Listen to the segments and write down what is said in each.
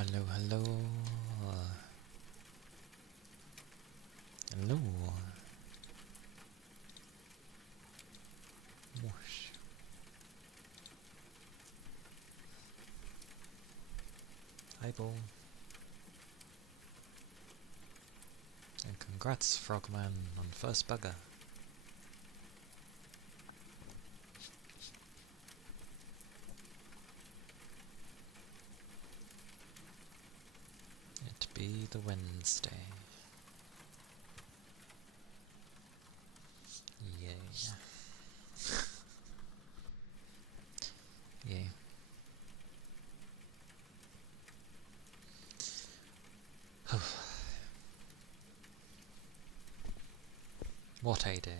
Hello, hello. Hello. Whoosh. Hi, Bo. And congrats, Frogman, on first bugger. It be the Wednesday. Yay. Yay. What a day.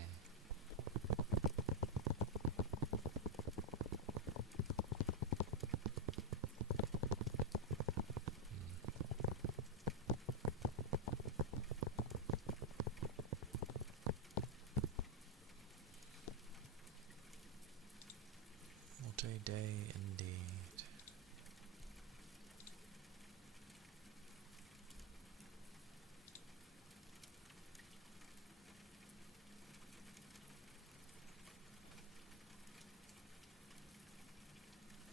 What a day indeed.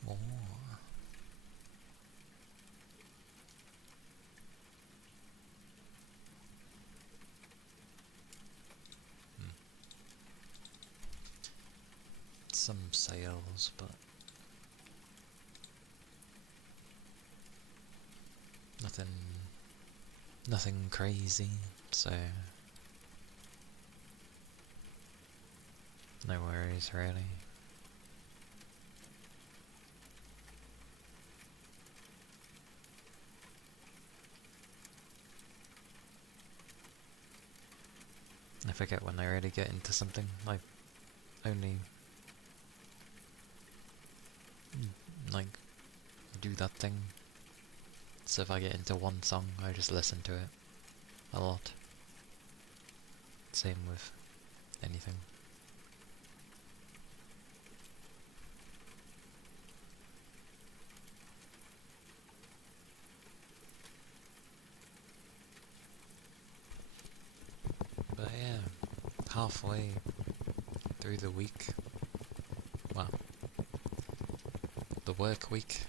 Oh. Some sales, but nothing crazy, so no worries really. I forget when I really get into something. I only like do that thing. So if I get into one song, I just listen to it a lot. Same with anything. But yeah, halfway through the week. Well, the work week.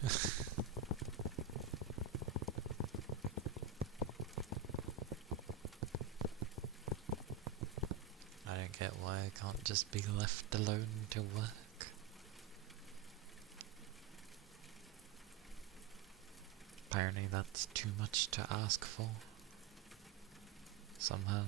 I don't get why I can't just be left alone to work. Apparently that's too much to ask for. Somehow.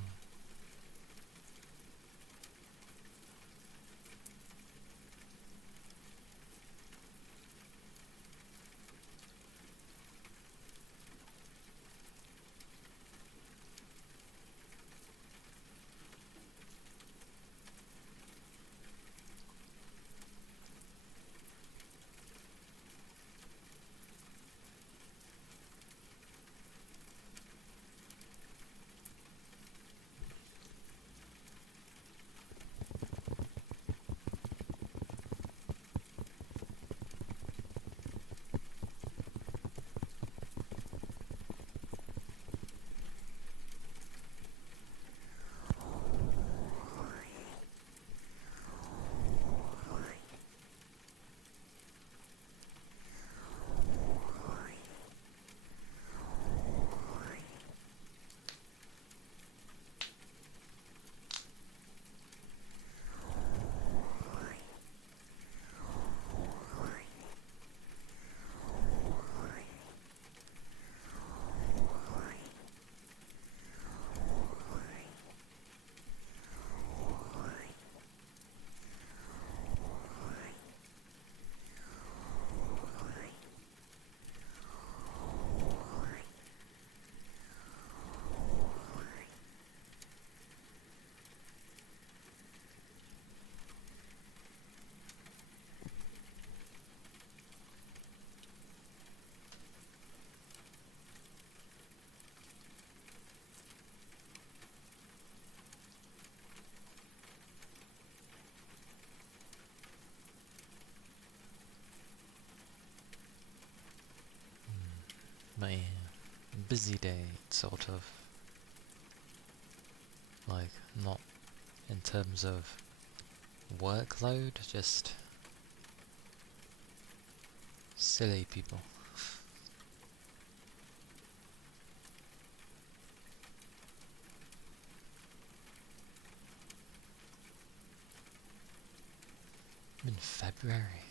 my busy day, sort of. Like, not in terms of workload, just silly people. In February.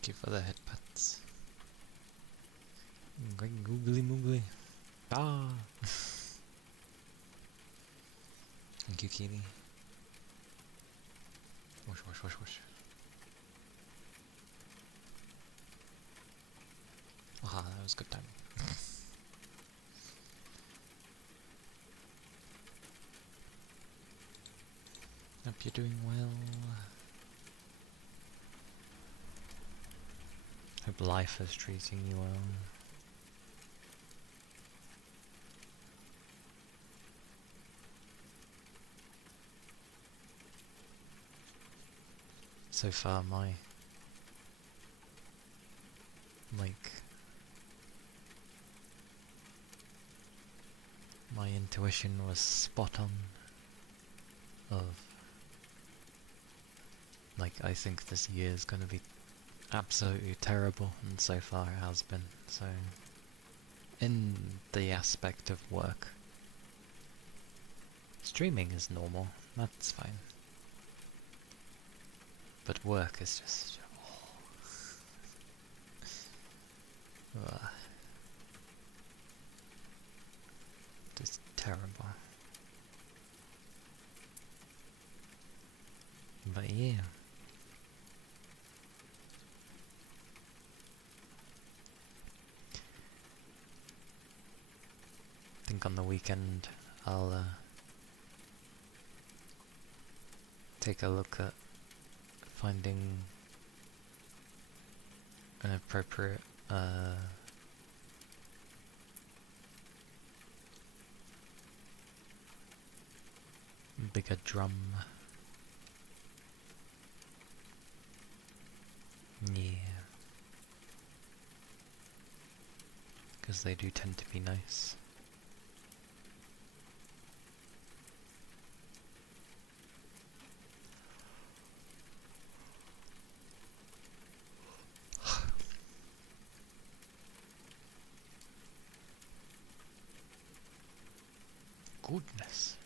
Thank you for the head pats. Great googly moogly. Ah! Thank you, Keely. Whoosh, whoosh, whoosh, whoosh. Ah, that was good time. Hope you're doing well. Hope life is treating you well. So far, my intuition was spot on. I think this year is going to be absolutely terrible, and so far it has been. So, in the aspect of work, streaming is normal. That's fine. But work is just... just terrible. But yeah. I think on the weekend I'll take a look at finding an appropriate bigger drum. Yeah. Because they do tend to be nice. Goodness.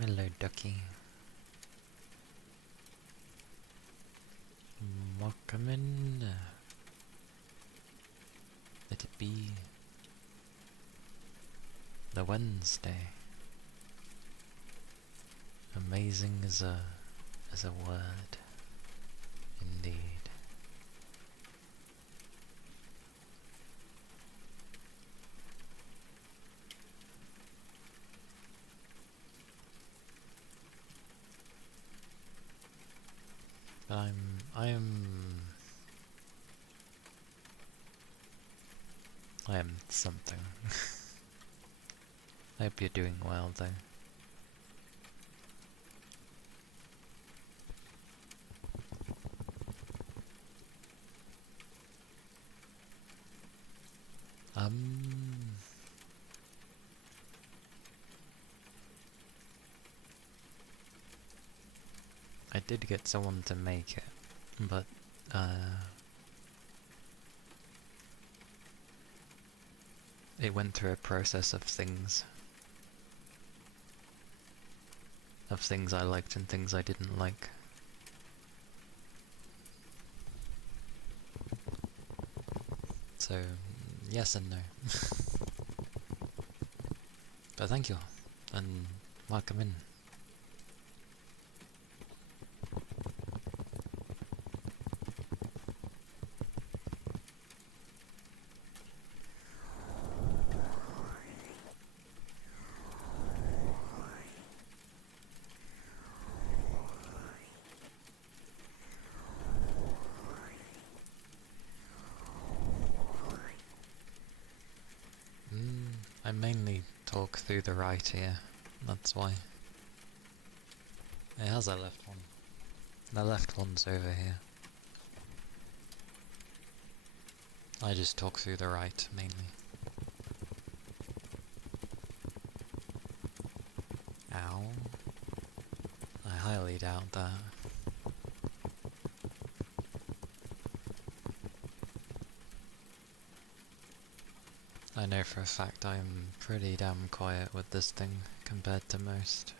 Hello, ducky. Welcome in. Let it be the Wednesday. Amazing as a word, indeed. But I am something. I hope you're doing well though. I did get someone to make it, but it went through a process of things I liked and things I didn't like. So, yes and no. But thank you, and welcome in. I mainly talk through the right ear, that's why. It has a left one. The left one's over here. I just talk through the right, mainly. doubt that. I know for a fact I'm pretty damn quiet with this thing compared to most.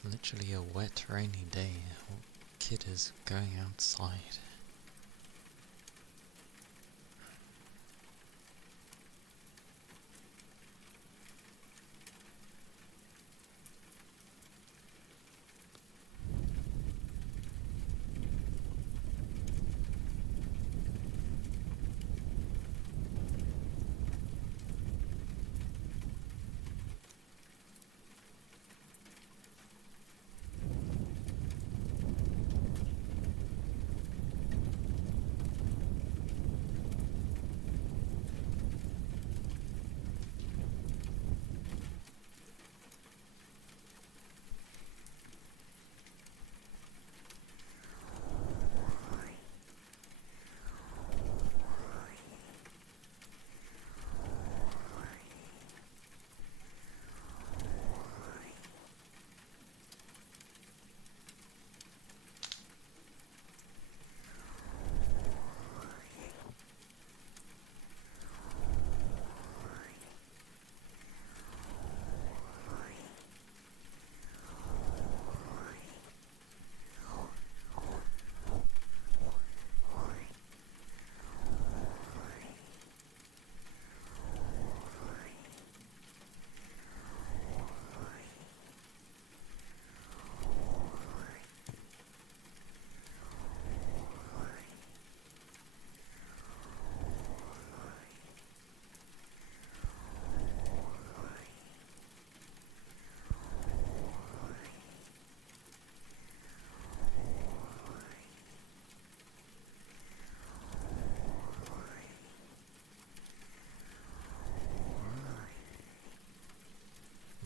It's literally a wet, rainy day. What kid is going outside?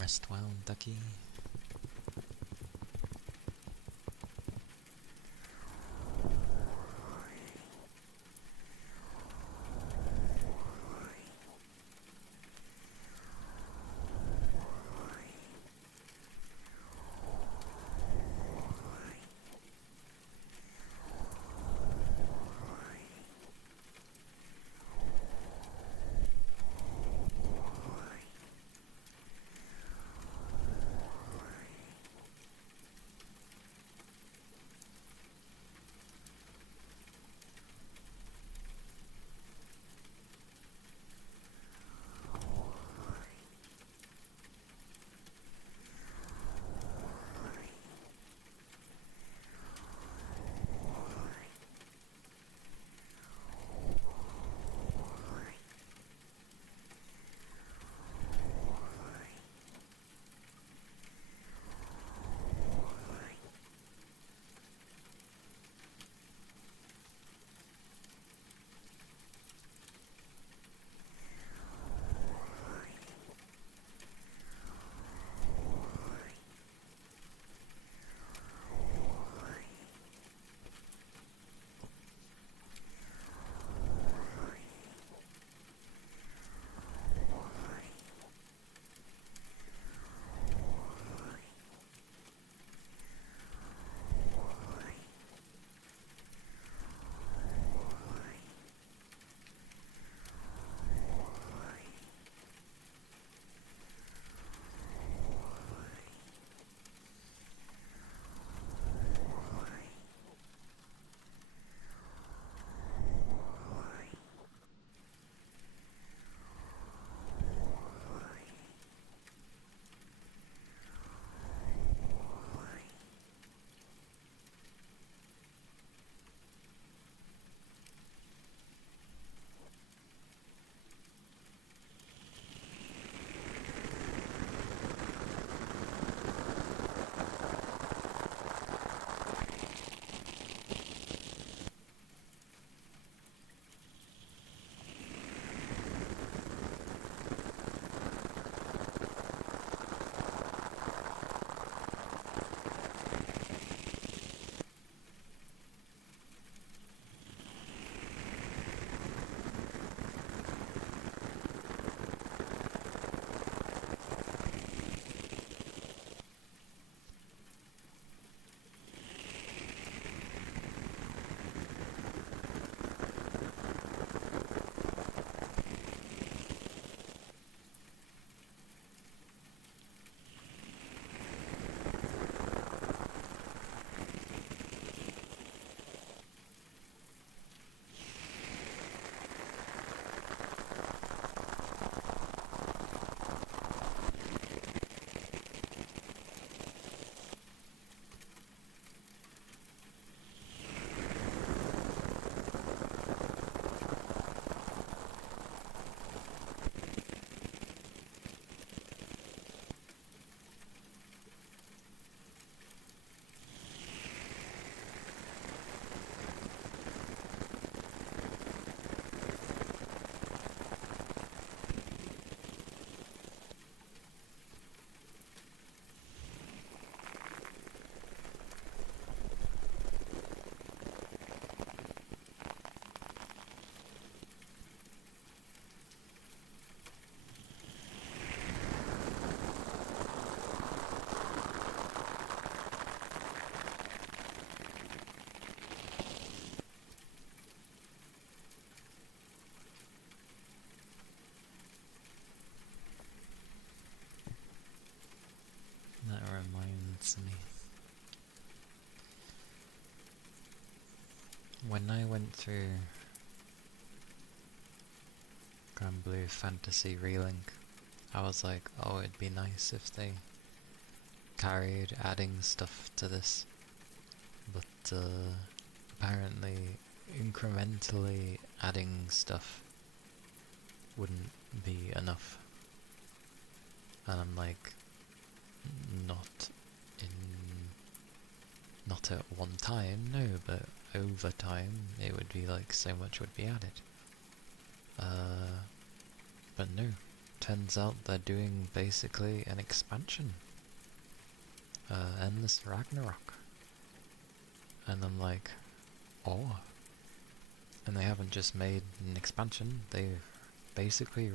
Rest well, ducky. gets me. When I went through Granblue Fantasy Relink, I was like, oh, it'd be nice if they carried adding stuff to this, but apparently incrementally adding stuff wouldn't be enough. And I'm like, not at one time, no, but over time it would be like so much would be added. But no, turns out they're doing basically an expansion. Endless Ragnarok. And I'm like, oh. And they haven't just made an expansion, they've basically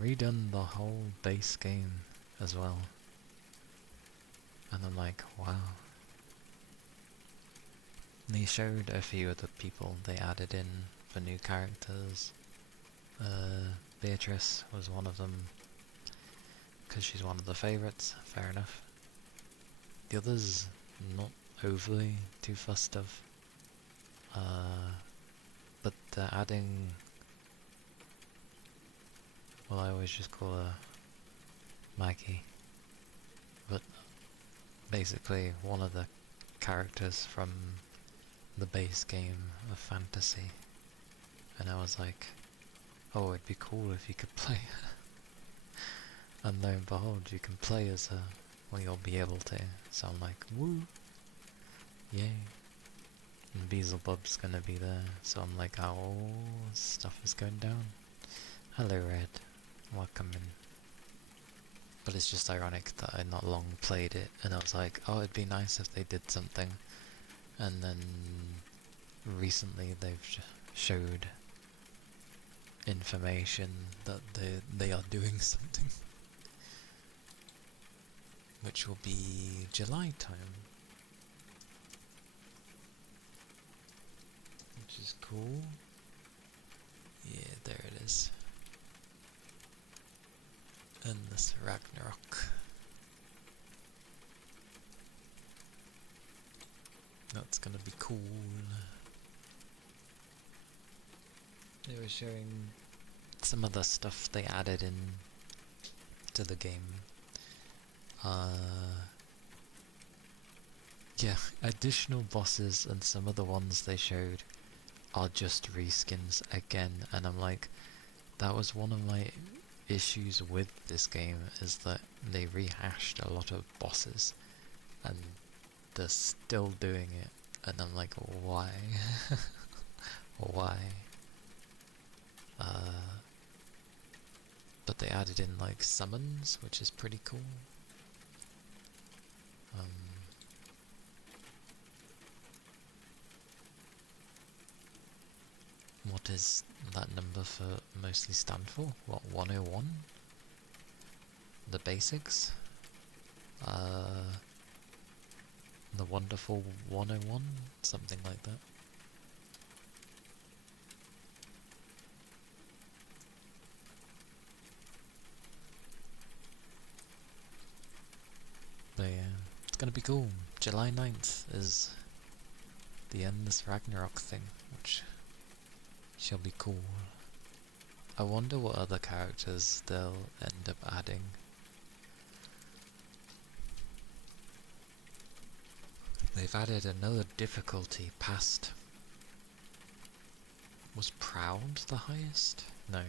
redone the whole base game as well. And I'm like, wow. They showed a few of the people they added in for new characters. Beatrice was one of them, because she's one of the favourites, fair enough. The others, not overly too fussed of. But they're adding, well, I always just call her Maggie, but basically one of the characters from the base game of Fantasy. And I was like, oh, it'd be cool if you could play her. And lo and behold, you can play as her. Well, you'll be able to. So I'm like, woo! Yay! And Beelzebub's gonna be there. So I'm like, oh, stuff is going down. Hello, Red. Welcome in. But it's just ironic that I not long played it, and I was like, oh, it'd be nice if they did something. And then recently they've showed information that they are doing something, which will be July time, which is cool. Yeah, there it is. Endless Ragnarok. That's gonna be cool. They were showing some of the stuff they added in to the game. Yeah, additional bosses, and some of the ones they showed are just reskins again, and I'm like, that was one of my issues with this game, is that they rehashed a lot of bosses and they're still doing it, and I'm like, why? Why? But they added in like summons, which is pretty cool. What does that number for mostly stand for? What, 101? The basics? The wonderful 101? Something like that. But yeah, it's gonna be cool. July 9th is the Endless Ragnarok thing, which shall be cool. I wonder what other characters they'll end up adding. They've added another difficulty past... Was Proud the highest? No.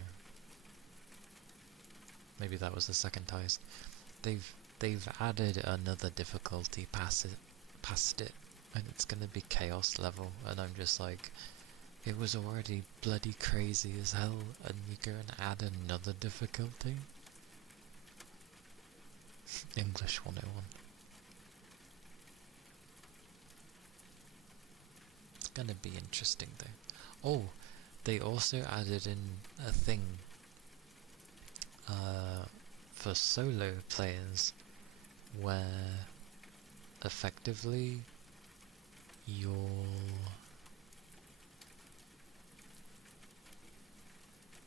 Maybe that was the second highest. They've added another difficulty past it, and it's gonna be chaos level, and I'm just like, it was already bloody crazy as hell, and you're going to add another difficulty? English 101. It's gonna be interesting though. Oh, they also added in a thing for solo players where effectively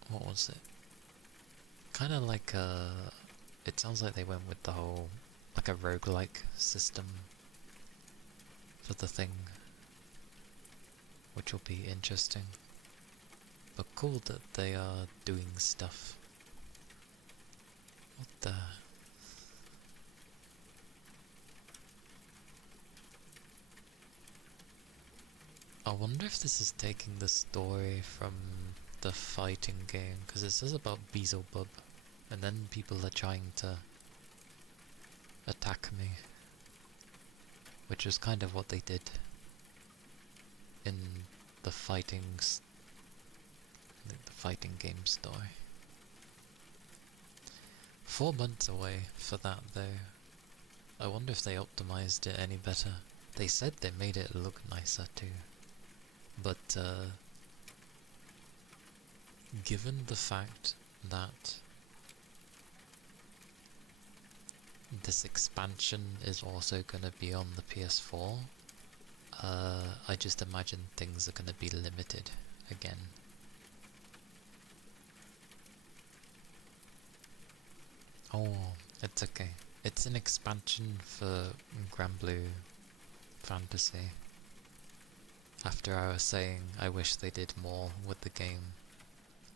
what was it? Kind of like it sounds like they went with the whole like a roguelike system for the thing, which will be interesting. But cool that they are doing stuff. What the... I wonder if this is taking the story from the fighting game, because it says about Beelzebub, and then people are trying to attack me, which was kind of what they did in the fighting game story. 4 months away for that though. I wonder if they optimized it any better. They said they made it look nicer too, but given the fact that this expansion is also going to be on the PS4, I just imagine things are going to be limited again. Oh, it's okay. It's an expansion for Granblue Fantasy. After I was saying I wish they did more with the game,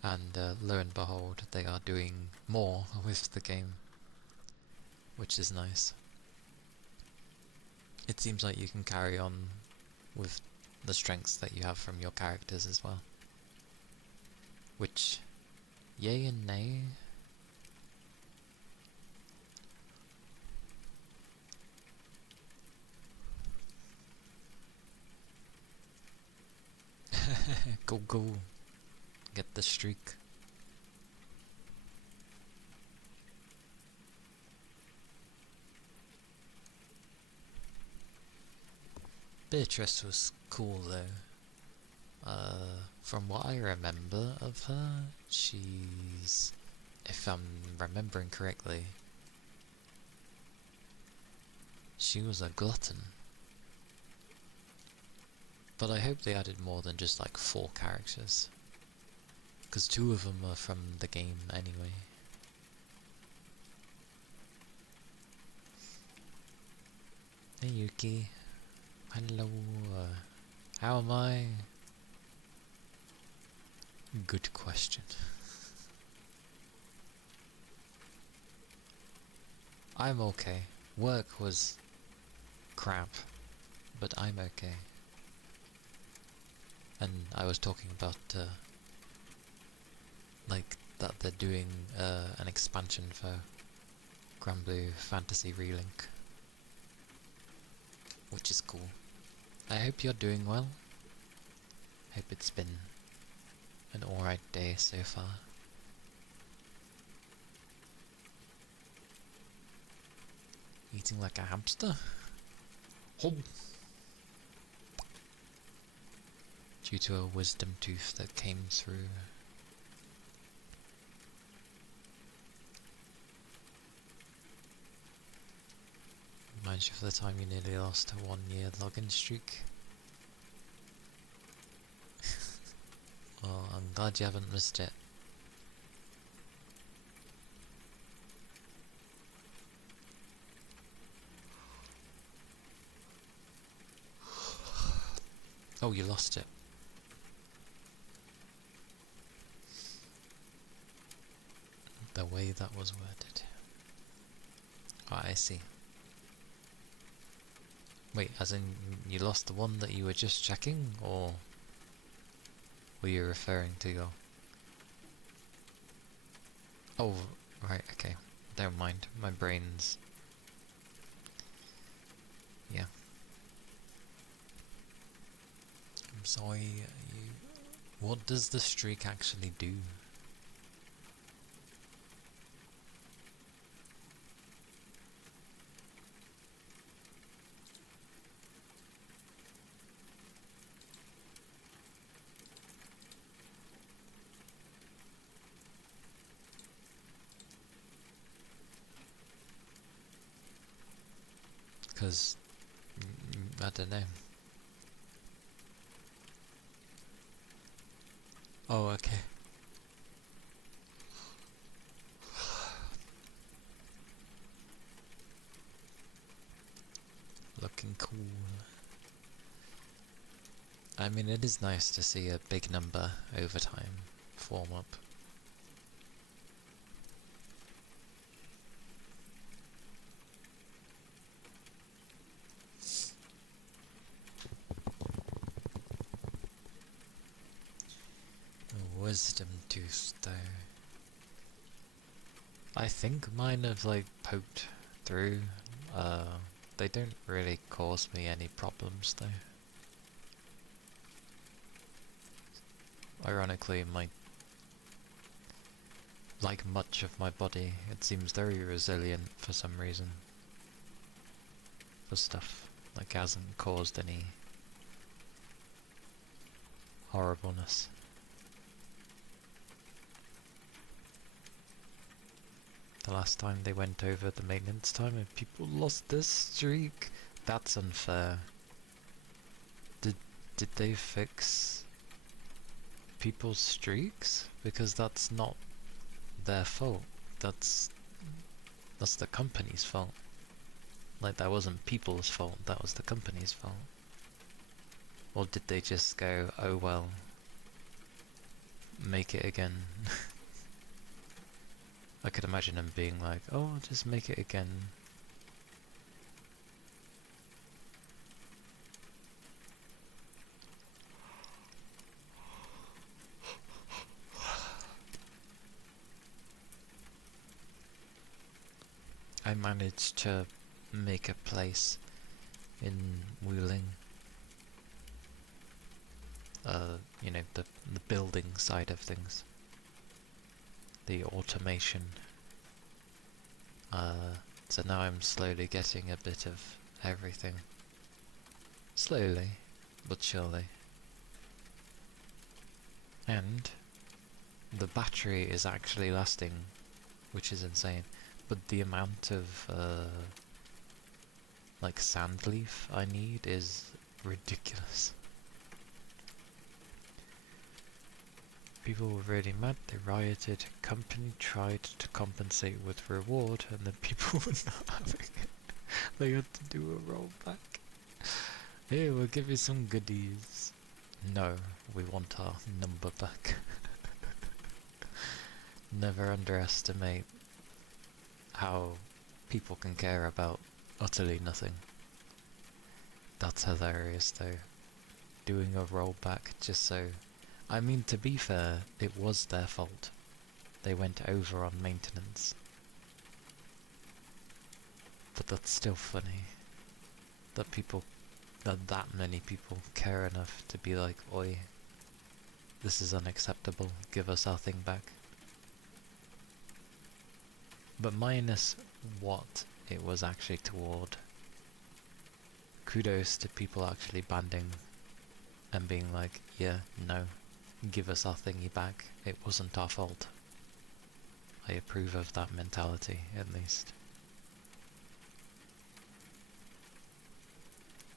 and lo and behold, they are doing more with the game, which is nice. It seems like you can carry on with the strengths that you have from your characters as well. Which, yay and nay. Go go. Get the streak. Beatrice was cool though. From what I remember of her, she's, if I'm remembering correctly, she was a glutton. But I hope they added more than just like 4 characters, because 2 of them are from the game anyway. Hey Yuki. Hello. How am I? Good question. I'm okay. Work was crap, but I'm okay. And I was talking about like that they're doing an expansion for Granblue Fantasy Relink, which is cool. I hope you're doing well. Hope it's been an alright day so far. Eating like a hamster? Hom! Due to a wisdom tooth that came through. Reminds you of the time you nearly lost a 1-year login streak. Well, I'm glad you haven't missed it. Oh, you lost it. The way that was worded. Oh, I see. Wait, as in you lost the one that you were just checking, or were you referring to your... Oh, right, okay. Don't mind, my brain's... Yeah. I'm sorry, what does the streak actually do? Because, I don't know. Oh, okay. fucking cool. I mean, it is nice to see a big number over time form up. A wisdom tooth though. I think mine have like poked through. They don't really cause me any problems though. Ironically, like much of my body, it seems very resilient for some reason. For stuff, like hasn't caused any horribleness. The last time they went over the maintenance time and people lost their streak. That's unfair. Did they fix people's streaks? Because that's not their fault. That's the company's fault. Like, that wasn't people's fault, that was the company's fault. Or did they just go, oh well, make it again? I could imagine them being like, oh, just make it again. I managed to make a place in Wheeling. You know, the building side of things. The automation. So now I'm slowly getting a bit of everything. Slowly, but surely. And the battery is actually lasting, which is insane. But the amount of like sand leaf I need is ridiculous. People were really mad, they rioted, company tried to compensate with reward, and then people were not having it. They had to do a rollback. Here, we'll give you some goodies. No, we want our number back. Never underestimate how people can care about utterly nothing. That's hilarious though. Doing a rollback just so... I mean, to be fair, it was their fault. They went over on maintenance. But that's still funny. That that many people care enough to be like, oi, this is unacceptable, give us our thing back. But minus what it was actually toward. Kudos to people actually banding and being like, yeah, no, give us our thingy back, it wasn't our fault. I approve of that mentality, at least.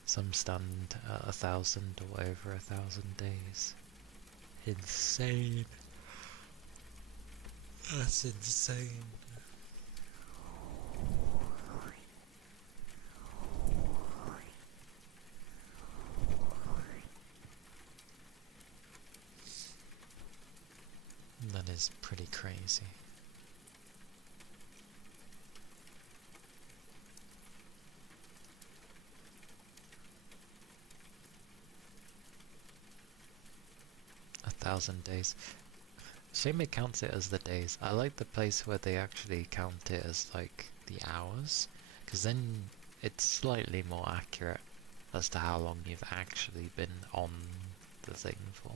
Some stand at 1,000 or over 1,000 days. Insane. That's insane. That is pretty crazy. A 1,000 days. Shame it counts it as the days. I like the place where they actually count it as like the hours, because then it's slightly more accurate as to how long you've actually been on the thing for.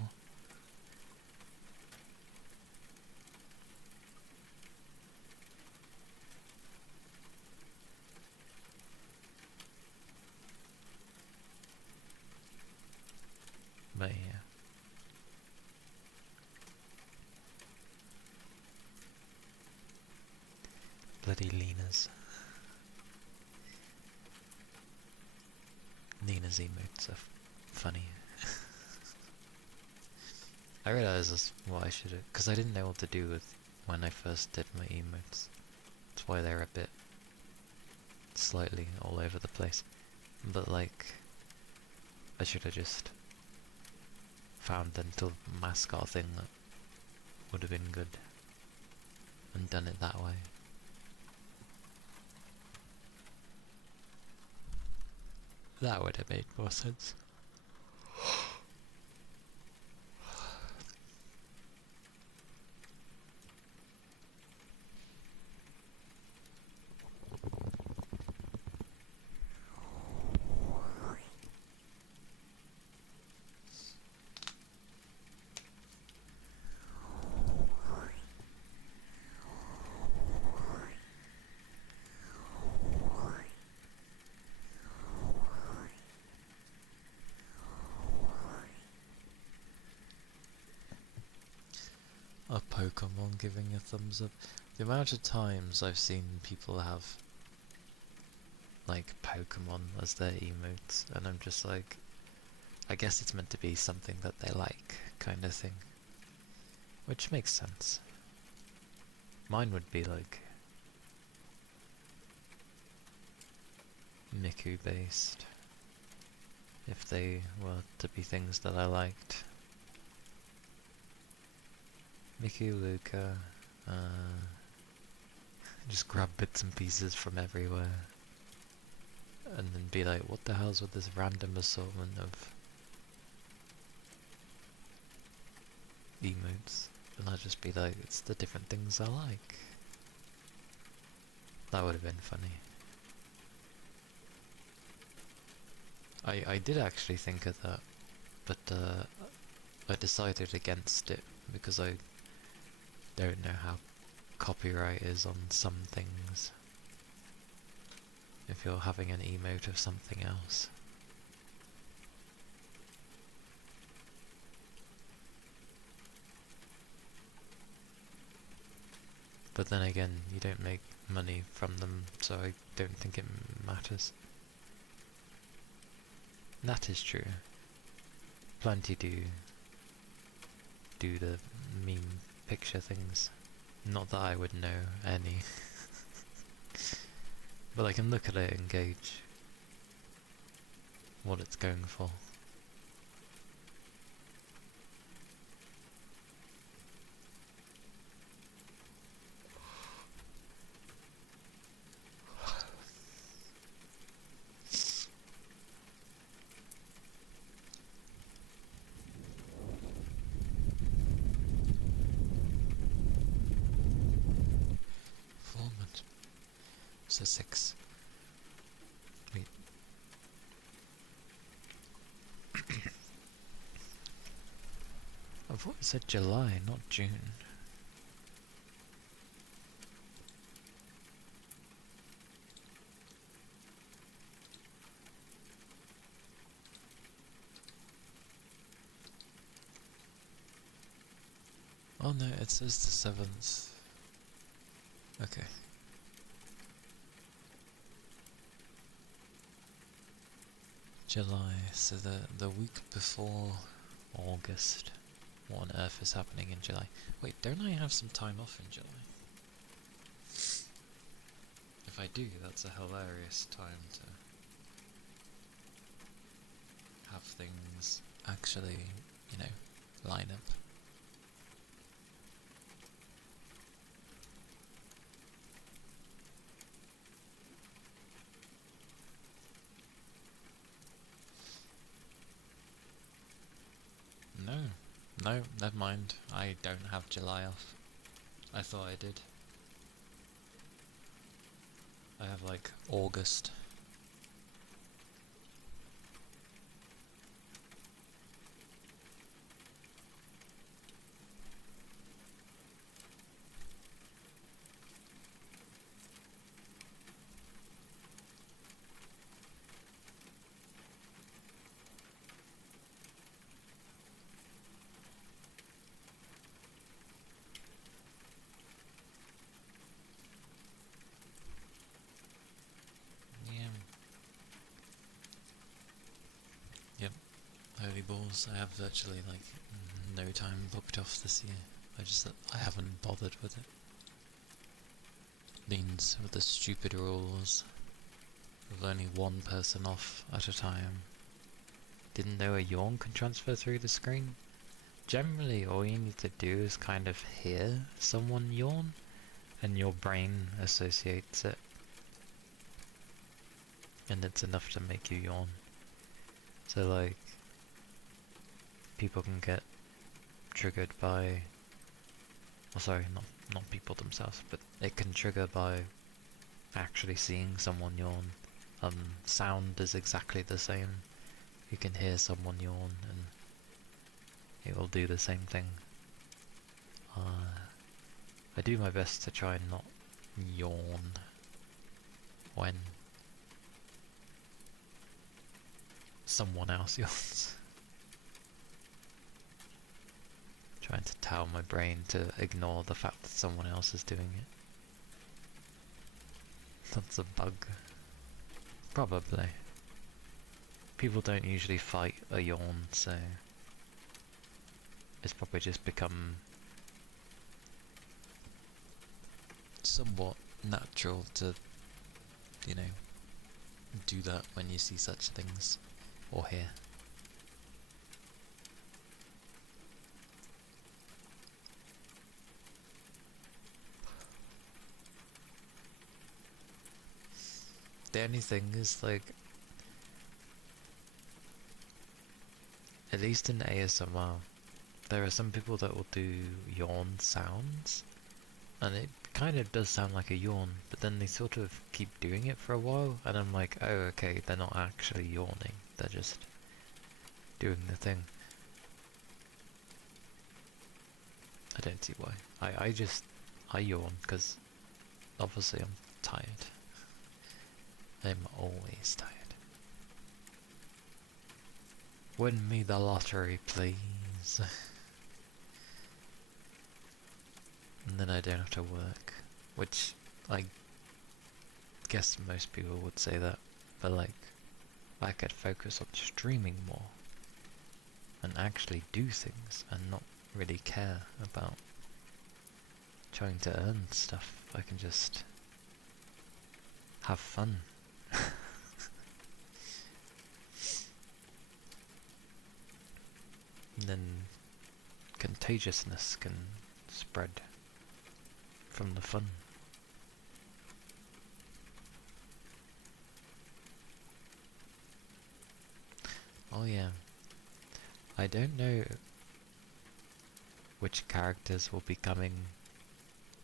But yeah. Bloody Lena's. Nina's emotes are funny. I realised that's what I should have, because I didn't know what to do with when I first did my emotes. That's why they're a bit slightly all over the place. But like, I should have just found the little mascot thing that would have been good and done it that way. That would have made more sense. A Pokemon giving a thumbs up. The amount of times I've seen people have like Pokemon as their emotes, and I'm just like, I guess it's meant to be something that they like, kind of thing. Which makes sense. Mine would be like Miku based, if they were to be things that I liked. Miku, Luca, just grab bits and pieces from everywhere, and then be like, what the hell's with this random assortment of emotes? And I'd just be like, it's the different things I like. That would have been funny. I did actually think of that, but I decided against it because I don't know how copyright is on some things. If you're having an emote of something else. But then again, you don't make money from them, so I don't think it matters. That is true. Plenty do the meme picture things. Not that I would know any. But I can look at it and gauge what it's going for. So 6. Wait. I thought it said July, not June. Oh no, it says the 7th. Okay. July, so the week before August. What on earth is happening in July? Wait, don't I have some time off in July? If I do, that's a hilarious time to have things actually, you know, line up. No, never mind. I don't have July off. I thought I did. I have like August. Early balls. I have virtually like no time booked off this year. I haven't bothered with it. Means with the stupid rules with only one person off at a time. Didn't know a yawn can transfer through the screen? Generally, all you need to do is kind of hear someone yawn, and your brain associates it. And it's enough to make you yawn. So like, people can get triggered by, well, sorry, not people themselves, but it can trigger by actually seeing someone yawn. Sound is exactly the same. You can hear someone yawn and it will do the same thing. I do my best to try and not yawn when someone else yawns. Trying to tell my brain to ignore the fact that someone else is doing it. That's a bug. Probably. People don't usually fight a yawn, so it's probably just become somewhat natural to, you know, do that when you see such things or hear. The only thing is, like, at least in ASMR, there are some people that will do yawn sounds, and it kind of does sound like a yawn, but then they sort of keep doing it for a while, and I'm like, oh, okay, they're not actually yawning, they're just doing the thing. I don't see why. I yawn, because obviously I'm tired. I'm always tired. Win me the lottery, please. And then I don't have to work. Which, I guess most people would say that. But like, I could focus on streaming more. And actually do things. And not really care about trying to earn stuff. I can just have fun. And then contagiousness can spread from the fun. Oh yeah, I don't know which characters will be coming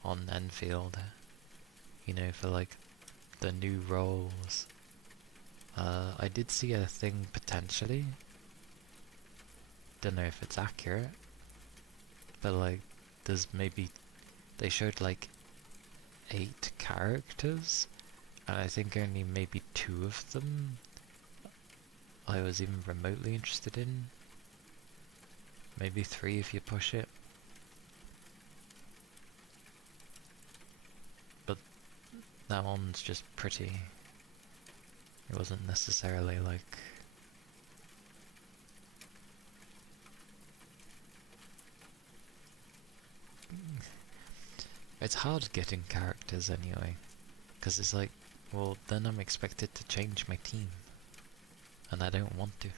on Enfield, you know, for like the new roles. I did see a thing potentially, don't know if it's accurate, but like there's maybe, they showed like 8 characters, and I think only maybe 2 of them I was even remotely interested in. Maybe 3 if you push it. But that one's just pretty. It wasn't necessarily like... It's hard getting characters anyway, because it's like, well, then I'm expected to change my team, and I don't want to.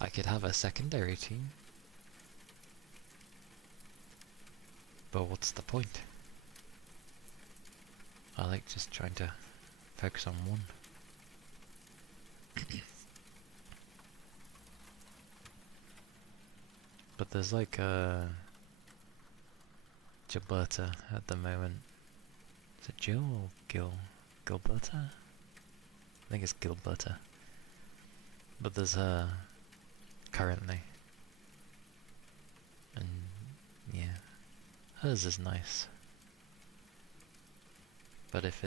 I could have a secondary team, but what's the point? I like just trying to focus on one. But there's like a Gilberta at the moment. Is it Jill or Gilberta? I think it's Gilberta. But there's her currently. And yeah, hers is nice. But if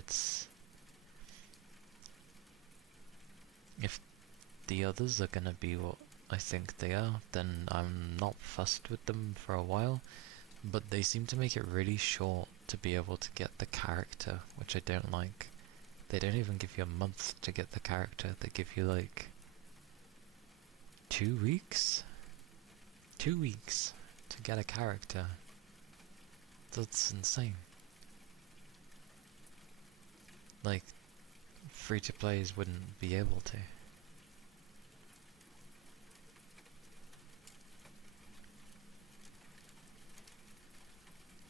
the others are gonna be what I think they are, then I'm not fussed with them for a while. But they seem to make it really short to be able to get the character, which I don't like. They don't even give you a month to get the character, they give you like 2 weeks? 2 weeks to get a character. That's insane. Like, free-to-plays wouldn't be able to.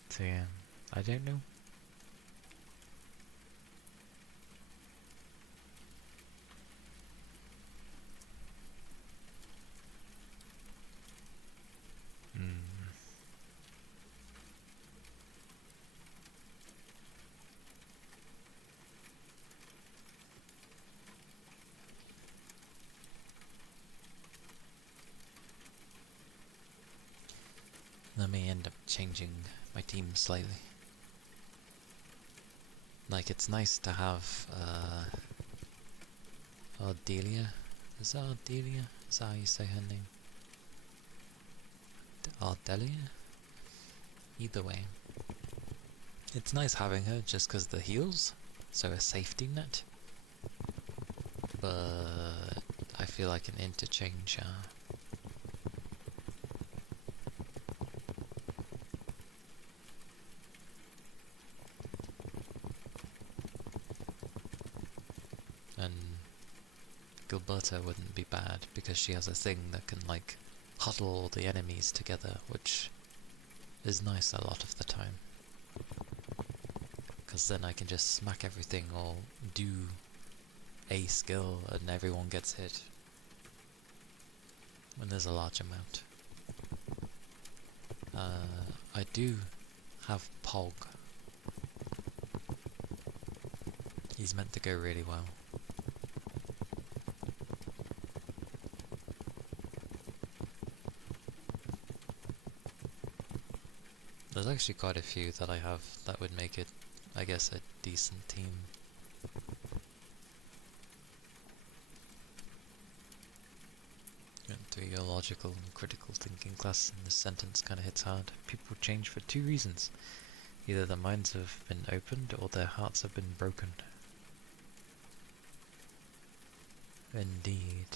So yeah, I don't know. I may end up changing my team slightly. Like, it's nice to have, Ardelia? Is that Ardelia? Is that how you say her name? Ardelia? Either way. It's nice having her just because the heals, so a safety net. But I feel like an interchange, and Gilberta wouldn't be bad because she has a thing that can like huddle all the enemies together, which is nice a lot of the time. Because then I can just smack everything or do a skill and everyone gets hit when there's a large amount. I do have Pog. He's meant to go really well. There's actually quite a few that I have that would make it, I guess, a decent team. Went through your logical and critical thinking class and this sentence kinda hits hard. People change for two reasons. Either their minds have been opened or their hearts have been broken. Indeed.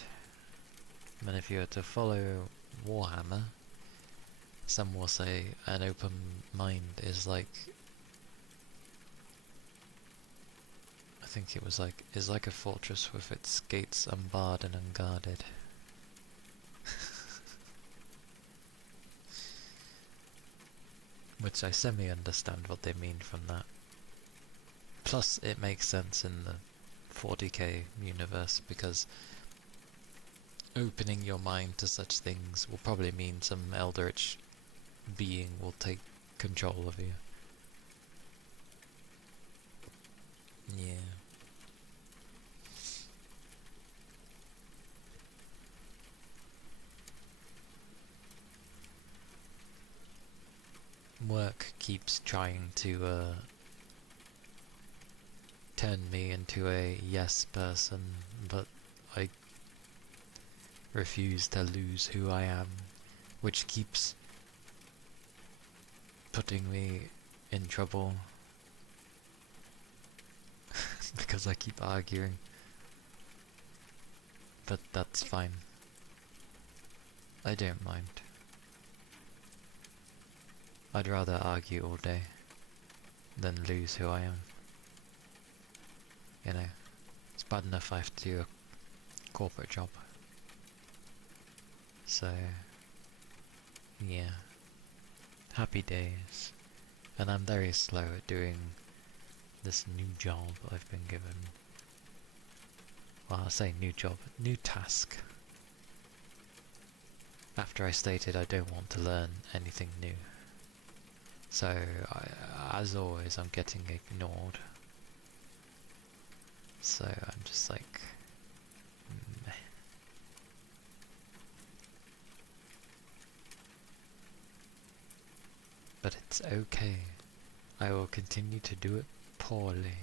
And if you were to follow Warhammer, some will say an open mind is like, I think it was like, is like a fortress with its gates unbarred and unguarded. Which I semi-understand what they mean from that. Plus, it makes sense in the 40k universe, because opening your mind to such things will probably mean some eldritch being will take control of you. Yeah. Work keeps trying to turn me into a yes person, but I refuse to lose who I am, which keeps putting me in trouble because I keep arguing. But that's fine. I don't mind. I'd rather argue all day than lose who I am. You know, it's bad enough I have to do a corporate job. So, yeah. Happy days. And I'm very slow at doing this new job I've been given. Well, I say new job, new task. After I stated I don't want to learn anything new. So, as always, I'm getting ignored. So, I'm just like, meh. But it's okay. I will continue to do it poorly.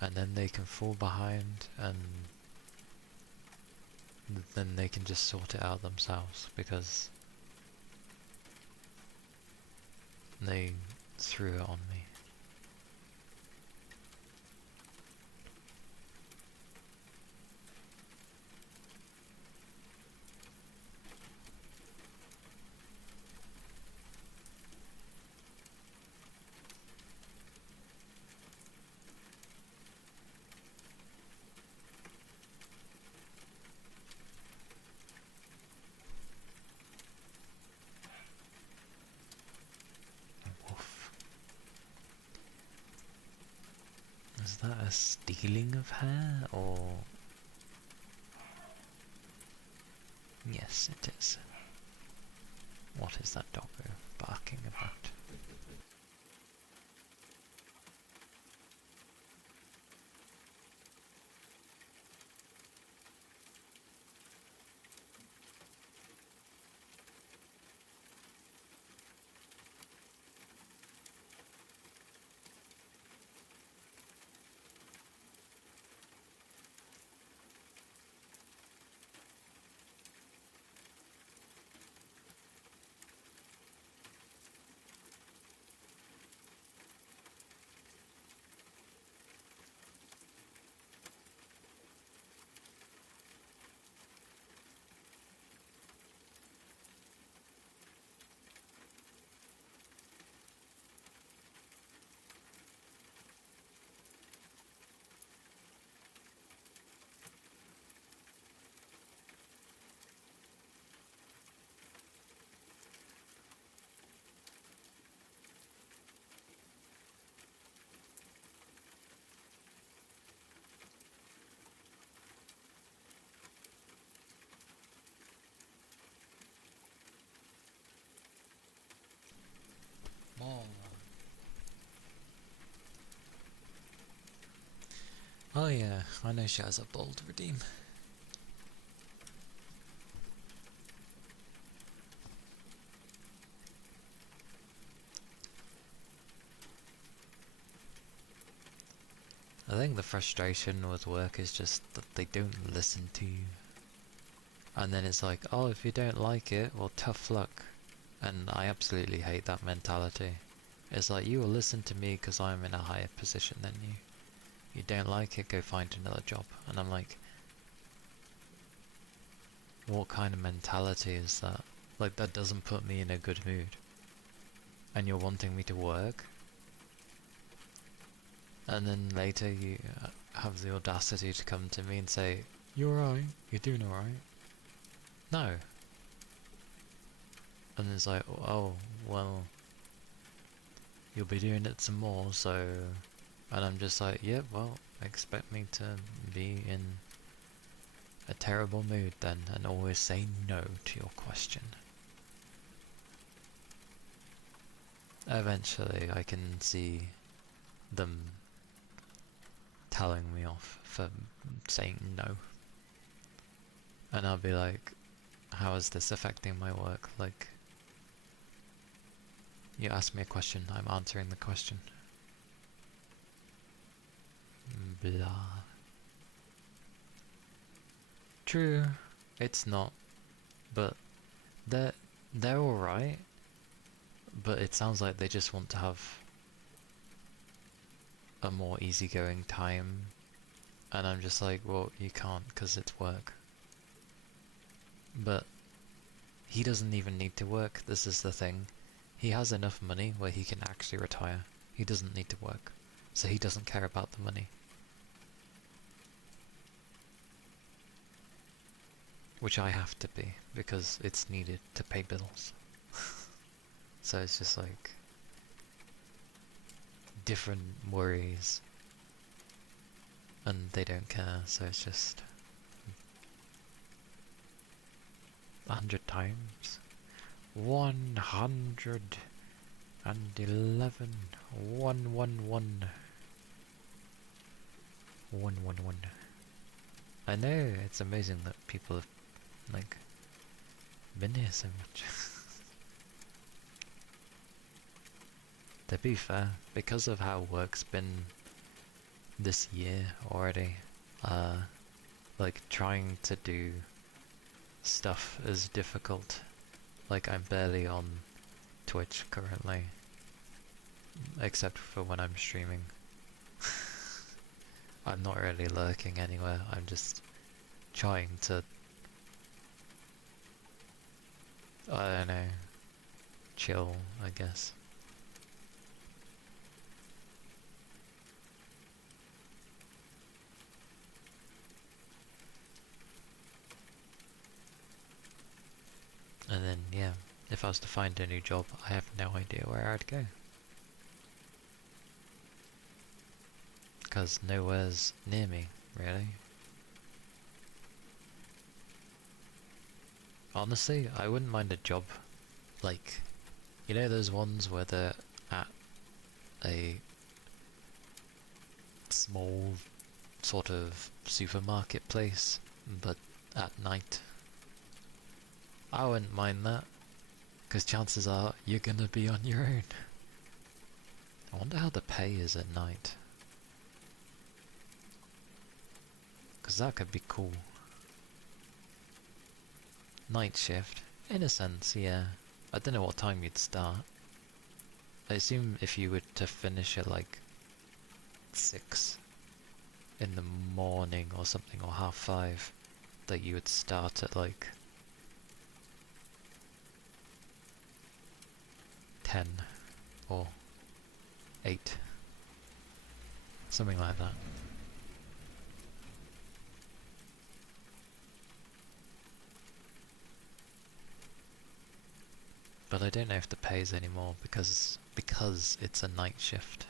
And then they can fall behind, and then they can just sort it out themselves, because they threw it on me. Is that a stealing of hair, or... Yes, it is. What is that doggo barking about? More. Oh yeah, I know she has a bold redeem. I think the frustration with work is just that they don't listen to you. And then it's like, oh, if you don't like it, well, tough luck. And I absolutely hate that mentality. It's like, you will listen to me because I'm in a higher position than you. You don't like it, go find another job. And I'm like, what kind of mentality is that? Like, that doesn't put me in a good mood. And you're wanting me to work? And then later you have the audacity to come to me and say, you're alright, you're doing alright. No. And it's like, oh, well, you'll be doing it some more, so... And I'm just like, yeah, well, expect me to be in a terrible mood then, and always say no to your question. Eventually I can see them telling me off for saying no. And I'll be like, how is this affecting my work? Like, you ask me a question, I'm answering the question. Blah. True, it's not, but they're alright, but it sounds like they just want to have a more easygoing time, and I'm just like, well, you can't because it's work. But he doesn't even need to work, this is the thing. He has enough money where he can actually retire. He doesn't need to work, so he doesn't care about the money. Which I have to be, because it's needed to pay bills. So it's just like different worries, and they don't care, so it's just 100 times 111 111 111. I know, it's amazing that people have like been here so much. To be fair, because of how work's been this year already, like trying to do stuff is difficult. Like, I'm barely on Twitch currently, except for when I'm streaming. I'm not really lurking anywhere, I'm just trying to, I don't know, chill, I guess. And then, yeah, if I was to find a new job, I have no idea where I'd go. because nowhere's near me, really. Honestly, I wouldn't mind a job, like, you know those ones where they're at a small sort of supermarket place, but at night? I wouldn't mind that, because chances are you're gonna be on your own. I wonder how the pay is at night, because that could be cool. Night shift, in a sense, yeah. I don't know what time you'd start. I assume if you were to finish at like 6 in the morning or something, or 5:30, that you would start at like 10 or 8, something like that. But I don't know if the pay is anymore because it's a night shift.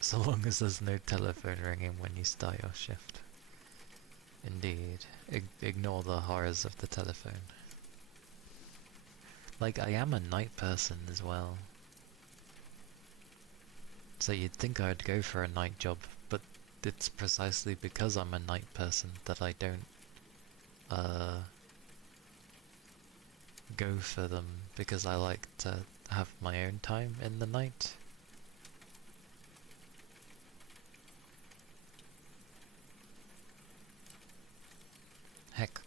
So long as there's no telephone ringing when you start your shift. Indeed. Ignore the horrors of the telephone. Like, I am a night person as well. So you'd think I'd go for a night job, but it's precisely because I'm a night person that I don't go for them, because I like to have my own time in the night. Heck,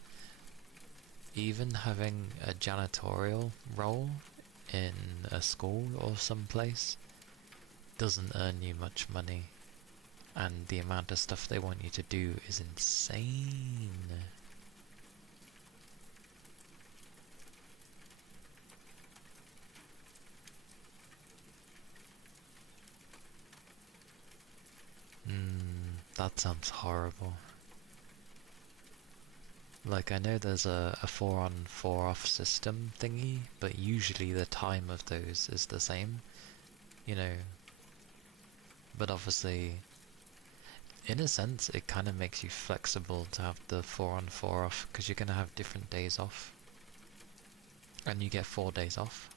even having a janitorial role in a school or someplace doesn't earn you much money, and the amount of stuff they want you to do is insane. That sounds horrible. Like, I know there's a 4 on 4 off system thingy, but usually the time of those is the same, you know. But obviously, in a sense, it kind of makes you flexible to have the 4 on 4 off, because you're going to have different days off. And you get 4 days off.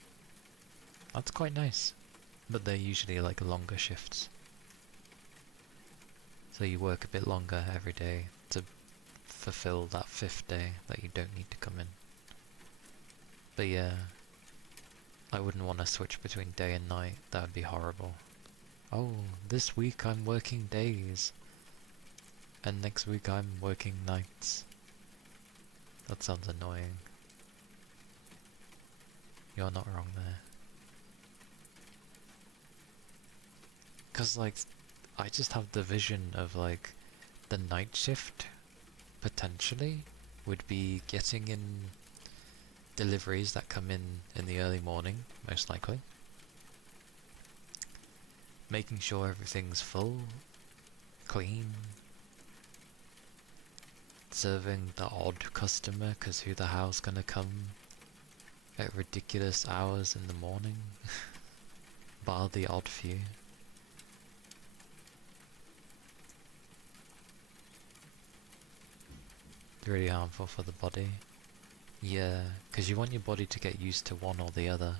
That's quite nice. But they're usually like longer shifts. So you work a bit longer every day to fulfill that 5th day that you don't need to come in. But yeah, I wouldn't want to switch between day and night. That would be horrible. Oh, this week I'm working days, and next week I'm working nights. That sounds annoying. You're not wrong there. Cause like, I just have the vision of like, the night shift, potentially, would be getting in deliveries that come in the early morning, most likely. Making sure everything's full, clean. Serving the odd customer, cause who the hell's gonna come at ridiculous hours in the morning? Bar the odd few. Really harmful for the body. Yeah, because you want your body to get used to one or the other.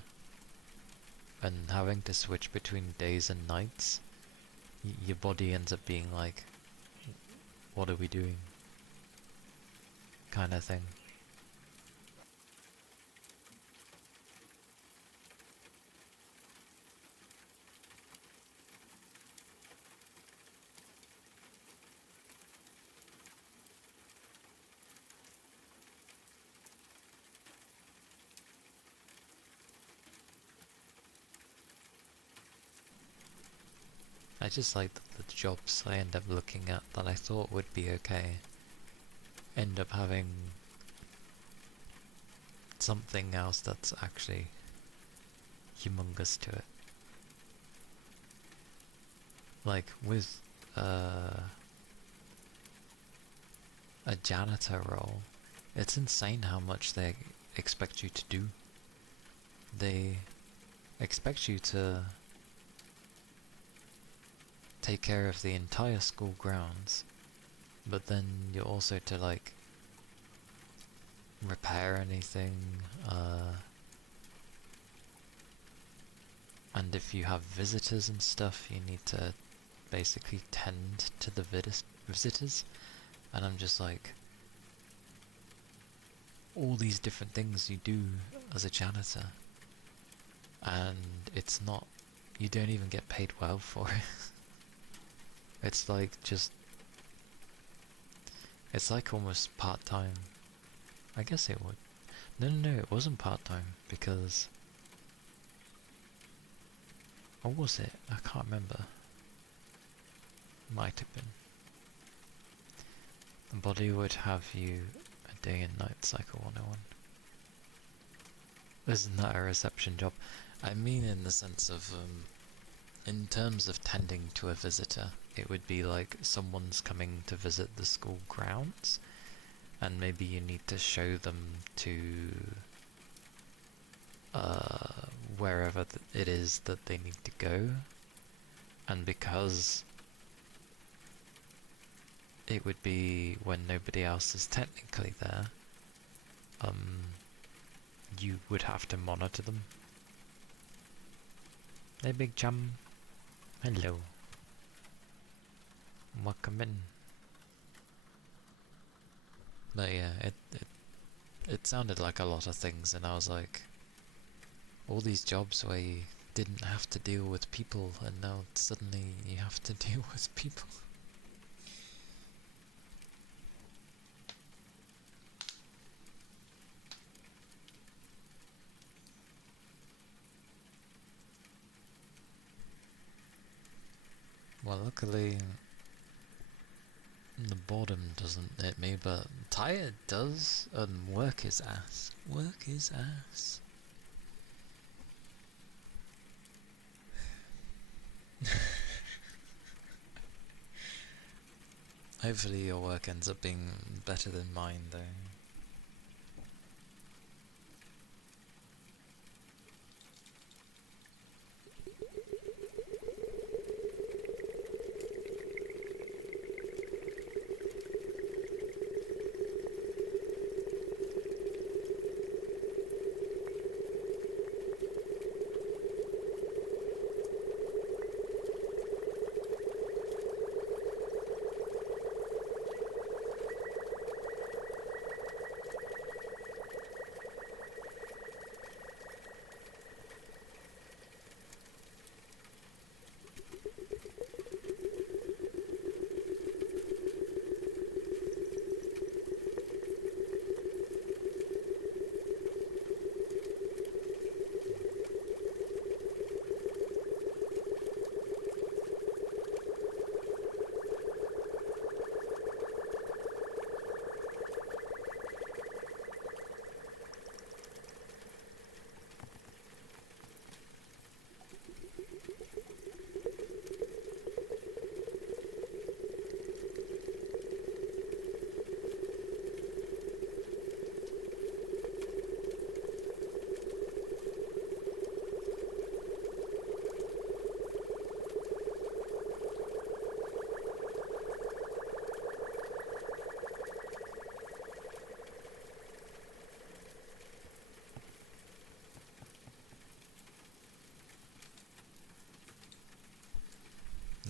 And having to switch between days and nights, your body ends up being like, what are we doing? Kind of thing. I just like that the jobs I end up looking at that I thought would be okay end up having something else that's actually humongous to it. Like with a janitor role, it's insane how much they expect you to do. They expect you to take care of the entire school grounds, but then you're also to like repair anything, and if you have visitors and stuff, you need to basically tend to the visitors, and I'm just like, all these different things you do as a janitor, and it's not, you don't even get paid well for it. It's like it's like almost part-time. I guess it would. No, it wasn't part-time, because... Or was it? I can't remember. Might have been. The body would have you a day and night cycle 101. Isn't that a reception job? I mean in the sense of, in terms of tending to a visitor, it would be like someone's coming to visit the school grounds, and maybe you need to show them to wherever it is that they need to go, and because it would be when nobody else is technically there, you would have to monitor them. Hey Big Chum, hello, welcome in. But yeah, it sounded like a lot of things, and I was like, all these jobs where you didn't have to deal with people, and now suddenly you have to deal with people. Well, luckily, the boredom doesn't hit me, but tired does, and work is ass. Work is ass. Hopefully your work ends up being better than mine, though.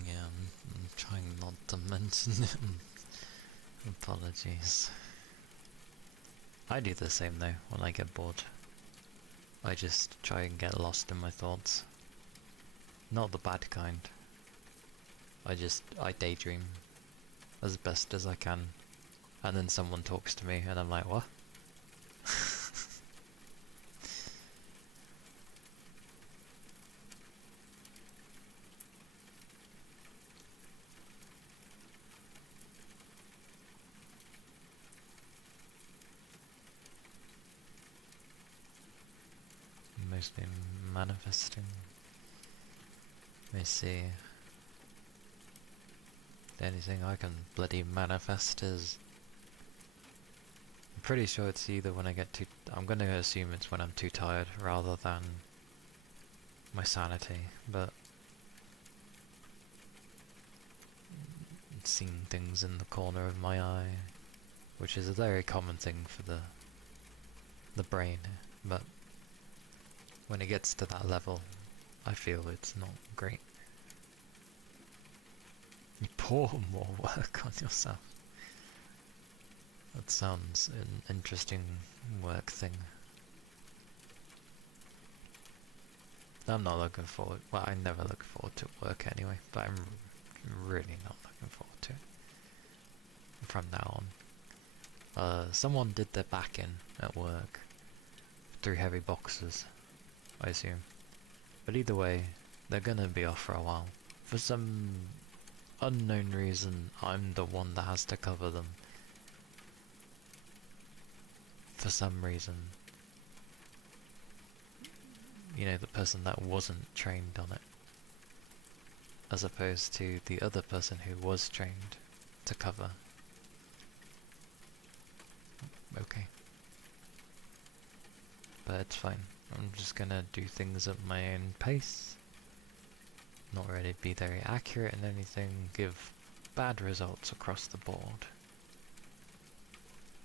Yeah, I'm trying not to mention it. Apologies. I do the same though, when I get bored. I just try and get lost in my thoughts. Not the bad kind. I daydream as best as I can. And then someone talks to me and I'm like, what? Mostly manifesting. Let me see. The only thing I can bloody manifest is... I'm pretty sure it's either when I get too... I'm gonna assume it's when I'm too tired rather than my sanity, but seeing things in the corner of my eye, which is a very common thing for the brain, but when it gets to that level, I feel it's not great. You pour more work on yourself. That sounds an interesting work thing. I'm not looking forward, well, I never look forward to work anyway, but I'm really not looking forward to it from now on. Someone did their back in at work through heavy boxes, I assume. But either way, they're gonna be off for a while. For some unknown reason, I'm the one that has to cover them. For some reason. You know, the person that wasn't trained on it. As opposed to the other person who was trained to cover. Okay. But it's fine. I'm just gonna do things at my own pace. Not really be very accurate in anything. Give bad results across the board.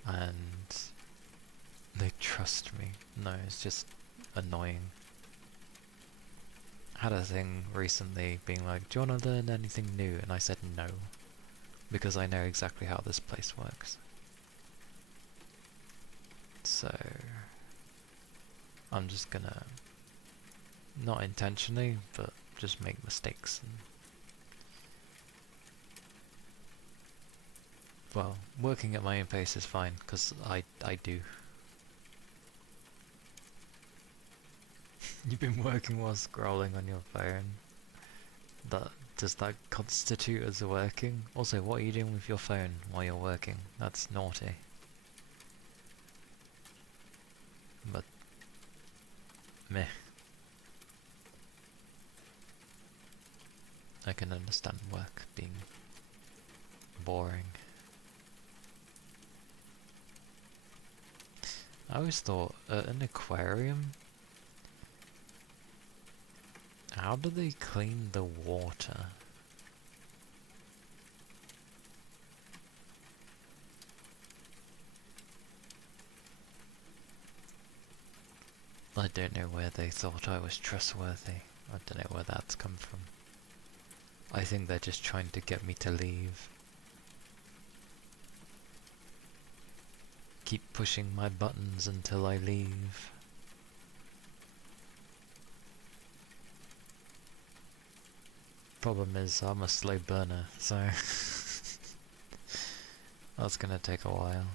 And they trust me. No, it's just annoying. Had a thing recently being like, do you want to learn anything new? And I said no. Because I know exactly how this place works. So I'm just gonna, not intentionally, but just make mistakes. And, well, working at my own pace is fine, because I do. You've been working while scrolling on your phone. Does that constitute as working? Also, what are you doing with your phone while you're working? That's naughty. But meh. I can understand work being boring. I always thought, an aquarium, how do they clean the water? I don't know where they thought I was trustworthy. I don't know where that's come from. I think they're just trying to get me to leave. Keep pushing my buttons until I leave. Problem is, I'm a slow burner, so that's gonna take a while.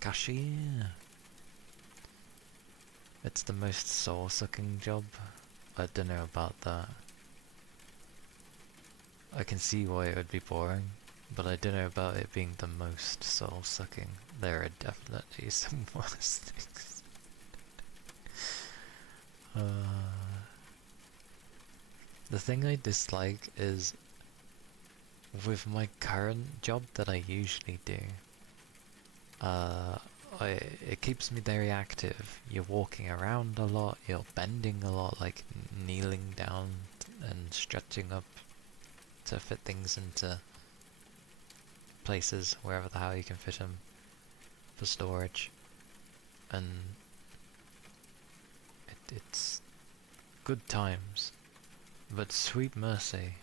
Cashier! It's the most soul-sucking job. I don't know about that. I can see why it would be boring, but I don't know about it being the most soul-sucking. There are definitely some worse things. The thing I dislike is, with my current job that I usually do, it keeps me very active. You're walking around a lot, you're bending a lot, like kneeling down and stretching up to fit things into places, wherever the hell you can fit them, for storage. And it's good times. But sweet mercy,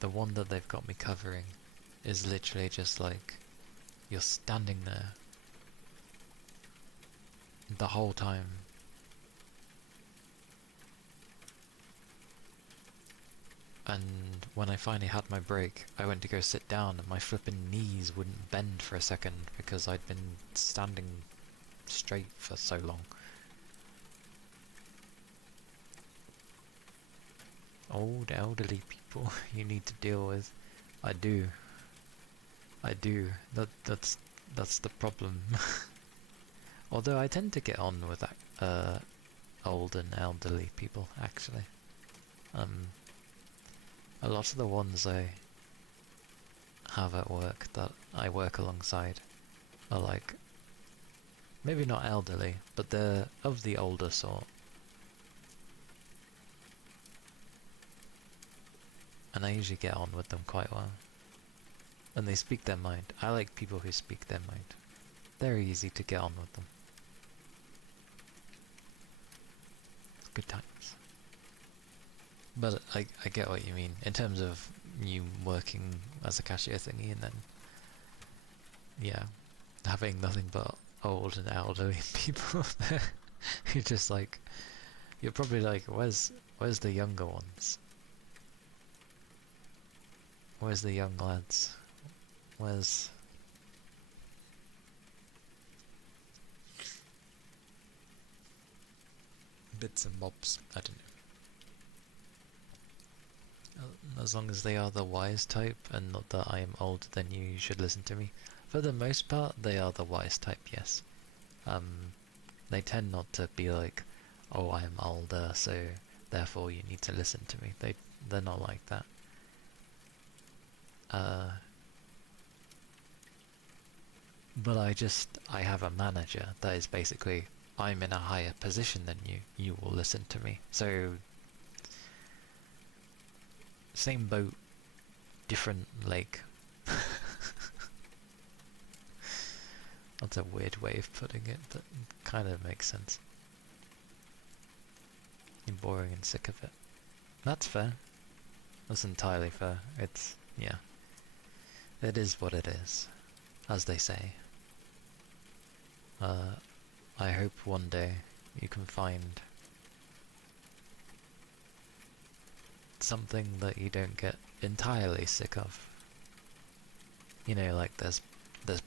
the one that they've got me covering, is literally just like, you're standing there the whole time. And when I finally had my break, I went to go sit down and my flippin' knees wouldn't bend for a second because I'd been standing straight for so long. Old elderly people you need to deal with. I do. That's the problem. Although I tend to get on with old and elderly people, actually. A lot of the ones I have at work that I work alongside are like Maybe not elderly, but they're of the older sort. And I usually get on with them quite well. And they speak their mind. I like people who speak their mind. Very easy to get on with them. Good times. But I get what you mean, in terms of you working as a cashier thingy and then, yeah, having nothing but old and elderly people there. You're just like, you're probably like, where's the younger ones? Where's the young lads? Where's... bits and bobs, I don't know. As long as they are the wise type, and not that I am older than you, you should listen to me. For the most part, they are the wise type, yes. They tend not to be like, oh, I am older, so therefore you need to listen to me. They're not like that. But I have a manager that is basically, I'm in a higher position than you, you will listen to me. So, same boat, different lake. That's a weird way of putting it, but kind of makes sense. You're boring and sick of it. That's fair. That's entirely fair. It's, yeah. It is what it is, as they say. I hope one day you can find something that you don't get entirely sick of. You know, like there's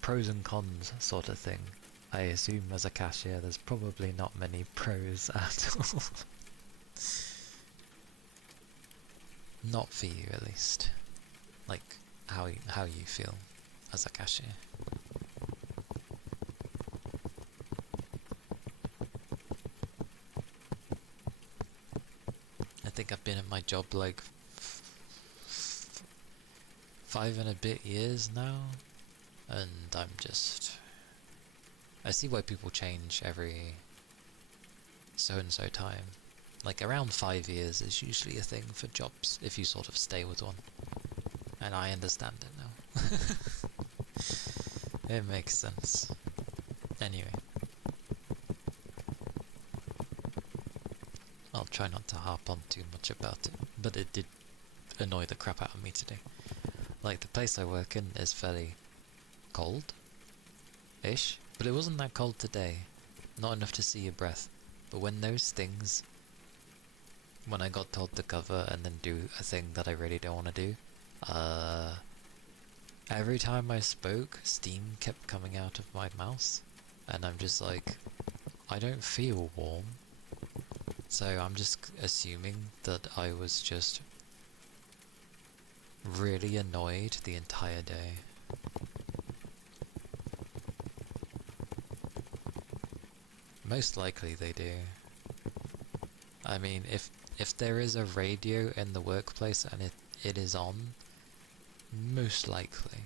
pros and cons sort of thing. I assume as a cashier there's probably not many pros at all. Not for you at least. Like how you feel as a cashier. I think I've been at my job like 5 and a bit years now, and I see why people change every so and so time. Like around 5 years is usually a thing for jobs if you sort of stay with one, and I understand it now. It makes sense. Anyway, I'll try not to harp on too much about it, but it did annoy the crap out of me today. Like, the place I work in is fairly cold-ish, but it wasn't that cold today. Not enough to see your breath. But when those things, when I got told to cover and then do a thing that I really don't want to do, every time I spoke, steam kept coming out of my mouth, and I'm just like, I don't feel warm. So I'm just assuming that I was just really annoyed the entire day. Most likely they do. I mean, if there is a radio in the workplace and it is on, most likely.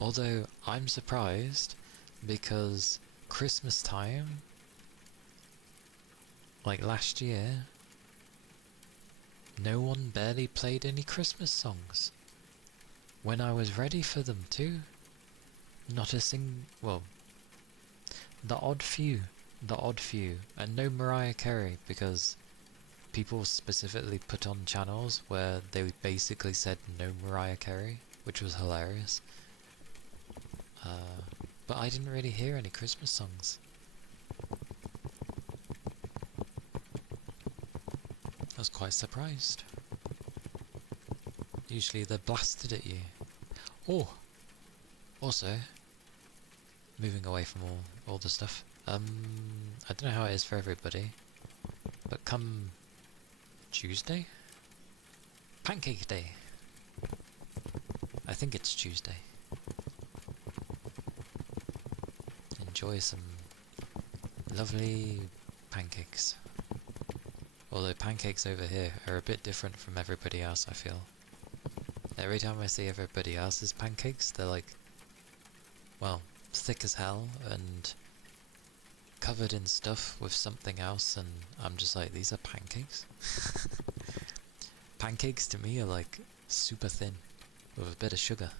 Although, I'm surprised, because Christmas time, like last year, no one barely played any Christmas songs. When I was ready for them to. Not a well, the odd few, and no Mariah Carey, because people specifically put on channels where they basically said no Mariah Carey, which was hilarious. But I didn't really hear any Christmas songs. I was quite surprised. Usually they're blasted at you. Oh! Also, moving away from all the stuff, I don't know how it is for everybody, but come Tuesday? Pancake Day! I think it's Tuesday. Enjoy some lovely pancakes. Although pancakes over here are a bit different from everybody else, I feel. Every time I see everybody else's pancakes, they're like, well, thick as hell and covered in stuff with something else, and I'm just like, these are pancakes? Pancakes to me are like super thin with a bit of sugar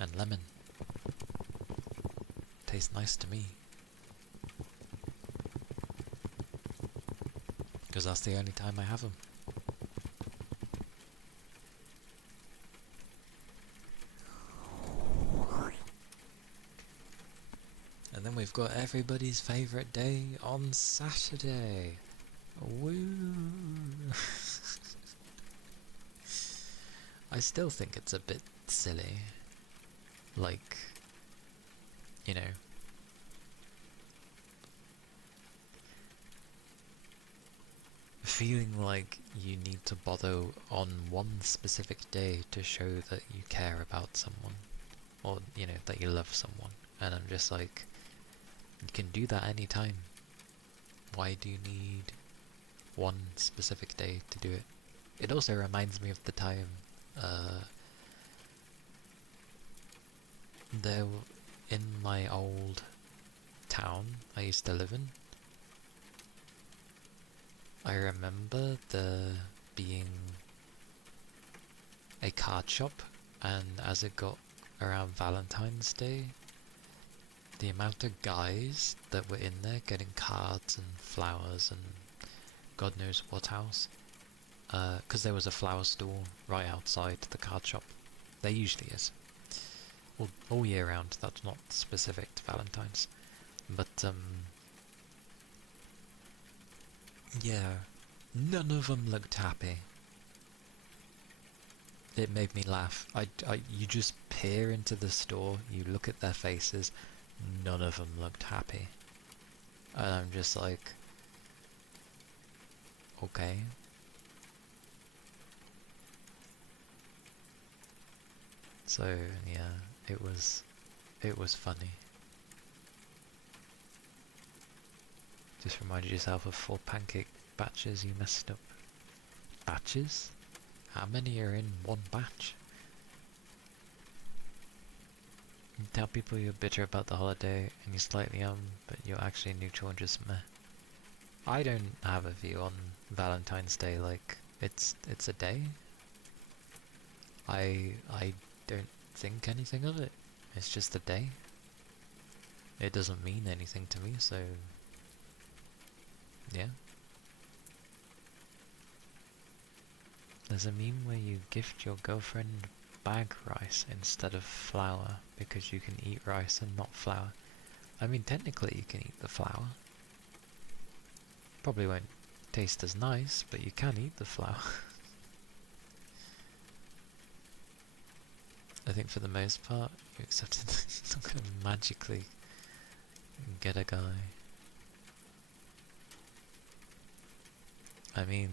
and lemon. Tastes nice to me. Because that's the only time I have them. And then we've got everybody's favourite day on Saturday. Woo! I still think it's a bit silly. Like, you know, feeling like you need to bother on one specific day to show that you care about someone, or, you know, that you love someone. And I'm just like, you can do that anytime. Why do you need one specific day to do it? It also reminds me of the time there in my old town I used to live in. I remember there being a card shop, and as it got around Valentine's Day, the amount of guys that were in there getting cards and flowers and God knows what else, because there was a flower store right outside the card shop. There usually is. All year round, that's not specific to Valentine's. But, yeah, none of them looked happy. It made me laugh. You just peer into the store, you look at their faces, none of them looked happy. And I'm just like, okay. So, yeah, it was funny. Just reminded yourself of 4 pancake batches you messed up. Batches? How many are in one batch? You tell people you're bitter about the holiday and you're slightly but you're actually neutral and just meh. I don't have a view on Valentine's Day, like, it's a day. I don't think anything of it. It's just a day. It doesn't mean anything to me, so yeah. There's a meme where you gift your girlfriend bag rice instead of flour because you can eat rice and not flour. I mean, technically you can eat the flour. Probably won't taste as nice, but you can eat the flour. I think for the most part, you accepted that you're not going to magically get a guy. I mean,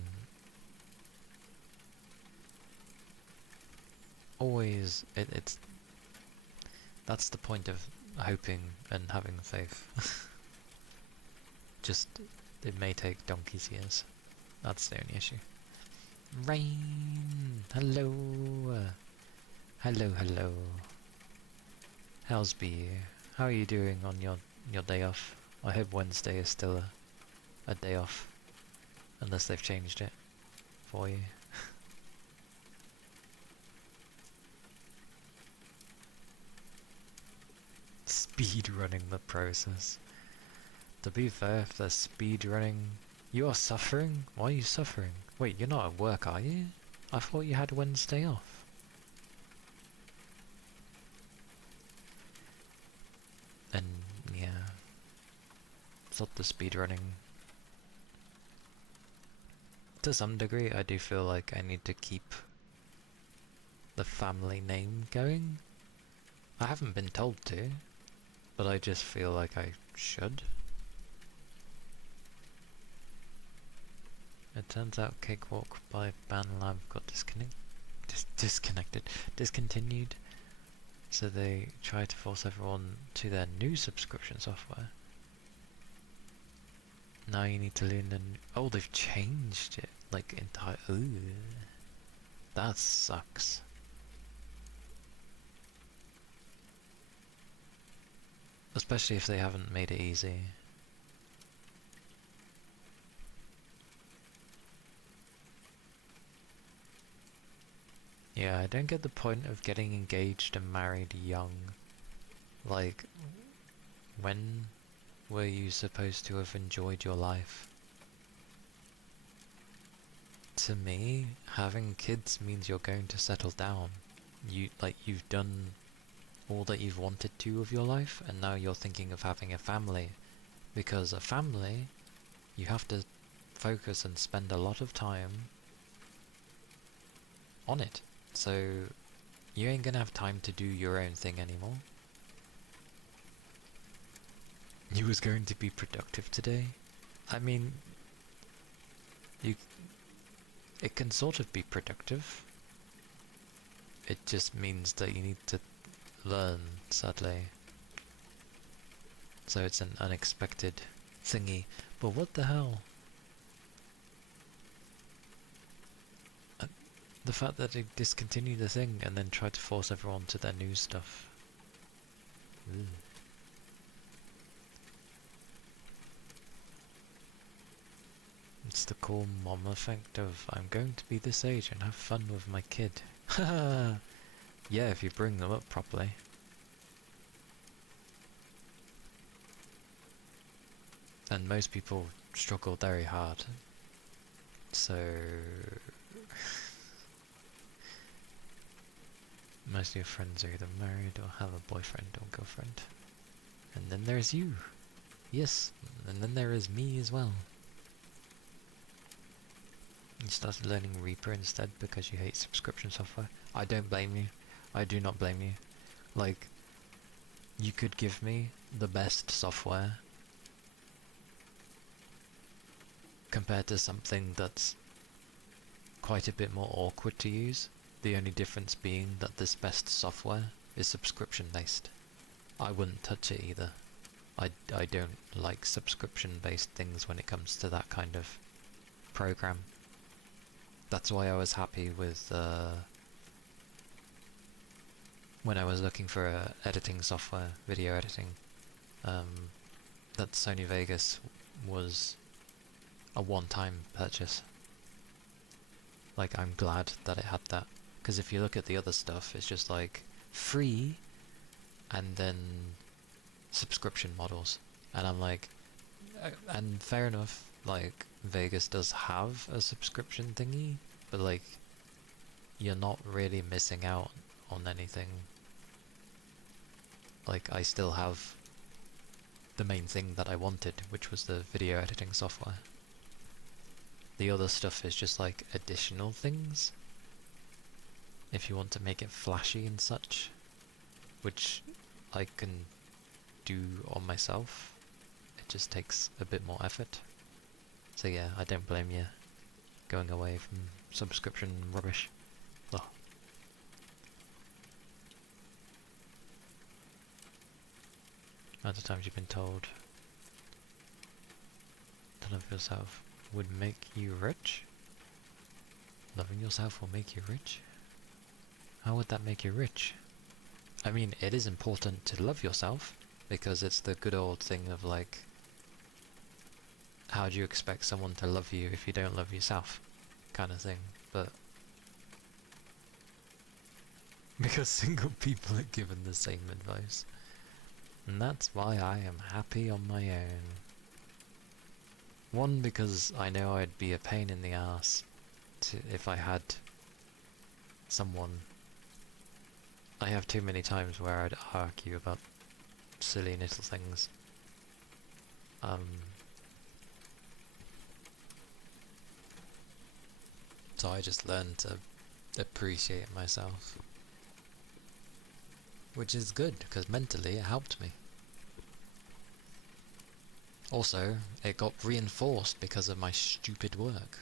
always, that's the point of hoping and having faith. Just, it may take donkey's years. That's the only issue. Rain! Hello! Hello. How's be? How are you doing on your day off? I hope Wednesday is still a day off. Unless they've changed it for you. Speed running the process. To be fair, if they're speed running, you are suffering? Why are you suffering? Wait, you're not at work, are you? I thought you had Wednesday off. And yeah, stop the speed running. To some degree, I do feel like I need to keep the family name going. I haven't been told to, but I just feel like I should. It turns out Cakewalk by BandLab got discontinued, so they tried to force everyone to their new subscription software. Now you need to learn oh, they've changed it, like, entire. Ooh, that sucks. Especially if they haven't made it easy. Yeah, I don't get the point of getting engaged and married young. Like, when were you supposed to have enjoyed your life? To me, having kids means you're going to settle down. You've done all that you've wanted to of your life, and now you're thinking of having a family. Because a family, you have to focus and spend a lot of time on it. So, you ain't gonna have time to do your own thing anymore. You was going to be productive today? I mean, it can sort of be productive. It just means that you need to learn, sadly. So it's an unexpected thingy. But what the hell? The fact that they discontinued the thing and then tried to force everyone to their new stuff. Ooh. It's the cool mom effect of, I'm going to be this age and have fun with my kid. Haha! Yeah, if you bring them up properly. And most people struggle very hard. So... most of your friends are either married or have a boyfriend or girlfriend. And then there's you. Yes, and then there is me as well. You started learning Reaper instead because you hate subscription software. I don't blame you. I do not blame you. Like, you could give me the best software compared to something that's quite a bit more awkward to use. The only difference being that this best software is subscription based. I wouldn't touch it either. I don't like subscription based things when it comes to that kind of program. That's why I was happy with when I was looking for editing software, video editing, that Sony Vegas was a one-time purchase. Like, I'm glad that it had that, because if you look at the other stuff, it's just like free and then subscription models, and I'm like, and fair enough, like Vegas does have a subscription thingy, but like, you're not really missing out on anything. Like, I still have the main thing that I wanted, which was the video editing software. The other stuff is just like additional things, if you want to make it flashy and such, which I can do on myself. It just takes a bit more effort. So yeah, I don't blame you going away from subscription rubbish. Oh. Other times you've been told to love yourself would make you rich? Loving yourself will make you rich? How would that make you rich? I mean, it is important to love yourself, because it's the good old thing of like, how do you expect someone to love you if you don't love yourself? Kind of thing, but... because single people are given the same advice. And that's why I am happy on my own. One, because I know I'd be a pain in the ass if I had someone. I have too many times where I'd argue about silly little things. So I just learned to appreciate myself. Which is good, because mentally it helped me. Also, it got reinforced because of my stupid work.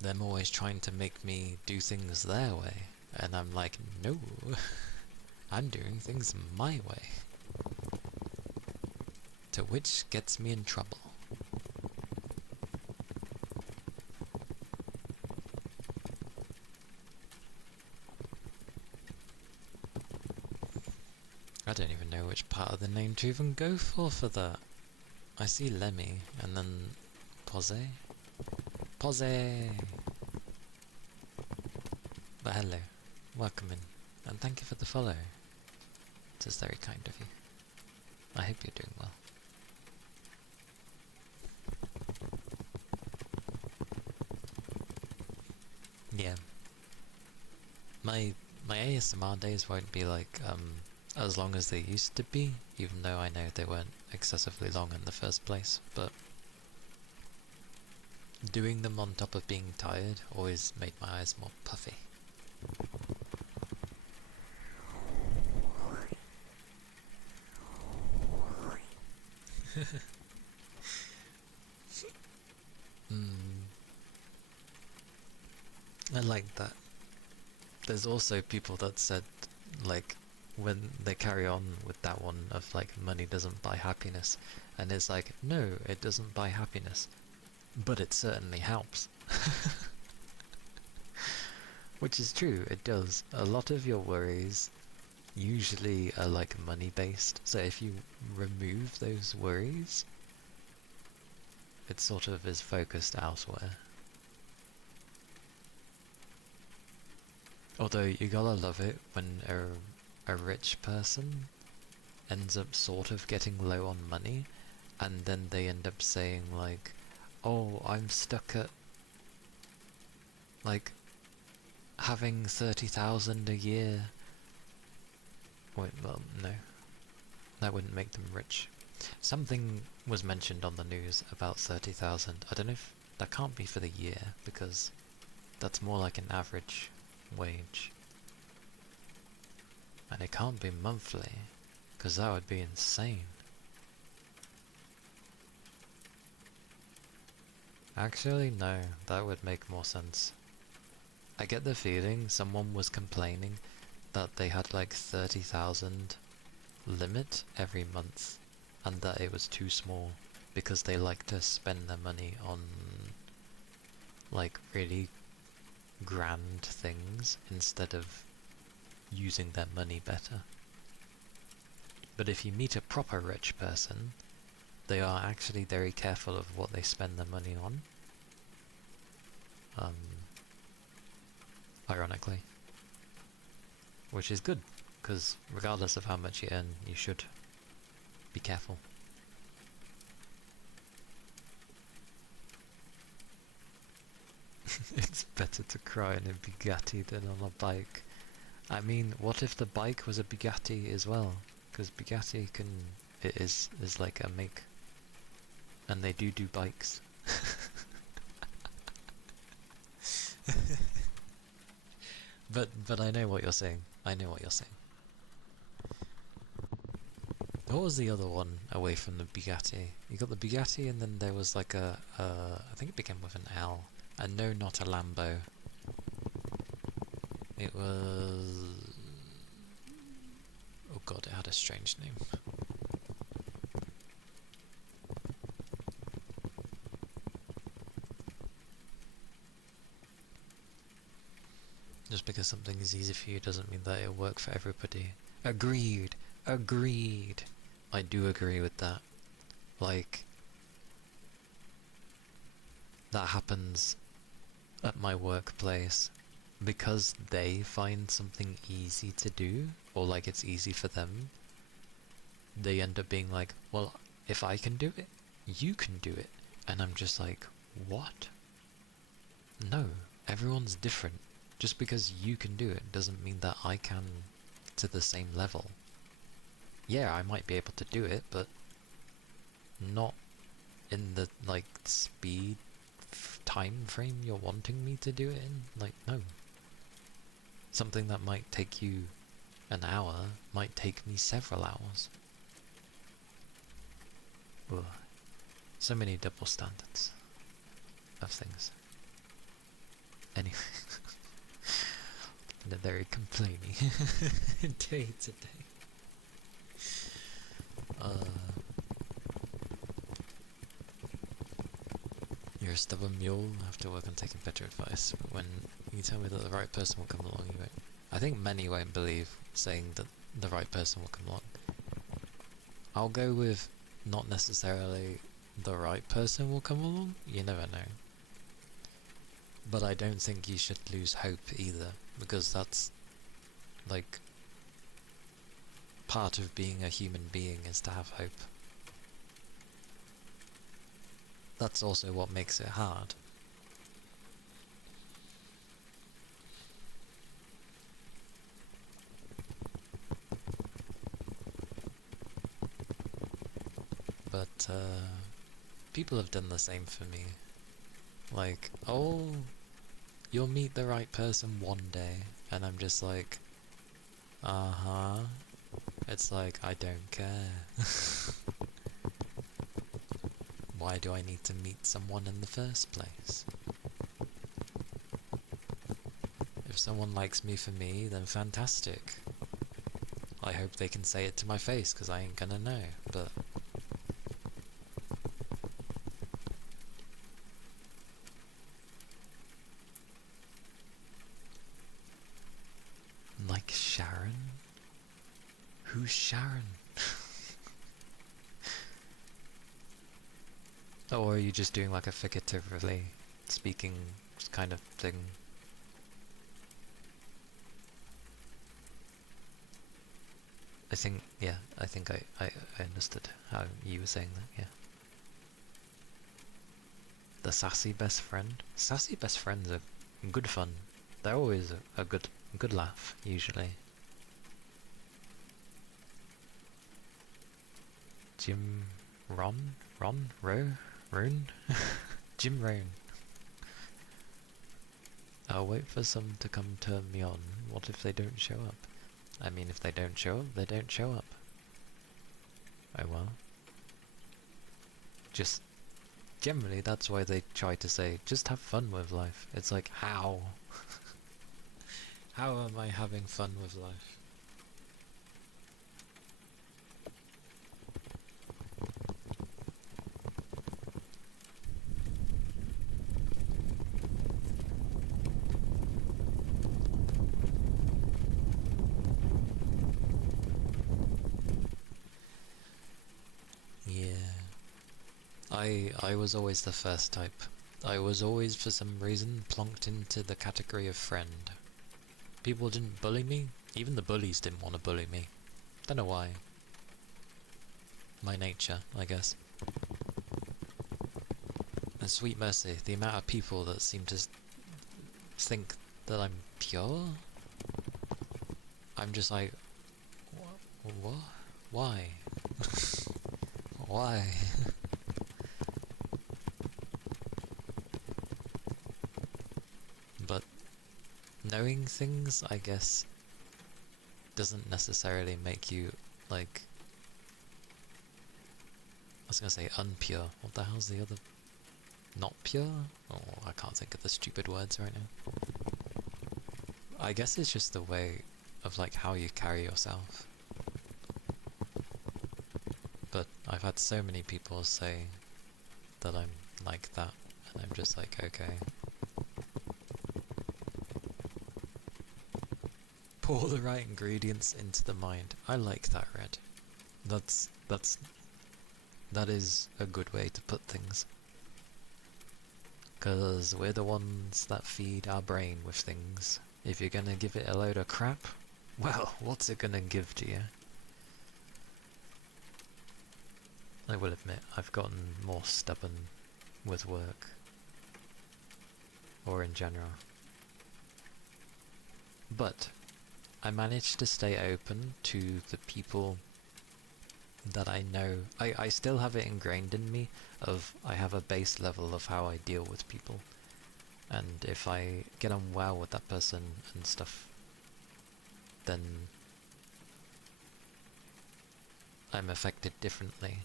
Them always trying to make me do things their way, and I'm like, no, I'm doing things my way. To which gets me in trouble. I don't even even know which part of the name to even go for that. I see Lemmy, and then Pose? Pose! But hello, welcome in, and thank you for the follow. It is very kind of you. I hope you're doing well. Yeah. My ASMR days won't be like, as long as they used to be, even though I know they weren't excessively long in the first place, but doing them on top of being tired always made my eyes more puffy. I like that. There's also people that said, like, when they carry on with that one of, like, money doesn't buy happiness, and it's like, no, it doesn't buy happiness, but it certainly helps. Which is true, it does. A lot of your worries usually are, like, money-based, so if you remove those worries, it sort of is focused elsewhere. Although you gotta love it when a rich person ends up sort of getting low on money, and then they end up saying like, oh, I'm stuck at like having 30,000 a year. Wait, well, no. That wouldn't make them rich. Something was mentioned on the news about 30,000. I don't know if that can't be for the year, because that's more like an average wage. And it can't be monthly, because that would be insane. Actually, no, that would make more sense. I get the feeling someone was complaining that they had like 30,000 limit every month, and that it was too small, because they like to spend their money on like really grand things instead of using their money better. But if you meet a proper rich person, they are actually very careful of what they spend their money on. Ironically. Which is good, because regardless of how much you earn, you should be careful. It's better to cry in a Bugatti than on a bike. I mean, what if the bike was a Bugatti as well? Because Bugatti is like a make, and they do bikes. But I know what you're saying. I know what you're saying. What was the other one away from the Bugatti? You got the Bugatti, and then there was like I think it began with an L. And no, not a Lambo. It was... oh god, it had a strange name. Just because something is easy for you doesn't mean that it'll work for everybody. Agreed! Agreed! I do agree with that. Like, that happens at my workplace because they find something easy to do, or like it's easy for them. They end up being like, well, if I can do it, you can do it. And I'm just like, what? No, everyone's different. Just because you can do it doesn't mean that I can to the same level. Yeah, I might be able to do it, but not in the, like, speed time frame you're wanting me to do it in. Like, no. Something that might take you an hour might take me several hours. Ugh. So many double standards of things. Anyway. Been a very complaining day today. You're a stubborn mule. I have to work on taking better advice. But when you tell me that the right person will come along, you won't. I think many won't believe saying that the right person will come along. I'll go with not necessarily the right person will come along, you never know. But I don't think you should lose hope either, because that's, like, part of being a human being is to have hope. That's also what makes it hard. But, people have done the same for me. Like, oh, you'll meet the right person one day, and I'm just like, uh-huh. It's like, I don't care. Why do I need to meet someone in the first place? If someone likes me for me, then fantastic. I hope they can say it to my face, because I ain't gonna know, but... Like Sharon? Who's Sharon? Or are you just doing like a figuratively speaking kind of thing? I think I understood how you were saying that, yeah. The sassy best friend? Sassy best friends are good fun. They're always a good laugh, usually. Jim Rohn? Jim Rohn. I'll wait for some to come turn me on. What if they don't show up? I mean, if they don't show up, they don't show up. Oh well. Just, generally that's why they try to say, just have fun with life. It's like, how? How am I having fun with life? I was always the first type. I was always, for some reason, plonked into the category of friend. People didn't bully me. Even the bullies didn't want to bully me. Don't know why. My nature, I guess. And sweet mercy, the amount of people that seem to think that I'm pure? I'm just like, what? Why? Why? But knowing things, I guess, doesn't necessarily make you, like... I was gonna say unpure. What the hell's the other... Not pure? Oh, I can't think of the stupid words right now. I guess it's just the way of, like, how you carry yourself. But I've had so many people say that I'm like that, and I'm just like, okay. Pour the right ingredients into the mind. I like that, Red. That is a good way to put things. Because we're the ones that feed our brain with things. If you're gonna give it a load of crap, well, what's it gonna give to you? I will admit, I've gotten more stubborn with work. Or in general. But I managed to stay open to the people that I know. I still have it ingrained in me of I have a base level of how I deal with people. And if I get on well with that person and stuff, then I'm affected differently.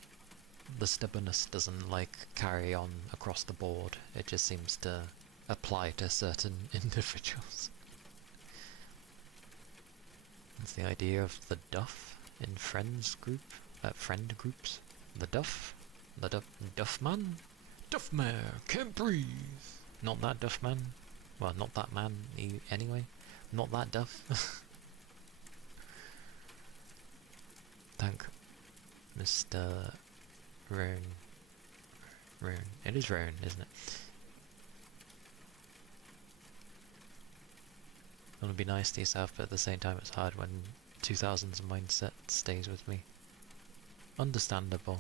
The stubbornness doesn't, like, carry on across the board. It just seems to apply to certain individuals. It's the idea of the duff in friends friend groups. The duff? The duff man? Duff man, can't breathe! Not that duff man. Well, not that man anyway. Not that duff. Thank Mr. Roan. Roan. It is Roan, isn't it? I want to be nice to yourself, but at the same time it's hard when 2000s mindset stays with me. Understandable.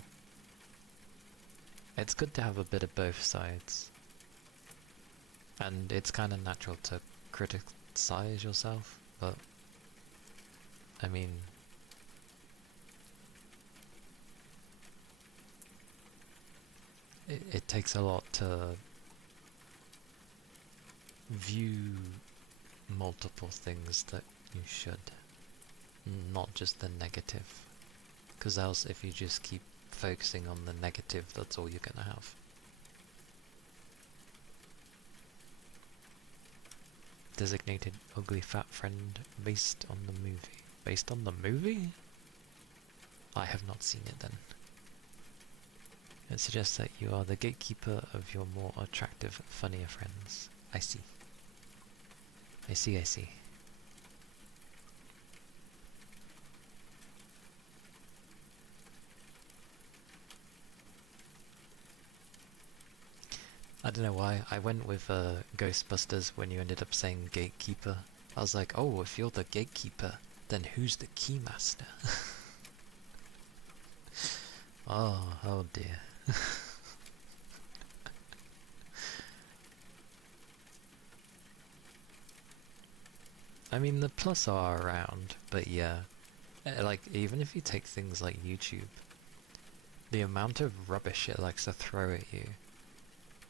It's good to have a bit of both sides. And it's kind of natural to criticize yourself, but I mean, it takes a lot to view multiple things that you should, not just the negative. Because else, if you just keep focusing on the negative, that's all you're gonna have. Designated ugly fat friend based on the movie. Based on the movie? I have not seen it then. It suggests that you are the gatekeeper of your more attractive, funnier friends. I see. I see, I see. I don't know why, I went with Ghostbusters when you ended up saying gatekeeper. I was like, oh, if you're the gatekeeper, then who's the keymaster? Oh dear. I mean, the plus are around, but yeah. Like, even if you take things like YouTube, the amount of rubbish it likes to throw at you,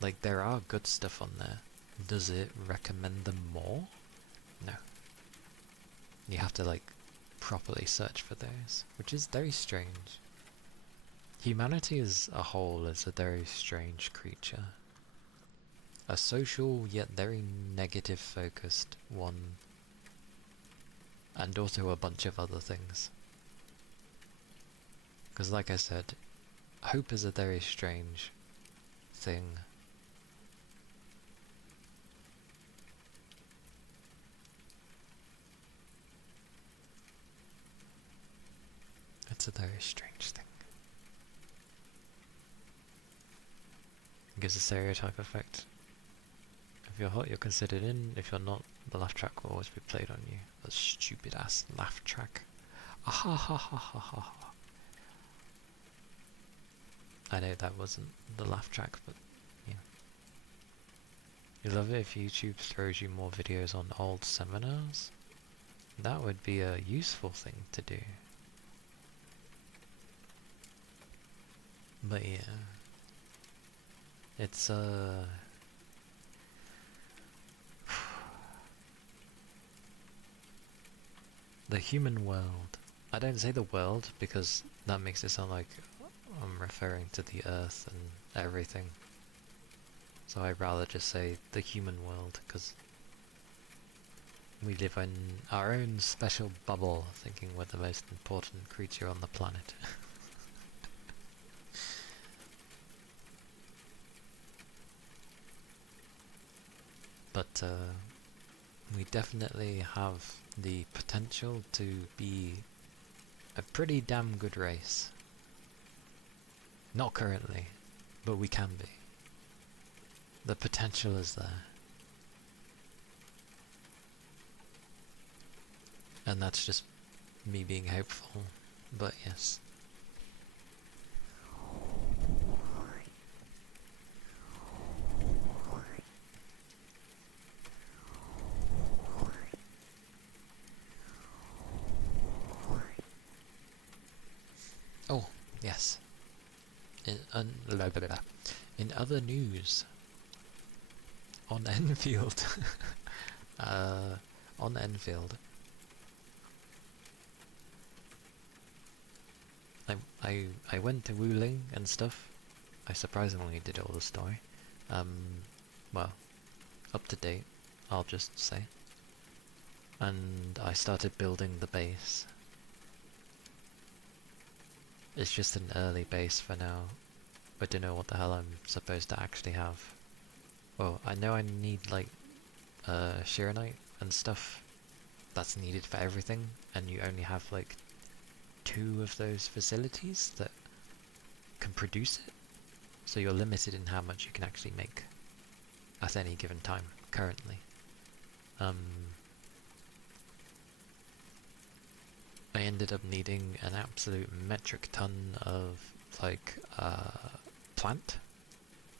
like, there are good stuff on there. Does it recommend them more? No. You have to, like, properly search for those, which is very strange. Humanity as a whole is a very strange creature. A social yet very negative focused one. And also a bunch of other things. Because like I said, hope is a very strange thing. It's a very strange thing. It gives a stereotype effect. If you're hot, you're considered in. If you're not, the laugh track will always be played on you. A stupid ass laugh track. Ah ha ha ha ha ha ha. I know that wasn't the laugh track, but yeah. You love it if YouTube throws you more videos on old seminars? That would be a useful thing to do. But yeah. It's the human world. I don't say the world because that makes it sound like I'm referring to the earth and everything. So I'd rather just say the human world, because we live in our own special bubble, thinking we're the most important creature on the planet. But we definitely have the potential to be a pretty damn good race. Not currently, but we can be. The potential is there. And that's just me being hopeful, but yes. Oh, yes. In other news, on Enfield, on Enfield, I went to Wuling and stuff. I surprisingly did all the story. Well, up to date, I'll just say. And I started building the base. It's just an early base for now. I don't know what the hell I'm supposed to actually have. Well, I know I need like Shironite and stuff that's needed for everything, and you only have like 2 of those facilities that can produce it, so you're limited in how much you can actually make at any given time currently. I ended up needing an absolute metric ton of like plant,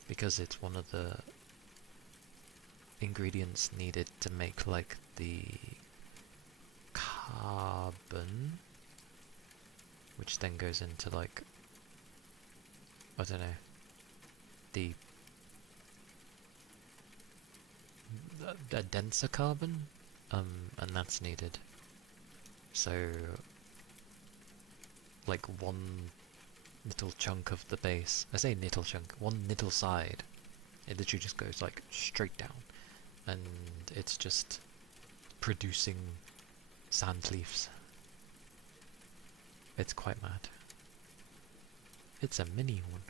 because it's one of the ingredients needed to make like the carbon, which then goes into like, I don't know, the denser carbon, and that's needed. So like one little chunk of the base, I say little chunk, one little side, it literally just goes like straight down, and it's just producing sand leaves. It's quite mad. It's a mini one.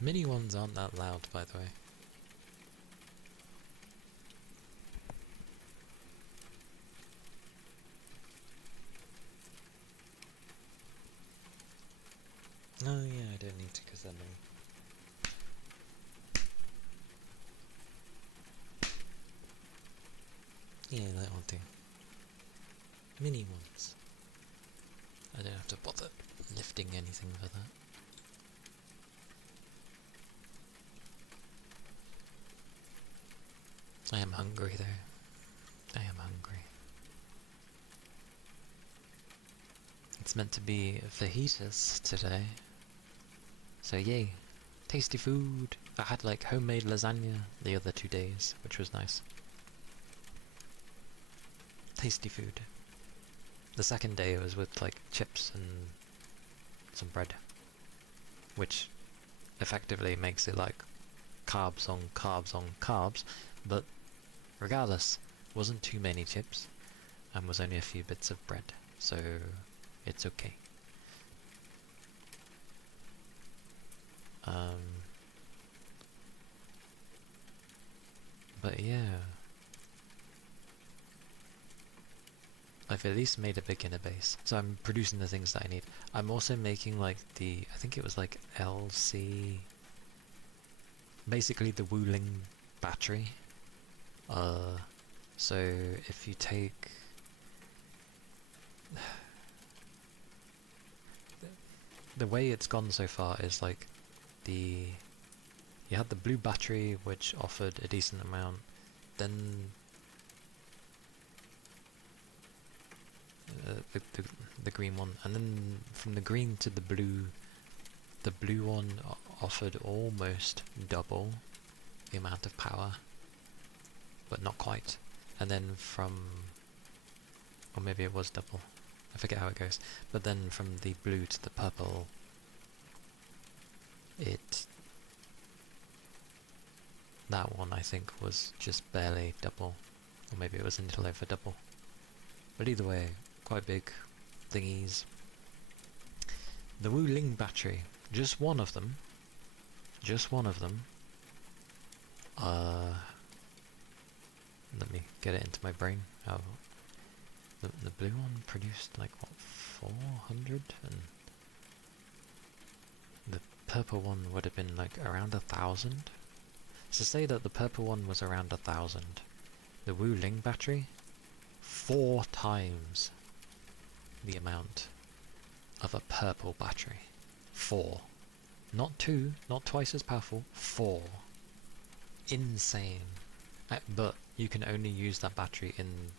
Mini ones aren't that loud, by the way. Oh yeah, I don't need to because they're mini. Yeah, that will do. Mini ones. I don't have to bother lifting anything for that. I am hungry though. I am hungry. It's meant to be fajitas today. So yay. Tasty food. I had like homemade lasagna the other 2 days, which was nice. Tasty food. The second day it was with like chips and some bread, which effectively makes it like carbs on carbs on carbs, but regardless, wasn't too many chips and was only a few bits of bread, so it's okay. But yeah, I've at least made a beginner base, so I'm producing the things that I need. I'm also making like the, I think it was like LC, basically the Wuling battery. So if you take the way it's gone so far is like you had the blue battery which offered a decent amount, then the green one, and then from the green to the blue one offered almost double the amount of power, but not quite. And then from, or maybe it was double, I forget how it goes, but then from the blue to the purple, that one I think was just barely double, or maybe it was a little over double. But either way, quite big thingies. The Wuling battery, just one of them. Let me get it into my brain. Oh, the blue one produced like what, 400, and the purple one would have been like around 1,000. So say that the purple one was around 1,000. The Wuling battery, 4 times the amount of a purple battery. 4. Not 2, not twice as powerful, 4. Insane. But you can only use that battery in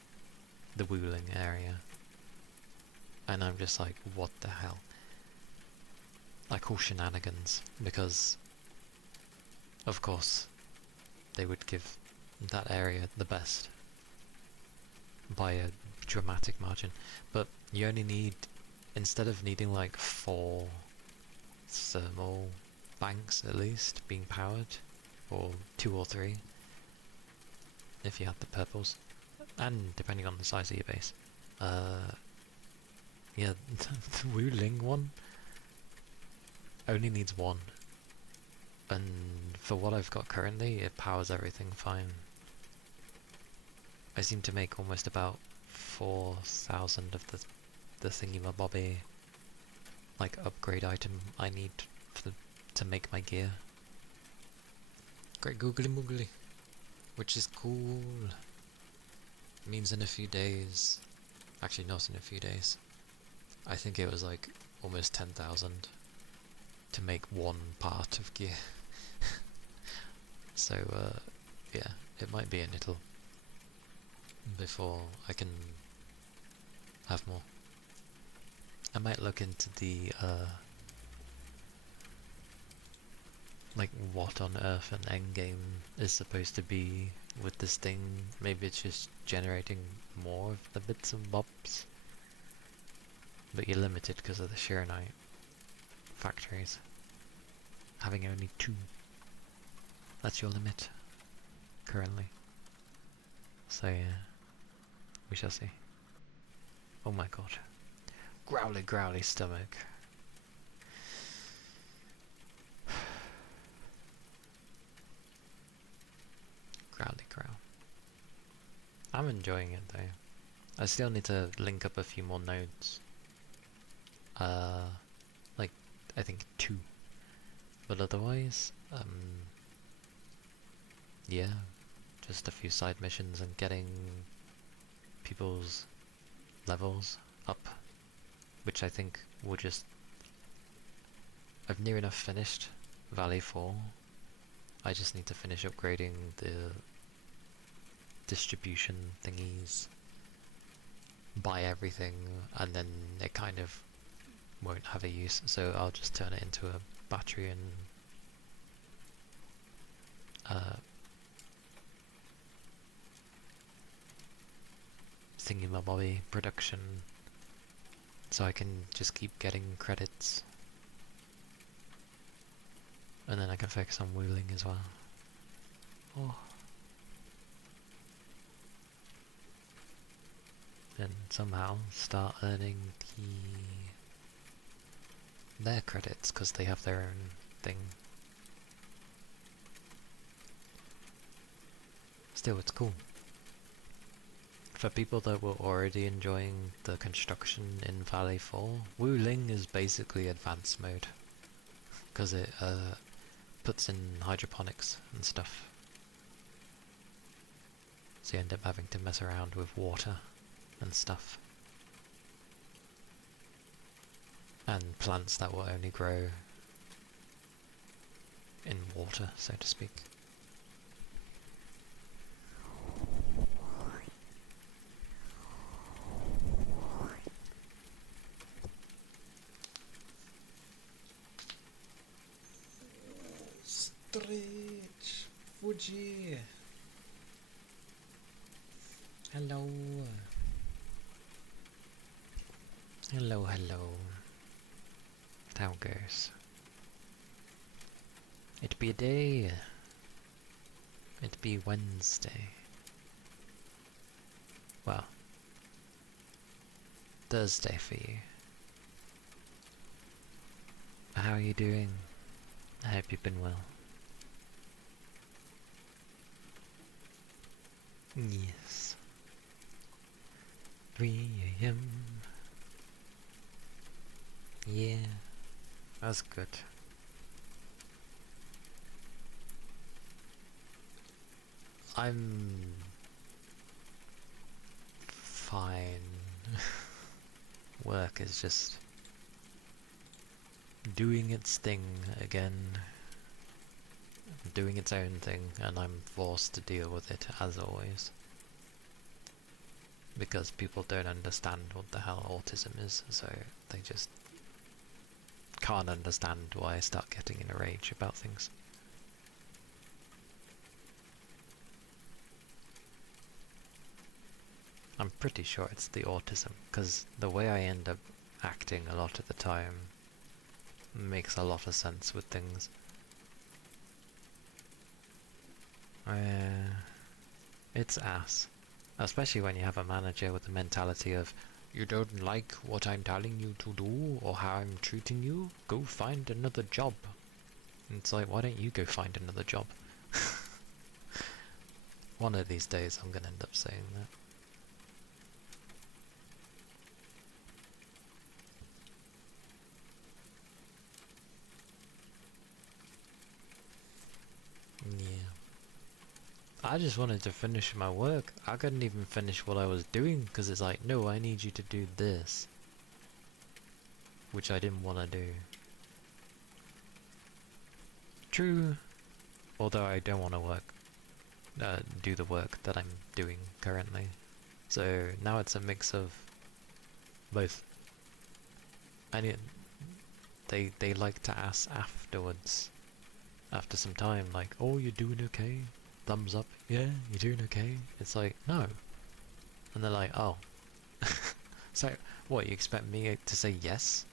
the Wuling area. And I'm just like, what the hell? I call shenanigans, because of course they would give that area the best by a dramatic margin, but you only need, instead of needing like 4 thermal banks at least being powered, or 2 or 3 if you had the purples, and depending on the size of your base. Yeah, the Wuling one only needs 1, and for what I've got currently, it powers everything fine. I seem to make almost about 4,000 of the thingy-mabobby like upgrade item I need to make my gear. Great googly moogly, which is cool. Means in a few days, actually not in a few days, I think it was like almost 10,000 to make one part of gear. So yeah, it might be a little before I can have more. I might look into the like what on earth an endgame is supposed to be with this thing. Maybe it's just generating more of the bits and bobs, but you're limited because of the Shiranite factories. Having only 2. That's your limit currently. So yeah, we shall see. Oh my god. Growly growly stomach. Growly growl. I'm enjoying it though. I still need to link up a few more nodes. Like, I think 2. But otherwise, yeah, just a few side missions and getting people's levels up, which I think will just... I've near enough finished Valley 4. I just need to finish upgrading the distribution thingies, buy everything, and then it kind of won't have a use, so I'll just turn it into a battery and thingy-mabobby production, so I can just keep getting credits, and then I can focus on wheeling as well. Oh. And somehow start earning their credits, because they have their own thing. Still, it's cool. For people that were already enjoying the construction in Valley 4, Wuling is basically advanced mode, because it puts in hydroponics and stuff. So you end up having to mess around with water and stuff. And plants that will only grow in water, so to speak. Stretch! Fuji! Hello! Hello, hello. How goes? It be a day. It be Wednesday. Well, Thursday for you. How are you doing? I hope you've been well. Yes. 3 AM. Yeah, that's good. I'm fine. Work is just doing its thing again, doing its own thing, and I'm forced to deal with it as always. Because people don't understand what the hell autism is, so they just can't understand why I start getting in a rage about things. I'm pretty sure it's the autism, because the way I end up acting a lot of the time makes a lot of sense with things. It's ass. Especially when you have a manager with the mentality of, you don't like what I'm telling you to do or how I'm treating you? Go find another job. And it's like, why don't you go find another job? One of these days I'm gonna end up saying that. I just wanted to finish my work. I couldn't even finish what I was doing because it's like, no, I need you to do this. Which I didn't want to do. True. Although I don't want to do the work that I'm doing currently. So now it's a mix of both. And they like to ask afterwards. After some time, like, oh, you're doing okay? Thumbs up, yeah, you're doing okay? It's like, no. And they're like, oh. So, what, you expect me to say yes?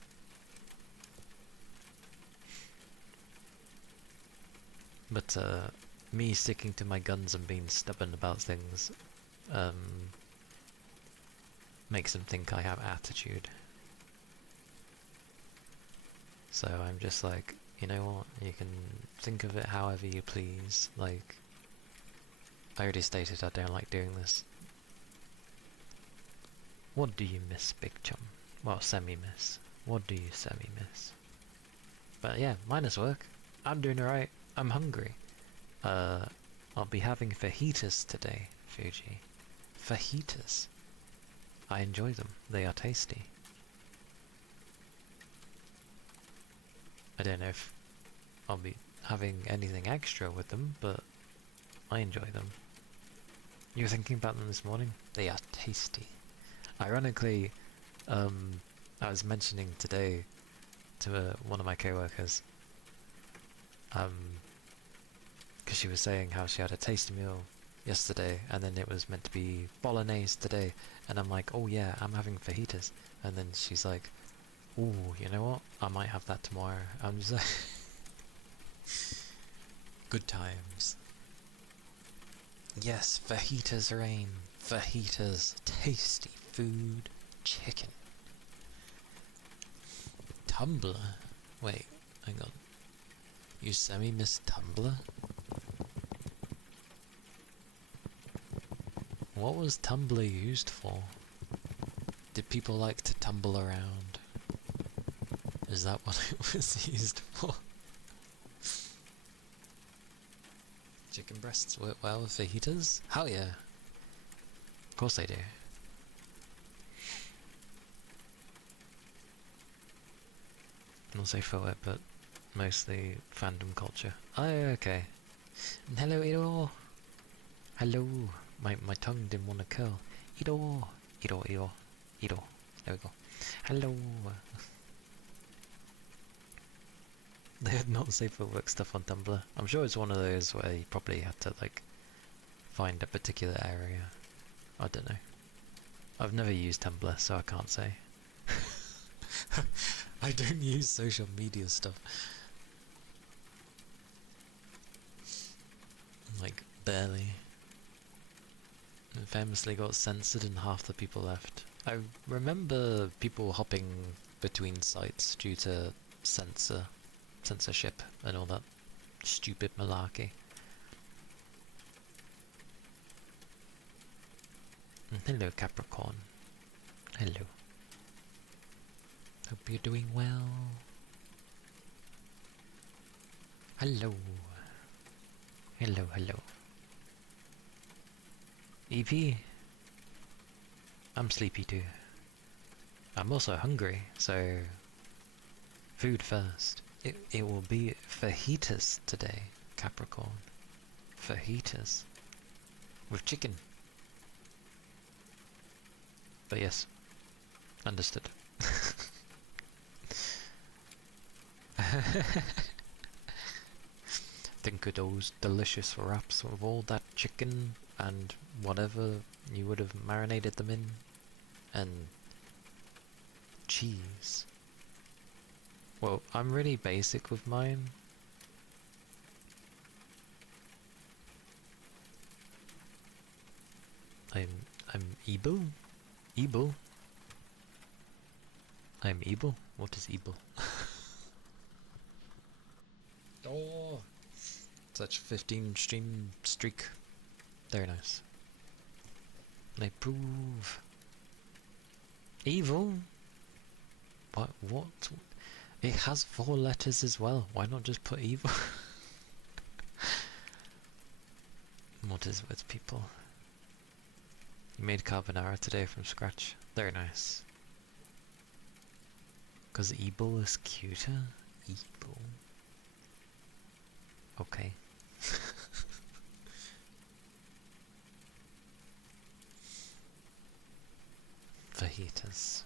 But, me sticking to my guns and being stubborn about things, makes them think I have attitude. So I'm just like, you know what, you can think of it however you please, like, I already stated I don't like doing this. What do you miss, Big Chum? Well, semi-miss. What do you semi-miss? But yeah, minus work. I'm doing alright. I'm hungry. I'll be having fajitas today, Fuji. Fajitas. I enjoy them. They are tasty. I don't know if I'll be having anything extra with them, but I enjoy them. You were thinking about them this morning? They are tasty. Ironically, I was mentioning today to one of my co-workers, because she was saying how she had a tasty meal yesterday, and then it was meant to be bolognese today, and I'm like, oh yeah, I'm having fajitas, and then she's like, ooh, you know what? I might have that tomorrow. I'm just like, good times. Yes, fajitas rain. Fajitas, tasty food, chicken. Tumblr? Wait, hang on. You semi-miss Tumblr? What was Tumblr used for? Did people like to tumble around? Is that what it was used for? Chicken breasts work well with fajitas? Hell yeah. Of course they do. I'll say for it, but mostly fandom culture. Oh, okay. Hello, Iro. Hello. My tongue didn't want to curl. Iro. Iro, Iro. Iro. There we go. Hello. They had not safe for work stuff on Tumblr. I'm sure it's one of those where you probably had to, like, find a particular area. I don't know. I've never used Tumblr, so I can't say. I don't use social media stuff. Like, barely. It famously got censored and half the people left. I remember people hopping between sites due to censorship and all that stupid malarkey. Hello, Capricorn. Hello. Hope you're doing well. Hello. Hello, hello. EP? I'm sleepy too. I'm also hungry, so food first. It will be fajitas today, Capricorn. Fajitas. With chicken. But yes, understood. Think of those delicious wraps with all that chicken and whatever you would have marinated them in, and cheese. Well, I'm really basic with mine. I'm evil? Evil? I'm evil? What is evil? Oh! Such 15 stream streak. Very nice. I approve. Evil? What? It has 4 letters as well. Why not just put evil? More What is with people? You made carbonara today from scratch. Very nice. Because Ebel is cuter? Ebel. Okay. Fajitas.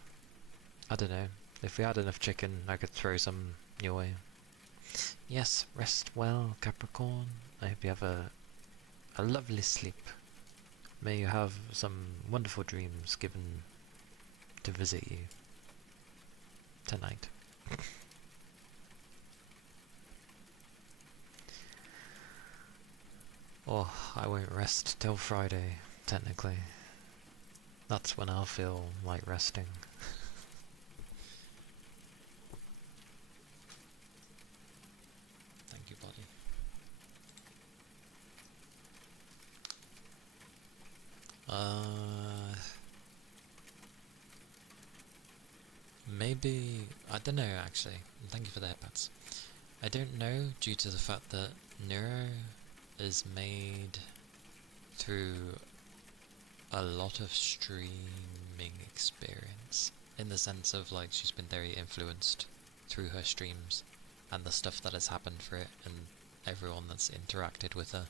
I don't know. If we had enough chicken, I could throw some your way. Yes, rest well, Capricorn. I hope you have a lovely sleep. May you have some wonderful dreams given to visit you tonight. Oh, I won't rest till Friday, technically. That's when I'll feel like resting. Thank you, buddy. Maybe, I don't know actually. Thank you for the headpats. I don't know due to the fact that Neuro is made through a lot of streaming experience, in the sense of like she's been very influenced through her streams and the stuff that has happened for it and everyone that's interacted with her.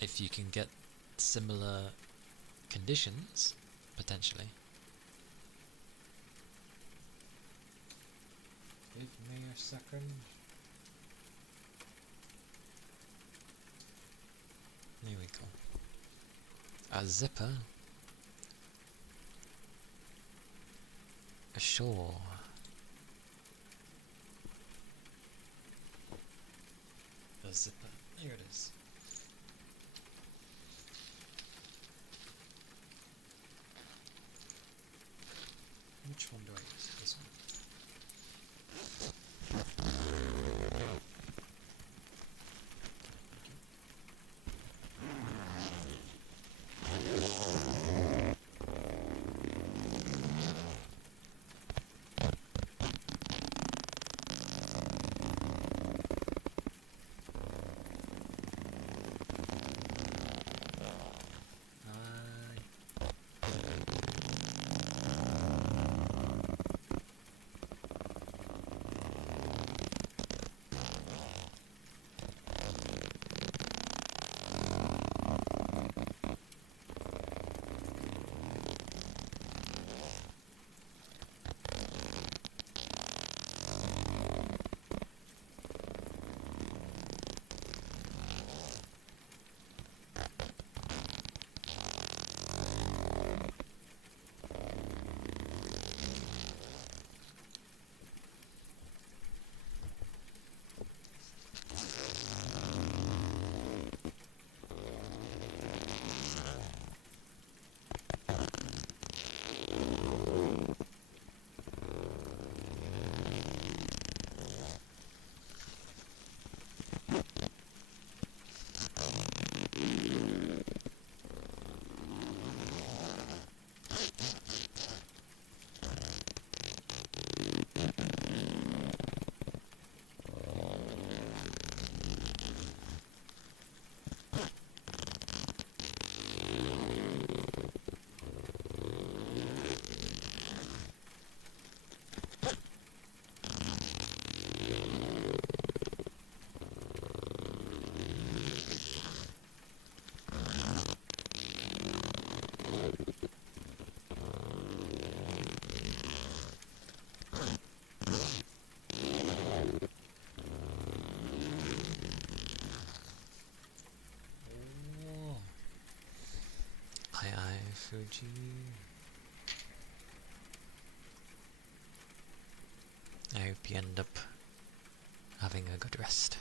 If you can get similar conditions, potentially. Give me a second. There we go. A zipper? Sure. A zipper. Here it is. Which one do I use? This one. Fuji. I hope you end up having a good rest.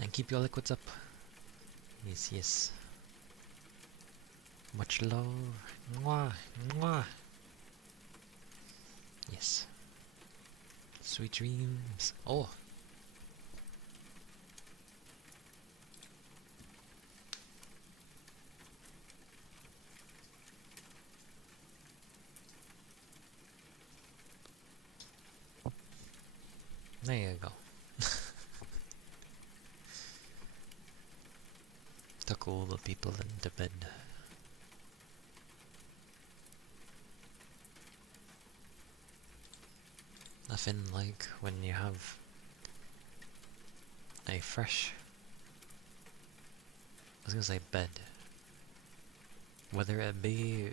And keep your liquids up. Yes, yes. Much love. Mwah, mwah. Yes. Sweet dreams. Oh. There you go. all the people into bed. Nothing like when you have a fresh, I was gonna say bed, whether it be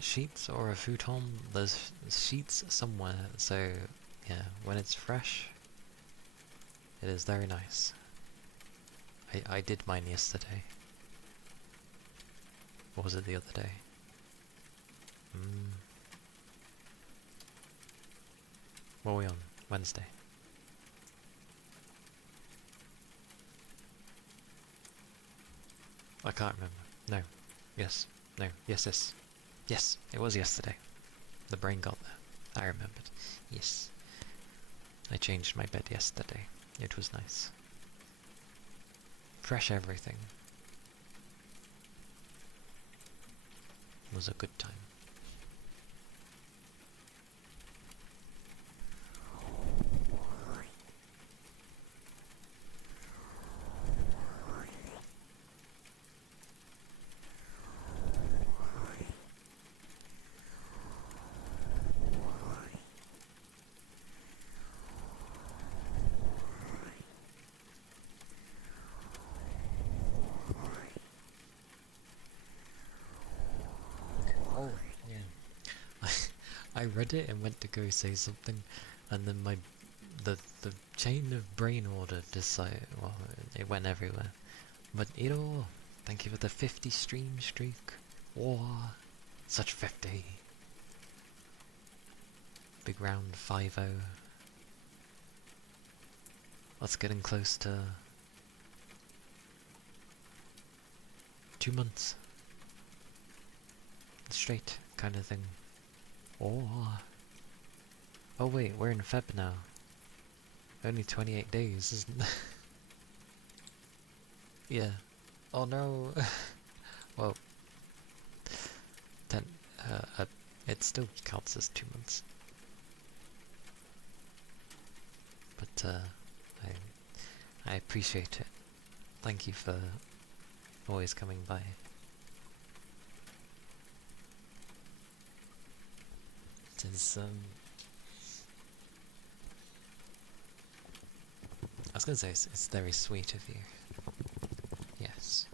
sheets or a futon, there's sheets somewhere, so yeah, when it's fresh, it is very nice. I did mine yesterday. Or was it the other day? What are we on? Wednesday. I can't remember. No. Yes. No. Yes, yes. Yes, it was yesterday. The brain got there. I remembered. Yes. I changed my bed yesterday. It was nice. Fresh everything. It was a good time. Oh, yeah. I read it and went to go say something, and then the chain of brain order decided, well, it went everywhere. But Iro, thank you for the 50 stream streak. Wow, such 50. Big round 5-0. That's getting close to 2 months. Straight kind of thing. Oh wait, we're in Feb now. Only 28 days, isn't it? Yeah. Oh no. Well, then it still counts as 2 months. But I appreciate it. Thank you for always coming by. It's I was gonna say it's very sweet of you. Yes.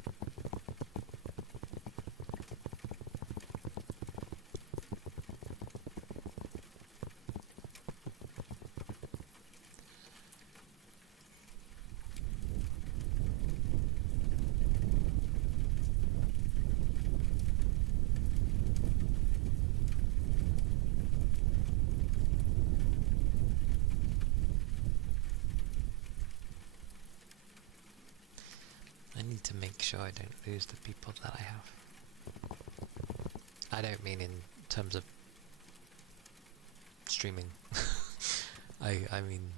I need to make sure I don't lose the people that I have. I don't mean in terms of streaming. I mean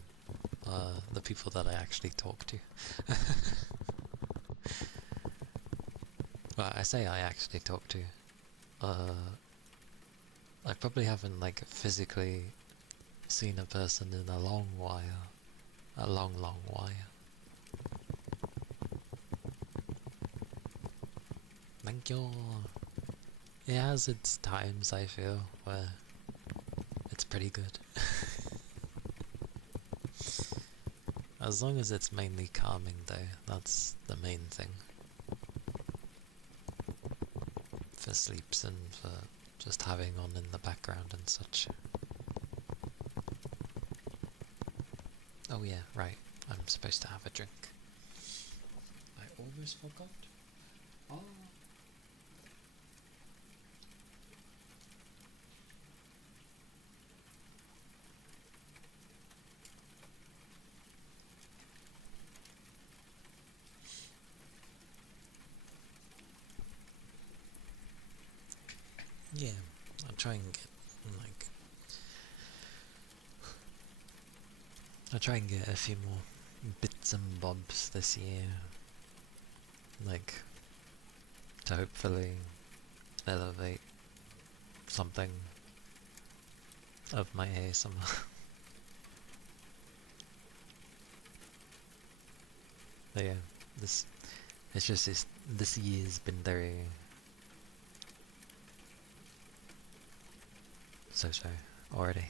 the people that I actually talk to. Well, I say I actually talk to. I probably haven't like physically seen a person in a long while. A long while. Thank you. It has its times, I feel, where it's pretty good. As long as it's mainly calming though, that's the main thing. For sleeps and for just having on in the background and such. Oh yeah, right. I'm supposed to have a drink. I almost forgot. Oh. Yeah, I'll try and get like I'll try and get a few more bits and bobs this year. Like to hopefully elevate something of my ASMR. But yeah, this It's just this year's been very so already.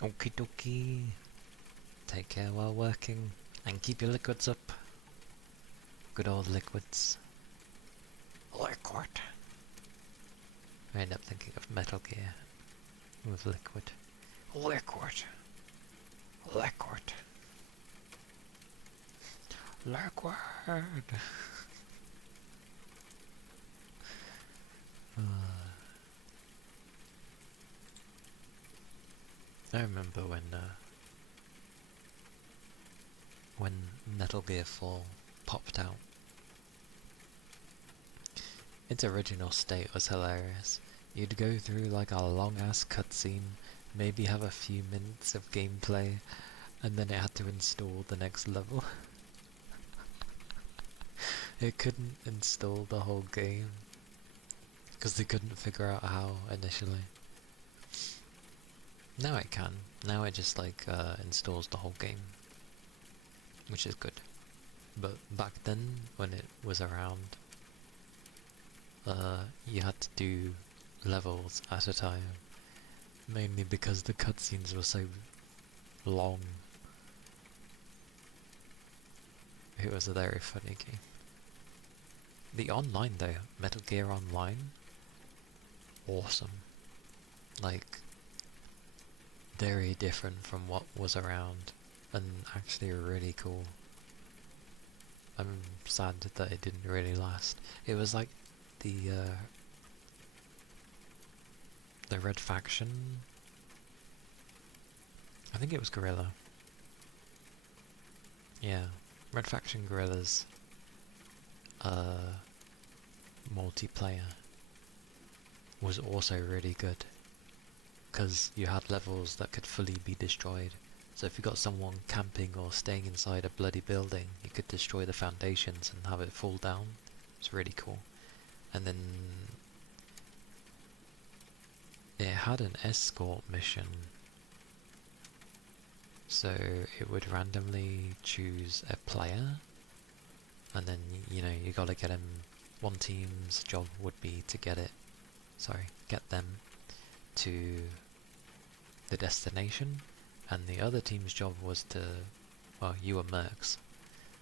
Okie dokie. Take care while working and keep your liquids up. Good old liquids. Liquid. I end up thinking of Metal Gear with liquid. Liquid. Liquid. Liquid. I remember when Metal Gear 4 popped out. Its original state was hilarious. You'd go through like a long ass cutscene, maybe have a few minutes of gameplay, and then it had to install the next level. It couldn't install the whole game because they couldn't figure out how initially. Now it can. Now it just like installs the whole game, which is good. But back then, when it was around, you had to do levels at a time, mainly because the cutscenes were so long. It was a very funny game. The online though, Metal Gear Online, awesome. Like, very different from what was around, and actually really cool. I'm sad that it didn't really last. It was like the Red Faction. I think it was Guerrilla. Yeah, Red Faction Guerrilla's multiplayer was also really good, because you had levels that could fully be destroyed. So if you got someone camping or staying inside a bloody building, you could destroy the foundations and have it fall down. It's really cool. And then it had an escort mission, so it would randomly choose a player, and then you know you gotta get him. One team's job would be to get them to the destination, and the other team's job was to, well, you were mercs,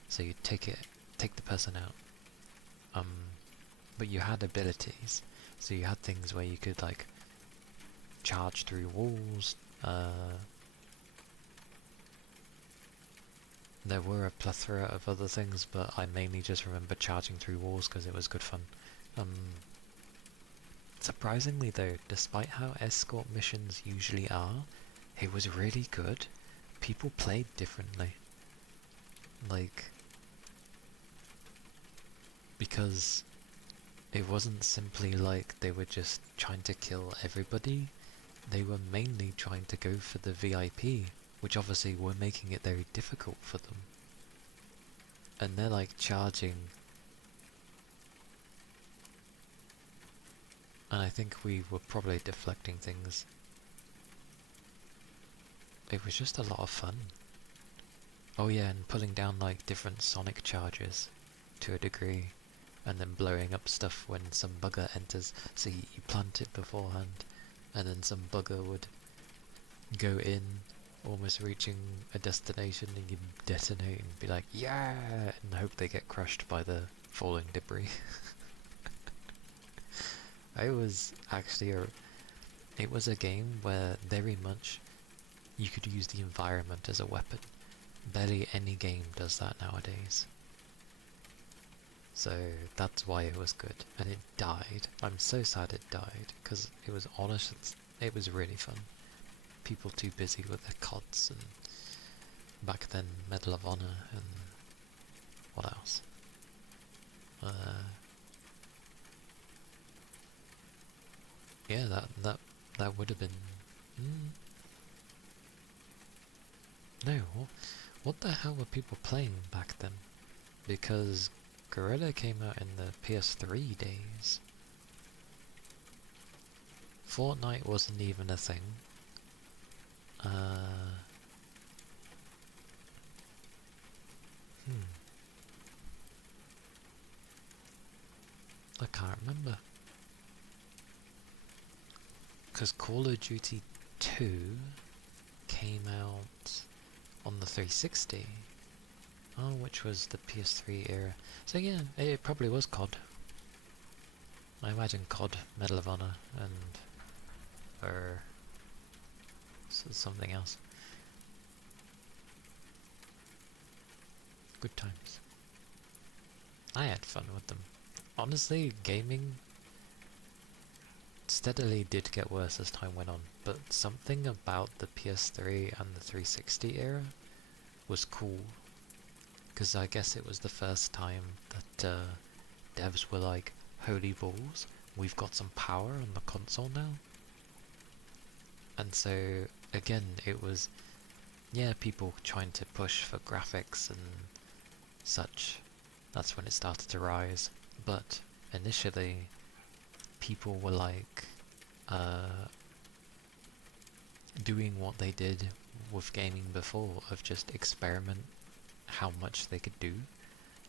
so you take the person out. But you had abilities, so you had things where you could like charge through walls. There were a plethora of other things, but I mainly just remember charging through walls because it was good fun. Surprisingly though, despite how escort missions usually are, it was really good. People played differently. Like, because it wasn't simply like they were just trying to kill everybody. They were mainly trying to go for the VIP, which obviously were making it very difficult for them. And they're like charging. And I think we were probably deflecting things. It was just a lot of fun. Oh yeah, and pulling down like different sonic charges to a degree, and then blowing up stuff when some bugger enters. So you plant it beforehand, and then some bugger would go in, almost reaching a destination, and you detonate and be like, yeah, and hope they get crushed by the falling debris. It was actually it was a game where very much you could use the environment as a weapon. Barely any game does that nowadays. So that's why it was good. And it died. I'm so sad it died, because it was honest, it was really fun. People too busy with their CODs, and back then Medal of Honor, and what else? Yeah, that would have been. No, what the hell were people playing back then? Because Guerrilla came out in the PS3 days. Fortnite wasn't even a thing. I can't remember. Because Call of Duty 2 came out on the 360. Oh, which was the PS3 era. So yeah, it probably was COD. I imagine COD, Medal of Honor, and or something else. Good times. I had fun with them. Honestly, gaming steadily did get worse as time went on, but something about the PS3 and the 360 era was cool. Because I guess it was the first time that devs were like, holy balls, we've got some power on the console now. And so, again, it was, yeah, people trying to push for graphics and such. That's when it started to rise. But initially, people were like, doing what they did with gaming before, of just experiment how much they could do.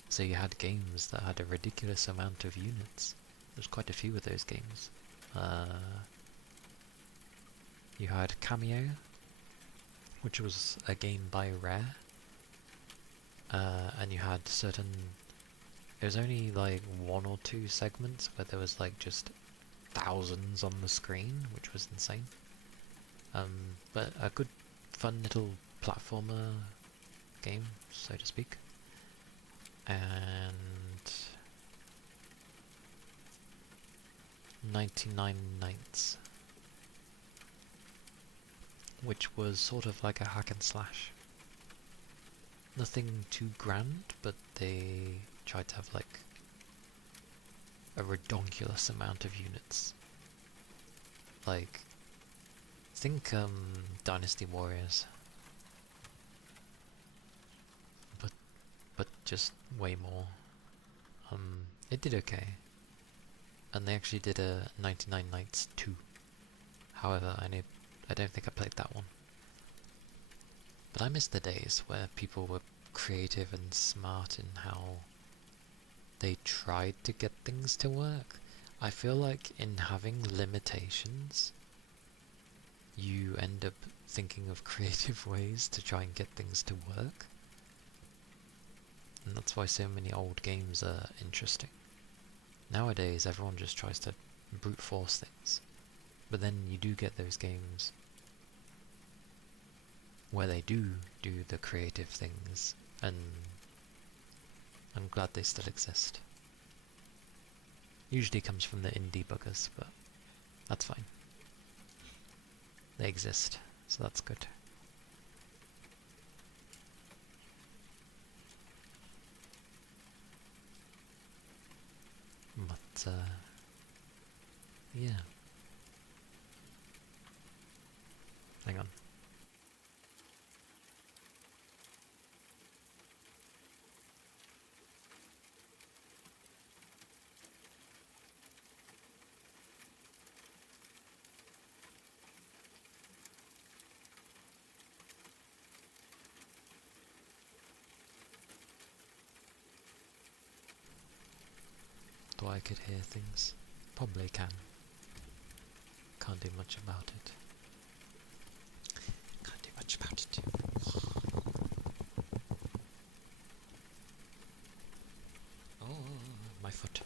So you had games that had a ridiculous amount of units. There's quite a few of those games. You had Cameo, which was a game by Rare, and you had certain... It was only like 1 or 2 segments where there was like just thousands on the screen, which was insane. But a good, fun little platformer game, so to speak. And 99 Nights, which was sort of like a hack and slash. Nothing too grand, but they tried to have like a redonkulous amount of units. Like, think Dynasty Warriors, but just way more. It did okay, and they actually did a 99 Nights 2. However, I don't think I played that one. But I miss the days where people were creative and smart in how they tried to get things to work. I feel like in having limitations, you end up thinking of creative ways to try and get things to work. And that's why so many old games are interesting. Nowadays, everyone just tries to brute force things. But then you do get those games where they do the creative things, and I'm glad they still exist. Usually comes from the indie buggers, but that's fine. They exist, so that's good. But, yeah. Hang on. Thought I could hear things. Probably can. Can't do much about it. Can't do much about it. Oh, my foot.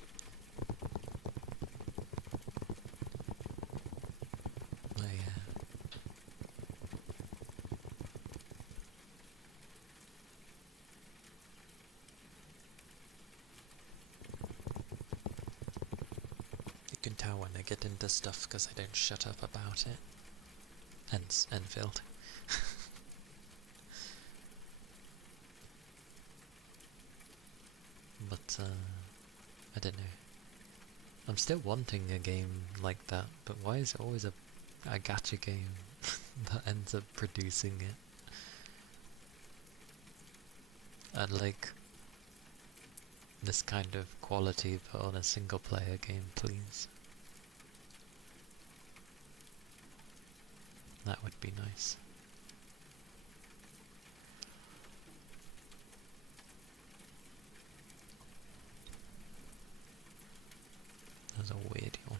You can tell when I get into stuff because I don't shut up about it. Hence, Enfield. But, I don't know. I'm still wanting a game like that, but why is it always a gacha game that ends up producing it? And like, this kind of quality but on a single player game, please. That would be nice. That's a weird yawn.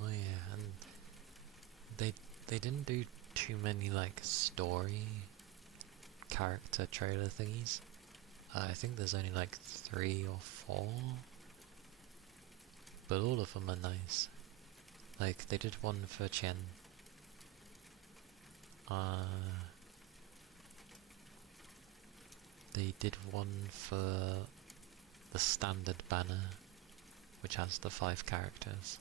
Oh yeah, and they didn't do too many like story character trailer thingies. I think there's only like 3 or 4, but all of them are nice. Like they did one for Chen. They did one for the standard banner, which has the 5 characters.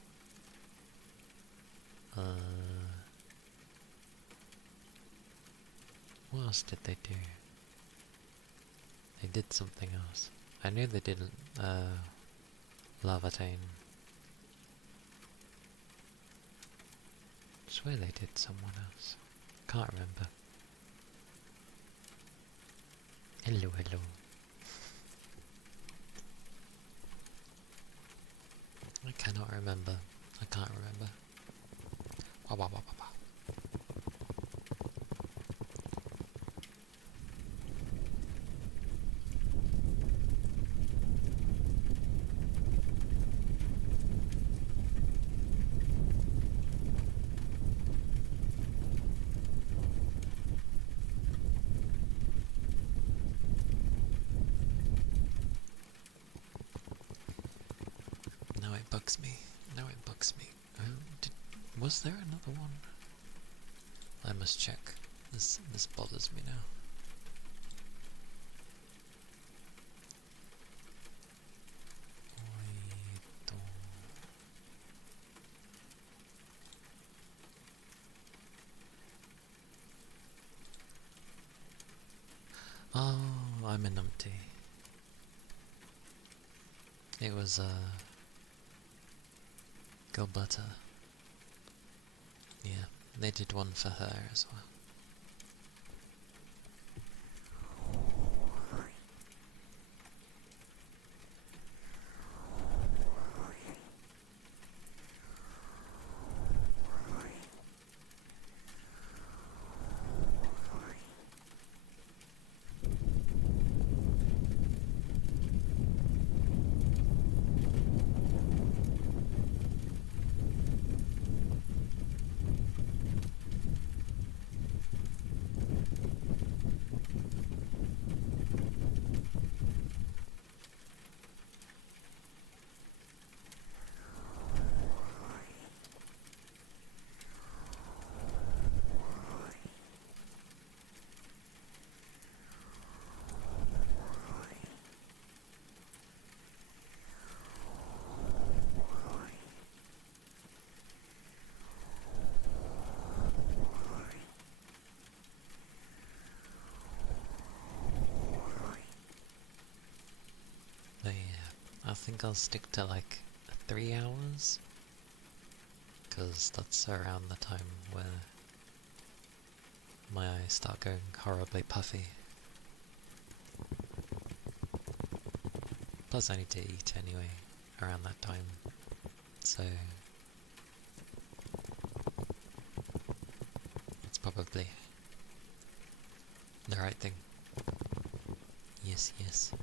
What else did they do? They did something else. I knew they didn't, Lavatane. I swear they did someone else. Can't remember. Hello, hello. I cannot remember. I can't remember. Wah, wah, wah, wah, wah. Now it bugs me. Now it bugs me. Was there another one? I must check. This bothers me now. Oh, I'm a numpty. It was Gilberta. Yeah, they did one for her as well. But yeah, I think I'll stick to like 3 hours, because that's around the time where my eyes start going horribly puffy. Plus I need to eat anyway around that time, so it's probably the right thing. Yes, yes.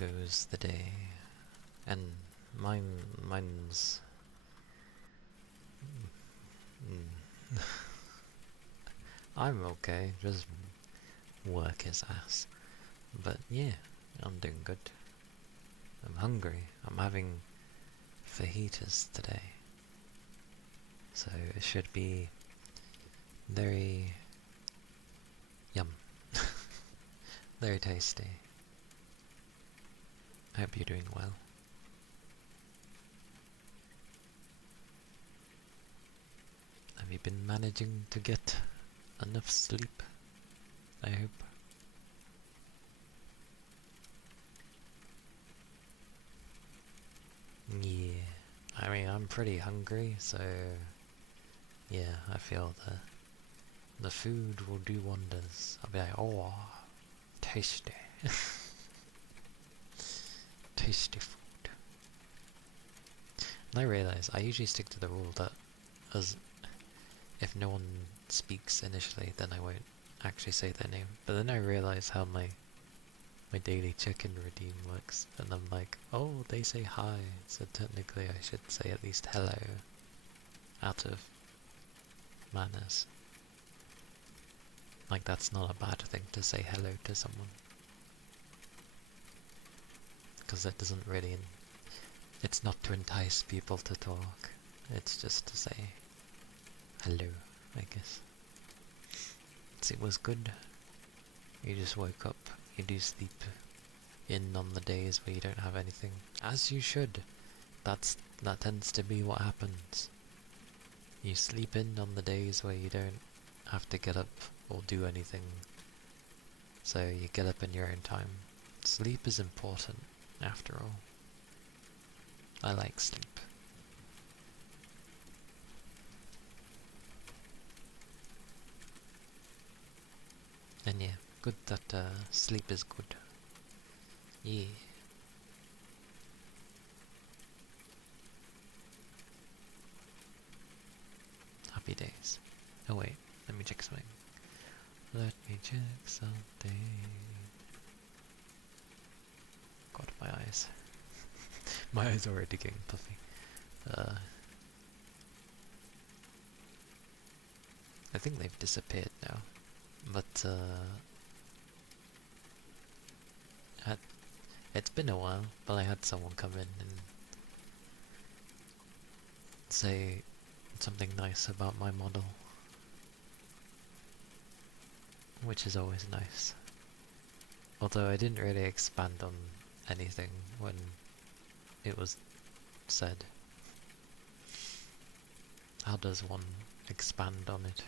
goes the day? And mine's... I'm okay, just work his ass. But yeah, I'm doing good. I'm hungry. I'm having fajitas today. So it should be very yum. Very tasty. Hope you're doing well. Have you been managing to get enough sleep? I hope. Yeah, I mean, I'm pretty hungry, so yeah, I feel the food will do wonders. I'll be like, oh, tasty. Tasty food. And I realise I usually stick to the rule that as if no one speaks initially, then I won't actually say their name. But then I realise how my daily check-in routine works, and I'm like, oh, they say hi, so technically I should say at least hello, out of manners. Like, that's not a bad thing to say hello to someone. Because it doesn't really... It's not to entice people to talk, it's just to say hello, I guess. It was good. You just woke up, you do sleep in on the days where you don't have anything. As you should. That tends to be what happens. You sleep in on the days where you don't have to get up or do anything. So you get up in your own time. Sleep is important, after all. I like sleep. And yeah, good that sleep is good. Yeah. Happy days. Oh wait, let me check something. Let me check something. God, my eyes. My eyes are already getting puffy. I think they've disappeared now. But, it's been a while, but I had someone come in and say something nice about my model, which is always nice. Although I didn't really expand on anything when it was said. How does one expand on it?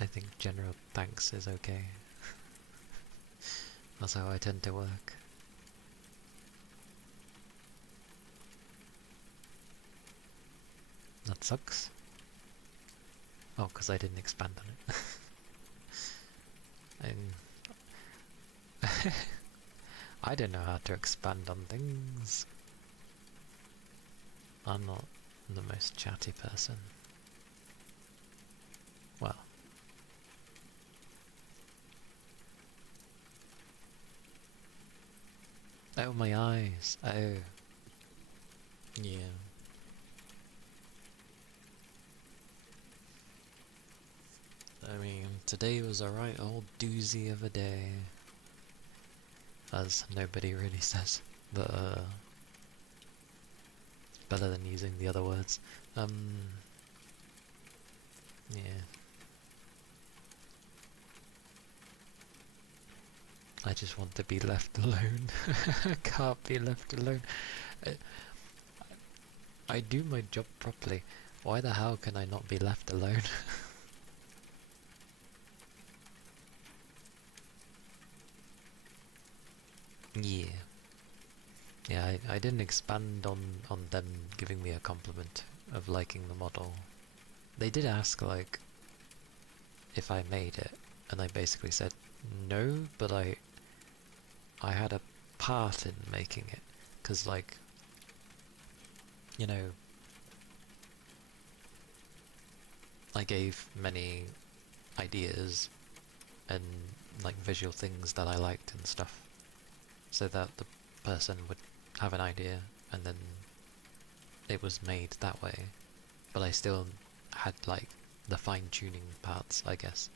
I think general thanks is okay. That's how I tend to work. That sucks. Oh, because I didn't expand on it. I don't know how to expand on things. I'm not the most chatty person. Well. Oh, my eyes. Oh. Yeah. I mean, today was a right old doozy of a day. As nobody really says. But, better than using the other words. Yeah. I just want to be left alone. Can't be left alone. I do my job properly. Why the hell can I not be left alone? Yeah. Yeah, I didn't expand on them giving me a compliment of liking the model. They did ask, like, if I made it, and I basically said no, but I had a part in making it, because, like, you know, I gave many ideas and like visual things that I liked and stuff, so that the person would have an idea and then it was made that way. But I still had like the fine-tuning parts, I guess,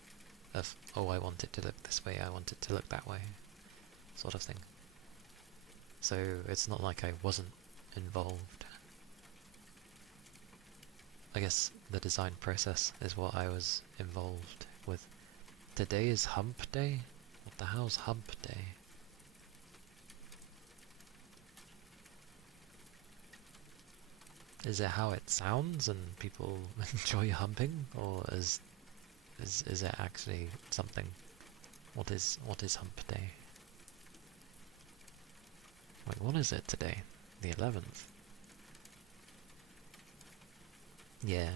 of, oh, I want it to look this way, I want it to look that way, sort of thing. So it's not like I wasn't involved. I guess the design process is what I was involved with. Today is hump day? What the hell's hump day? Is it how it sounds and people enjoy humping? Or is it actually something? What is hump day? Wait, what is it today? The 11th? Yeah.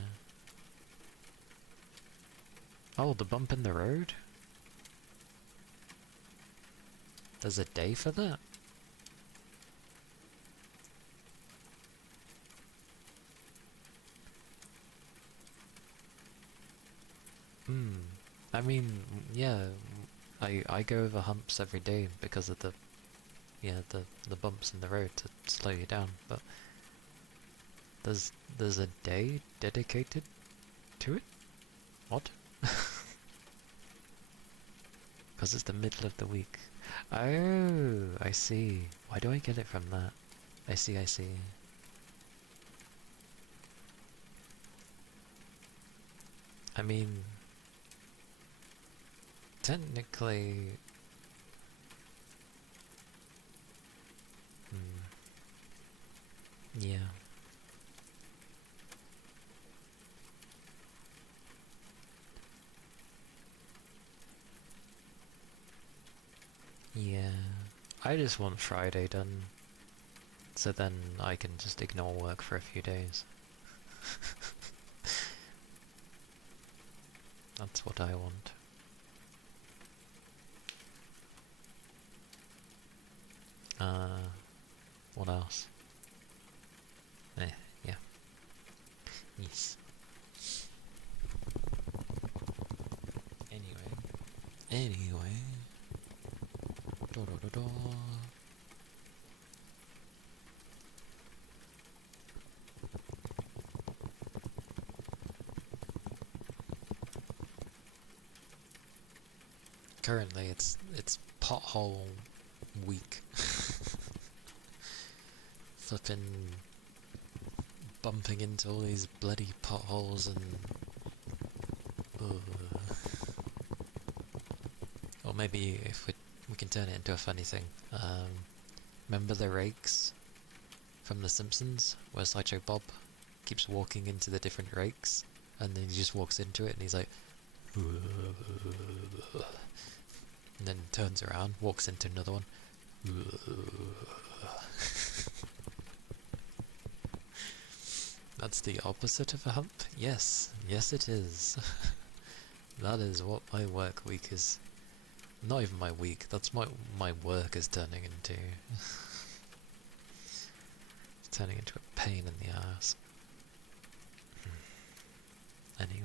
Oh, the bump in the road? There's a day for that? I mean, yeah, I go over humps every day because of the bumps in the road to slow you down, but there's a day dedicated to it? What? Because it's the middle of the week. Oh, I see. Why do I get it from that? I see. I mean, technically... yeah. Yeah. I just want Friday done, so then I can just ignore work for a few days. That's what I want. What else? Yeah. Yes. Anyway. Da da da da. Currently, it's pothole week. Flipping, bumping into all these bloody potholes and. Or maybe if we can turn it into a funny thing. Remember the rakes from The Simpsons, where Sideshow Bob keeps walking into the different rakes, and then he just walks into it, and he's like, and then turns around, walks into another one. That's the opposite of a hump? Yes it is. That is what my work week is. Not even my week, that's what my work is turning into. It's turning into a pain in the ass. Anyway.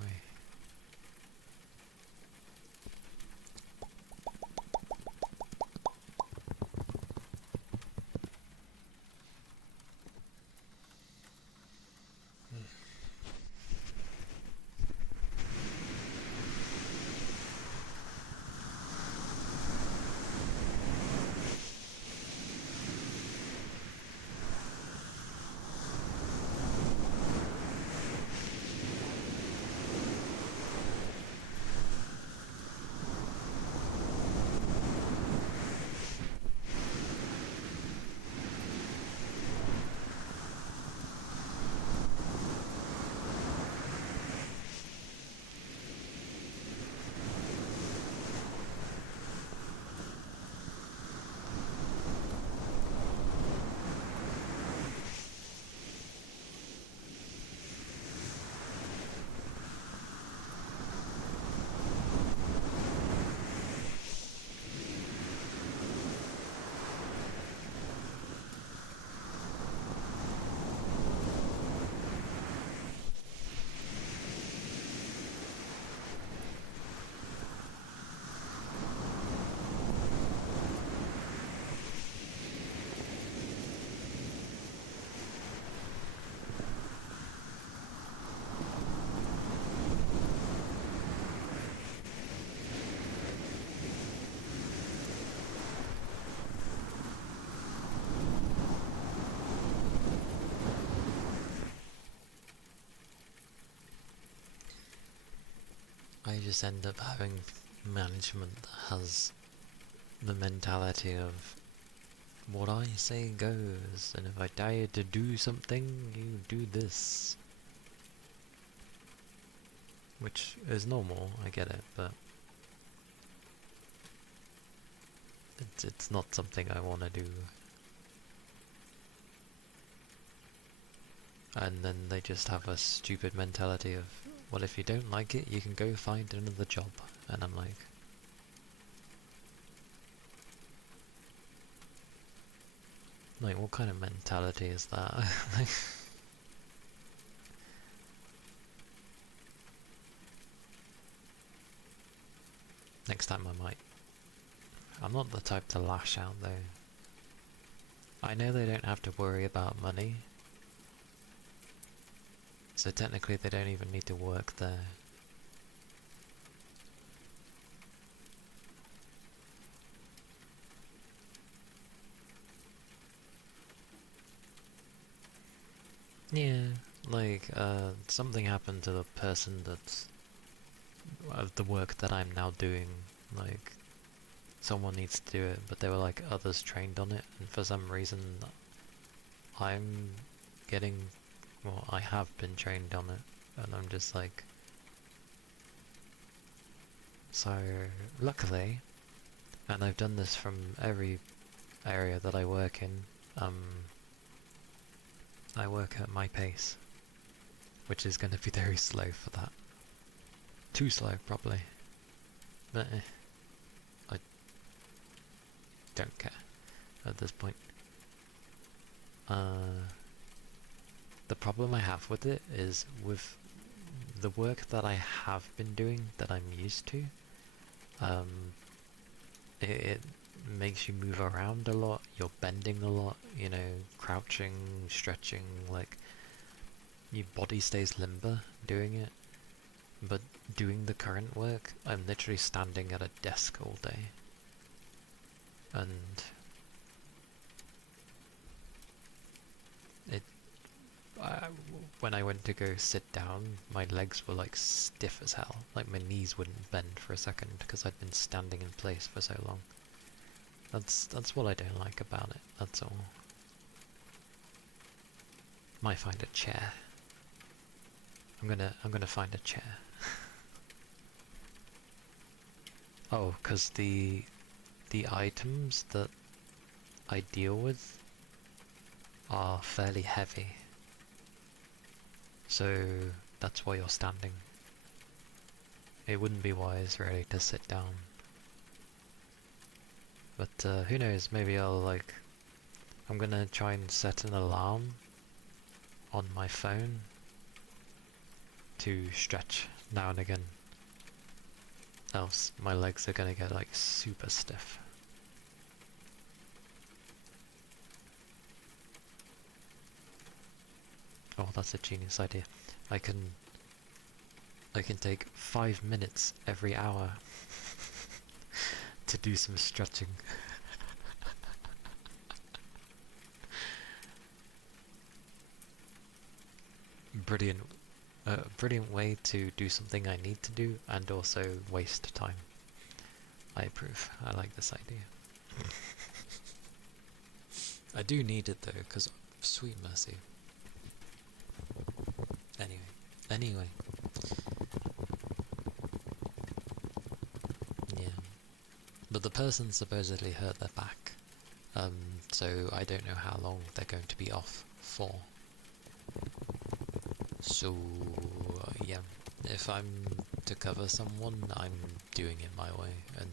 just end up having management that has the mentality of what I say goes, and if I tell you to do something, you do this. Which is normal, I get it, but it's not something I want to do. And then they just have a stupid mentality of, well, if you don't like it, you can go find another job. And I'm like, what kind of mentality is that? Next time I might. I'm not the type to lash out though. I know they don't have to worry about money, so technically they don't even need to work there. Yeah, like, something happened to the person that's of the work that I'm now doing. Like, someone needs to do it, but there were like others trained on it, and for some reason I'm getting, well, I have been trained on it, and I'm just like, so luckily, and I've done this from every area that I work in, I work at my pace, which is going to be very slow for that. Too slow, probably. But I don't care at this point. The problem I have with it is with the work that I have been doing, that I'm used to, it makes you move around a lot, you're bending a lot, you know, crouching, stretching, like, your body stays limber doing it. But doing the current work, I'm literally standing at a desk all day. And when I went to go sit down, my legs were like stiff as hell. Like my knees wouldn't bend for a second because I'd been standing in place for so long. That's what I don't like about it, that's all. Might find a chair. I'm gonna find a chair. Oh, because the items that I deal with are fairly heavy. So that's why you're standing. It wouldn't be wise really to sit down. But who knows, maybe I'm gonna try and set an alarm on my phone to stretch now and again. Else my legs are gonna get like super stiff. Oh, that's a genius idea. I can take 5 minutes every hour to do some stretching. Brilliant. Brilliant way to do something I need to do and also waste time. I approve. I like this idea. I do need it though, because sweet mercy. Anyway. Yeah. But the person supposedly hurt their back. So I don't know how long they're going to be off for. So, yeah, if I'm to cover someone, I'm doing it my way, and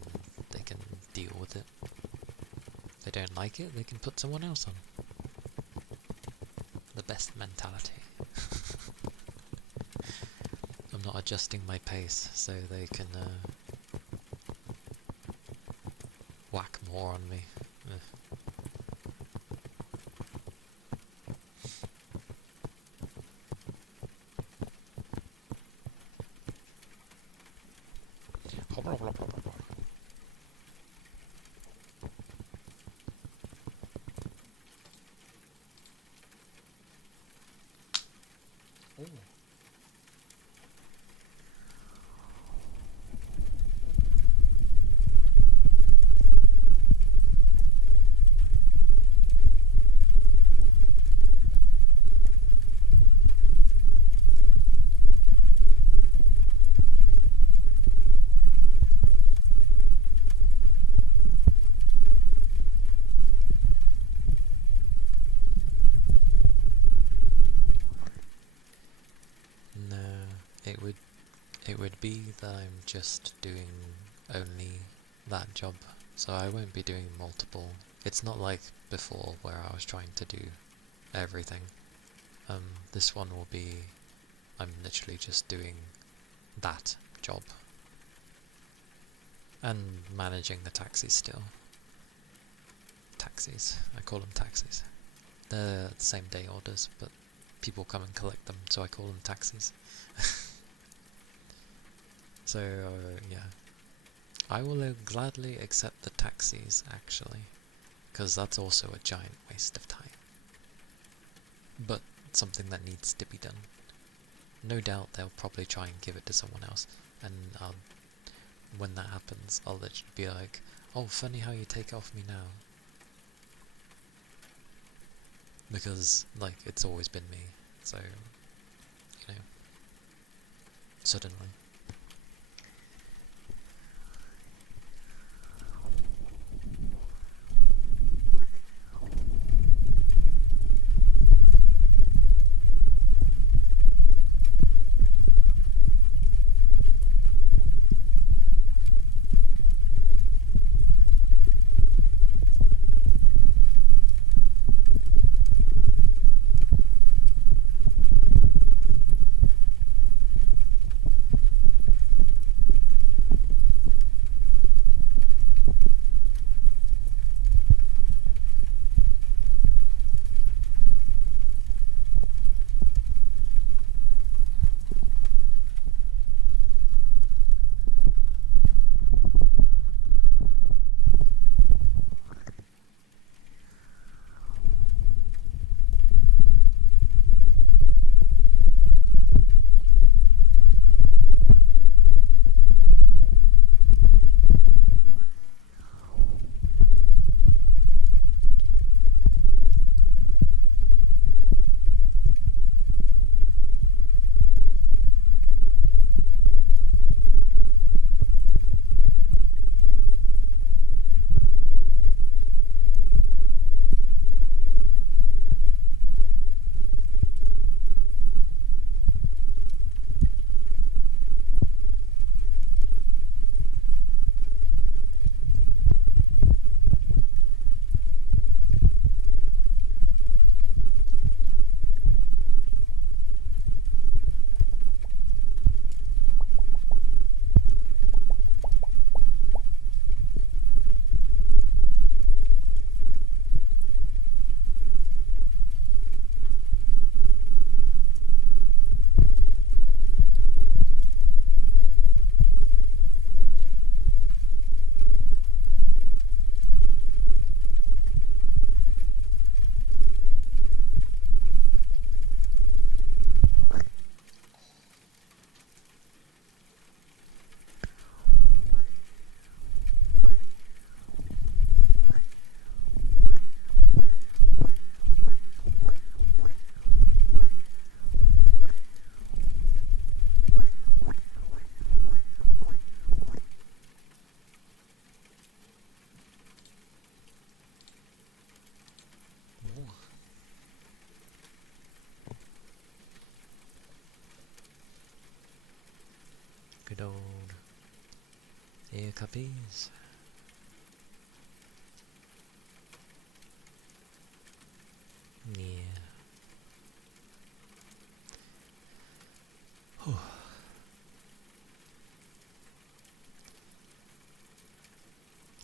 they can deal with it. If they don't like it, they can put someone else on. The best mentality. I'm not adjusting my pace, so they can whack more on me. Ugh. could be that I'm just doing only that job, so I won't be doing multiple. It's not like before where I was trying to do everything. This one will be, I'm literally just doing that job. And managing the taxis still. Taxis, I call them taxis. They're the same day orders, but people come and collect them, so I call them taxis. So, yeah. I will gladly accept the taxis, actually, because that's also a giant waste of time. But something that needs to be done. No doubt they'll probably try and give it to someone else, and when that happens, I'll literally be like, oh, funny how you take it off me now. Because, like, it's always been me, so, you know, suddenly. Good old ear cuppies. Yeah.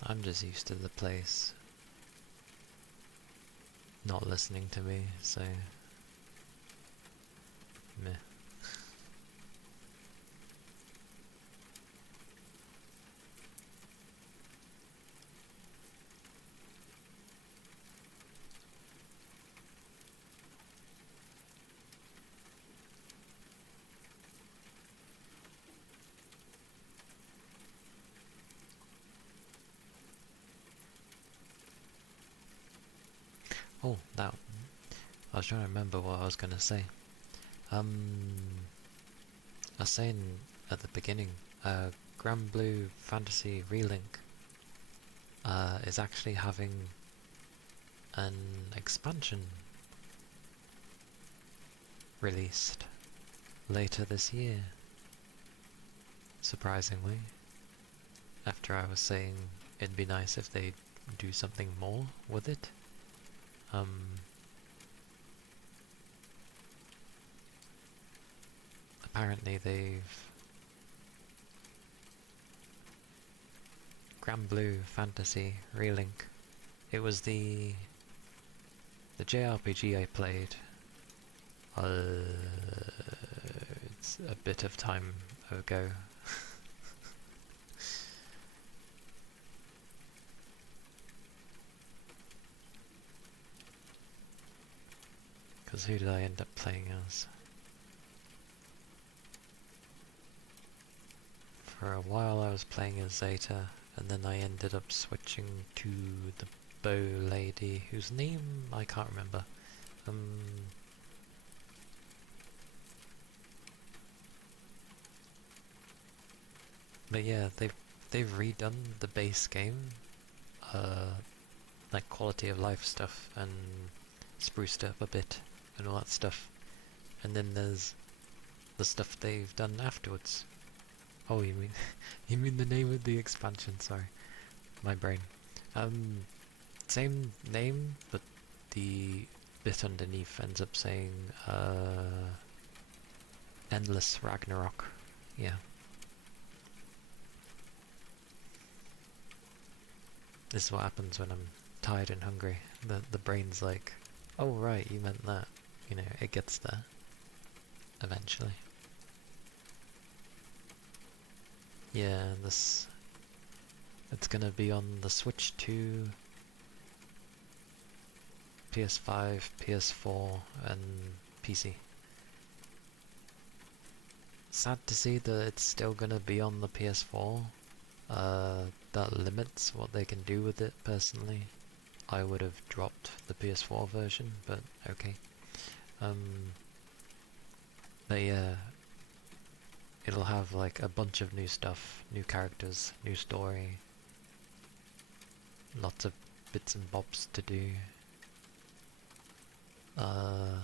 I'm just used to the place not listening to me, so meh. Oh, that. I was trying to remember what I was gonna say. I was saying at the beginning, Grand Blue Fantasy Relink is actually having an expansion released later this year. surprisingly. After I was saying it'd be nice if they do something more with it. Apparently they've... Granblue Fantasy Relink. It was the JRPG I played. It's a bit of time ago. Because who did I end up playing as? For a while I was playing as Zeta, and then I ended up switching to the bow lady, whose name I can't remember. But yeah, they've redone the base game, like quality of life stuff, and spruced it up a bit, and all that stuff. And then there's the stuff they've done afterwards. Oh, you mean you mean the name of the expansion? Sorry, my brain. Same name, but the bit underneath ends up saying Endless Ragnarok. Yeah. This is what happens when I'm tired and hungry. The brain's like, oh right, you meant that. You know, it gets there. Eventually. Yeah, it's gonna be on the Switch 2, PS5, PS4, and PC. Sad to see that it's still gonna be on the PS4. That limits what they can do with it, personally. I would have dropped the PS4 version, but okay. But yeah, it'll have like a bunch of new stuff, new characters, new story, lots of bits and bobs to do. I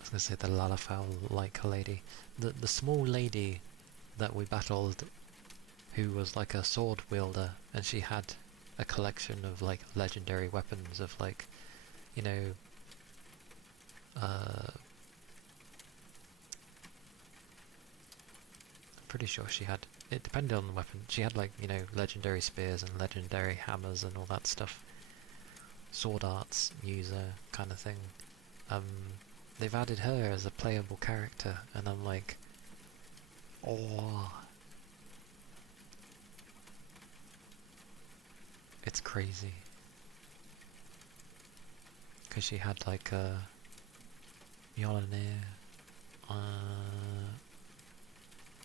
was gonna say the Lalafell-like lady, the small lady that we battled, who was like a sword wielder, and she had a collection of like legendary weapons of like, you know, I'm pretty sure she had, it depended on the weapon, she had like, you know, legendary spears and legendary hammers and all that stuff. Sword arts user kind of thing. They've added her as a playable character, and I'm like, oh, it's crazy. Because she had like a Mjolnir.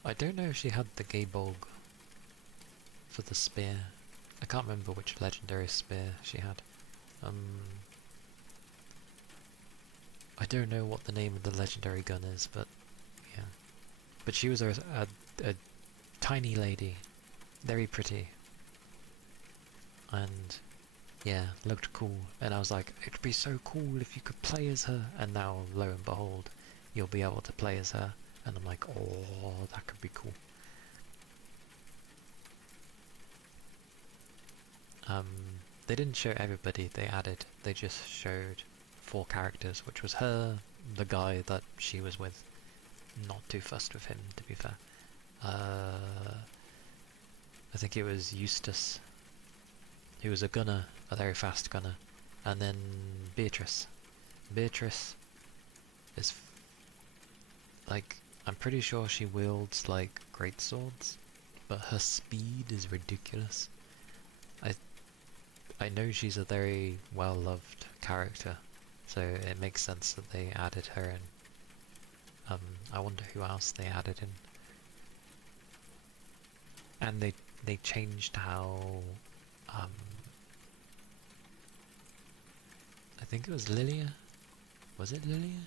I don't know if she had the Gaybolg for the spear. I can't remember which legendary spear she had. I don't know what the name of the legendary gun is, but yeah. But she was a tiny lady, very pretty, and yeah, looked cool. And I was like, it'd be so cool if you could play as her. And now, lo and behold, you'll be able to play as her. And I'm like, oh, that could be cool. They didn't show everybody they just showed 4 characters, which was her, the guy that she was with. Not too fussed with him, to be fair. I think it was Eustace, who was a gunner, a very fast gunner. And then Beatrice. Beatrice is like, I'm pretty sure she wields like great swords, but her speed is ridiculous. I know she's a very well-loved character, so it makes sense that they added her in. I wonder who else they added in. And they changed how, I think it was Lilia? Was it Lilia?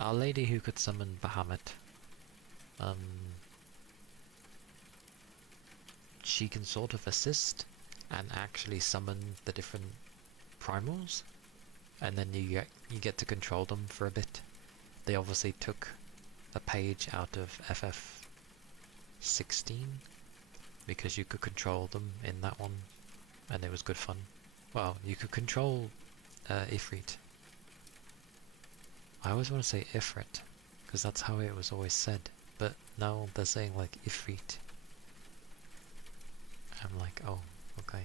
Our lady who could summon Bahamut. She can sort of assist and actually summon the different primals, and then you get to control them for a bit. they obviously took a page out of FF16 because you could control them in that one, and it was good fun. Well, you could control Ifrit. I always want to say Ifrit, because that's how it was always said, but now they're saying like Ifrit. I'm like, oh, okay.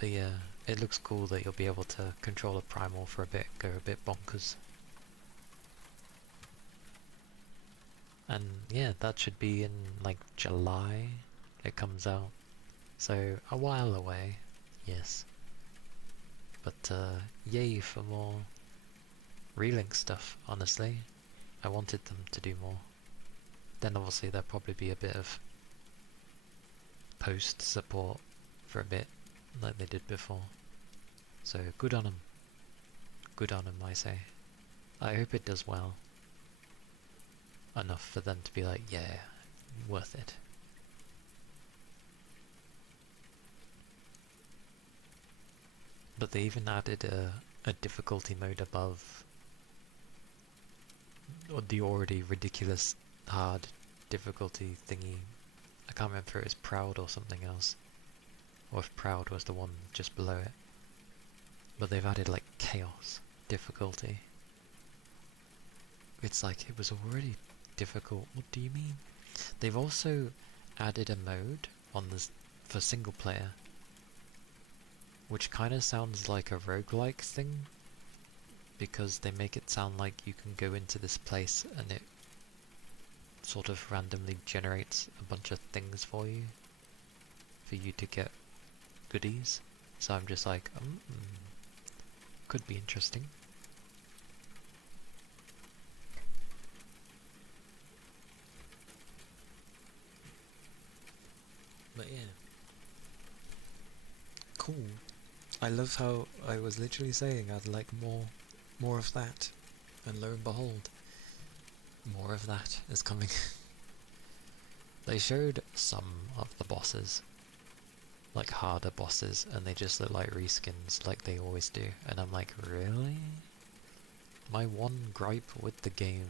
But yeah, it looks cool that you'll be able to control a primal for a bit, go a bit bonkers. And yeah, that should be in like July it comes out. So a while away, yes. But yay for more Relink stuff, honestly. I wanted them to do more. Then obviously there'll probably be a bit of post support for a bit, like they did before. So good on them. Good on them, I say. I hope it does well. Enough for them to be like, yeah, worth it. But they even added a difficulty mode above the already ridiculous hard difficulty thingy. I can't remember if it was Proud or something else, or if Proud was the one just below it. But they've added like Chaos difficulty. It's like it was already difficult. What do you mean? They've also added a mode on this for single player, which kind of sounds like a roguelike thing, because they make it sound like you can go into this place and it sort of randomly generates a bunch of things for you to get goodies. So I'm just like, could be interesting. But yeah, cool. I love how I was literally saying I'd like more of that, and lo and behold, more of that is coming. They showed some of the bosses, like harder bosses, and they just look like reskins like they always do, and I'm like, really? My one gripe with the game,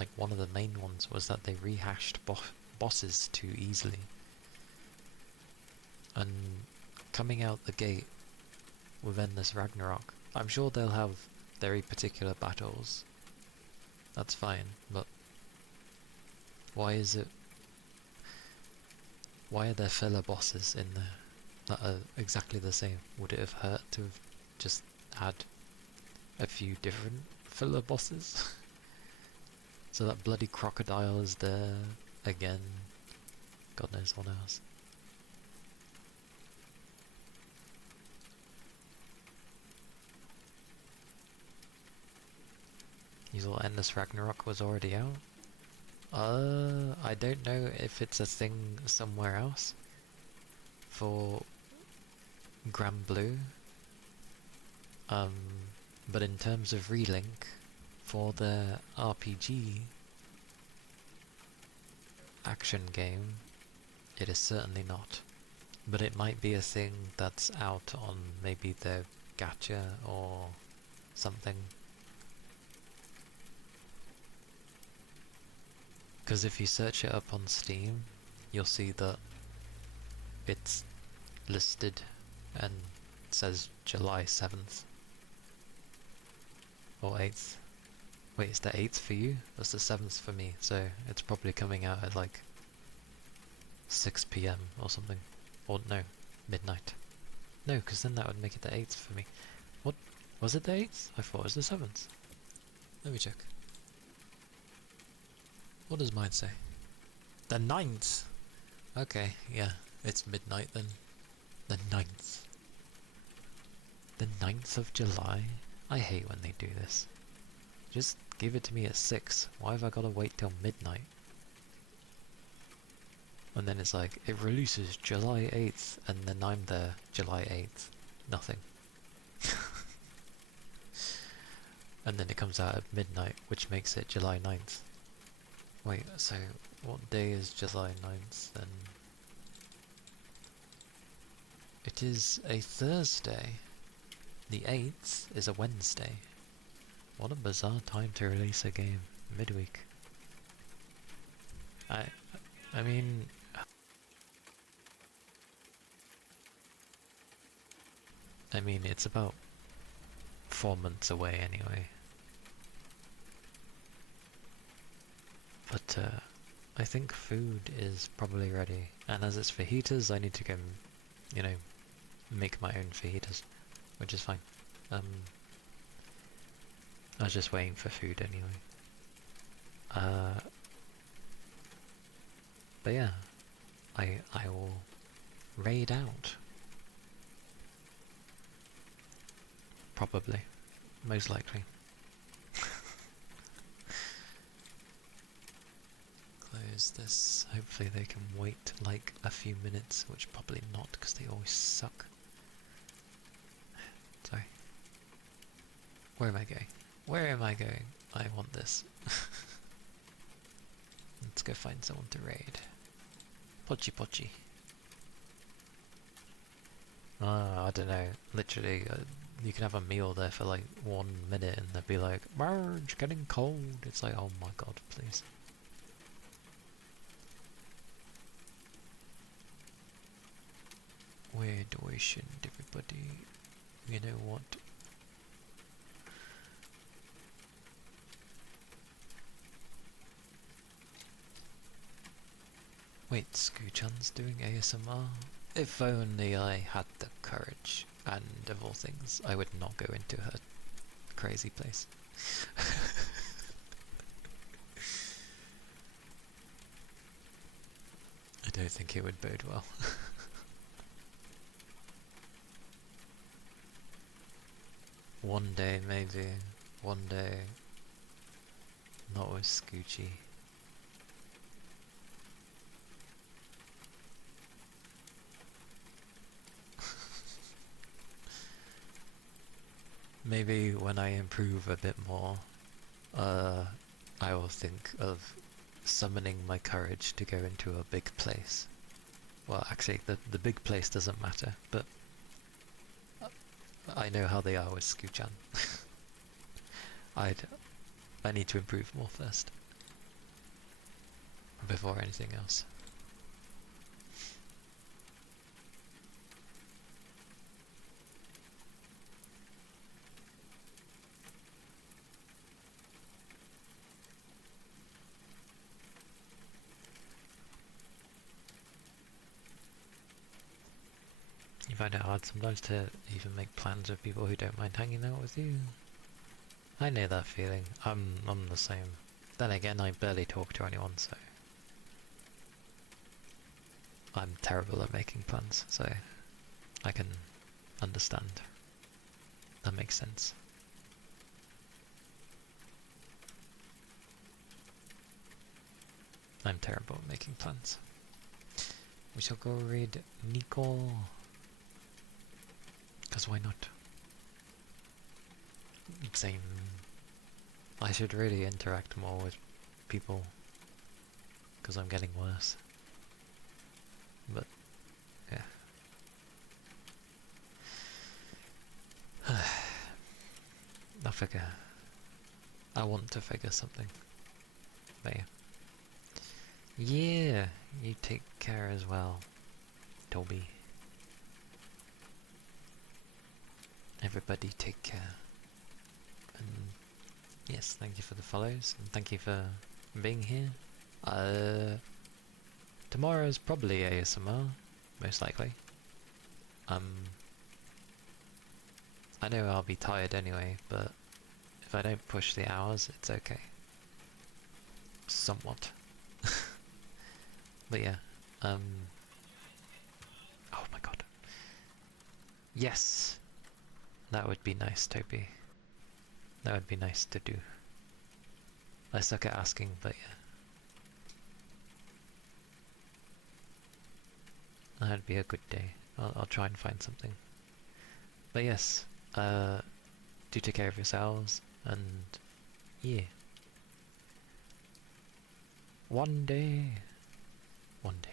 like one of the main ones, was that they rehashed bosses too easily. And coming out the gate with Endless Ragnarok, I'm sure they'll have very particular battles. That's fine, but why are there filler bosses in there that are exactly the same? Would it have hurt to have just had a few different filler bosses? So that bloody crocodile is there again. God knows what else. You thought Endless Ragnarok was already out? I don't know if it's a thing somewhere else. For Granblue. But in terms of Relink, for the RPG action game, it is certainly not. But it might be a thing that's out on maybe the gacha or something. Because if you search it up on Steam, you'll see that it's listed and it says July 7th. Or 8th. Wait, it's the 8th for you? That's the 7th for me, so it's probably coming out at like 6 PM or something. Or no, midnight. No, because then that would make it the 8th for me. What? Was it the 8th? I thought it was the 7th. Let me check. What does mine say? The 9th! Okay, yeah, it's midnight then. The 9th. The 9th of July? I hate when they do this. Just give it to me at 6. Why have I gotta wait till midnight? And then it's like, it releases July 8th, and then I'm there, July 8th. Nothing. And then it comes out at midnight, which makes it July 9th. Wait, so what day is July 9th then? It is a Thursday. The 8th is a Wednesday. What a bizarre time to release a game. Midweek. I mean... it's about 4 months away anyway. But, I think food is probably ready. And as it's fajitas, I need to go, you know, make my own fajitas. Which is fine. I was just waiting for food anyway. But yeah, I will raid out. Probably. Most likely. Close this. Hopefully they can wait like a few minutes, which probably not because they always suck. Sorry. Where am I going? Where am I going? I want this. Let's go find someone to raid. Pochi Pochi. I don't know. Literally, you can have a meal there for like 1 minute and they'll be like, Marge, getting cold. It's like, oh my god, please. Where do I send everybody? You know what? Wait, Scooch-chan's doing ASMR? If only I had the courage, and of all things, I would not go into her crazy place. I don't think it would bode well. One day, maybe. One day. Not with Scoochie. Maybe when I improve a bit more, I will think of summoning my courage to go into a big place. Well, actually, the big place doesn't matter, but I know how they are with Scooch-chan. I need to improve more first, before anything else. You find it hard sometimes to even make plans with people who don't mind hanging out with you. I know that feeling. I'm the same. Then again, I barely talk to anyone, so I'm terrible at making plans, so I can understand. That makes sense. I'm terrible at making plans. We shall go read Nico. Because why not? Same. I should really interact more with people. Because I'm getting worse. But, yeah. I'll figure. I want to figure something. But yeah. Yeah, you take care as well, Toby. Everybody take care. And yes, thank you for the follows, and thank you for being here. Tomorrow's probably ASMR, most likely. I know I'll be tired anyway, but if I don't push the hours, it's okay. Somewhat. But yeah, oh my god. Yes! That would be nice, Toby. That would be nice to do. I suck at asking, but yeah. That'd be a good day. I'll try and find something. But yes, do take care of yourselves, and yeah. One day. One day.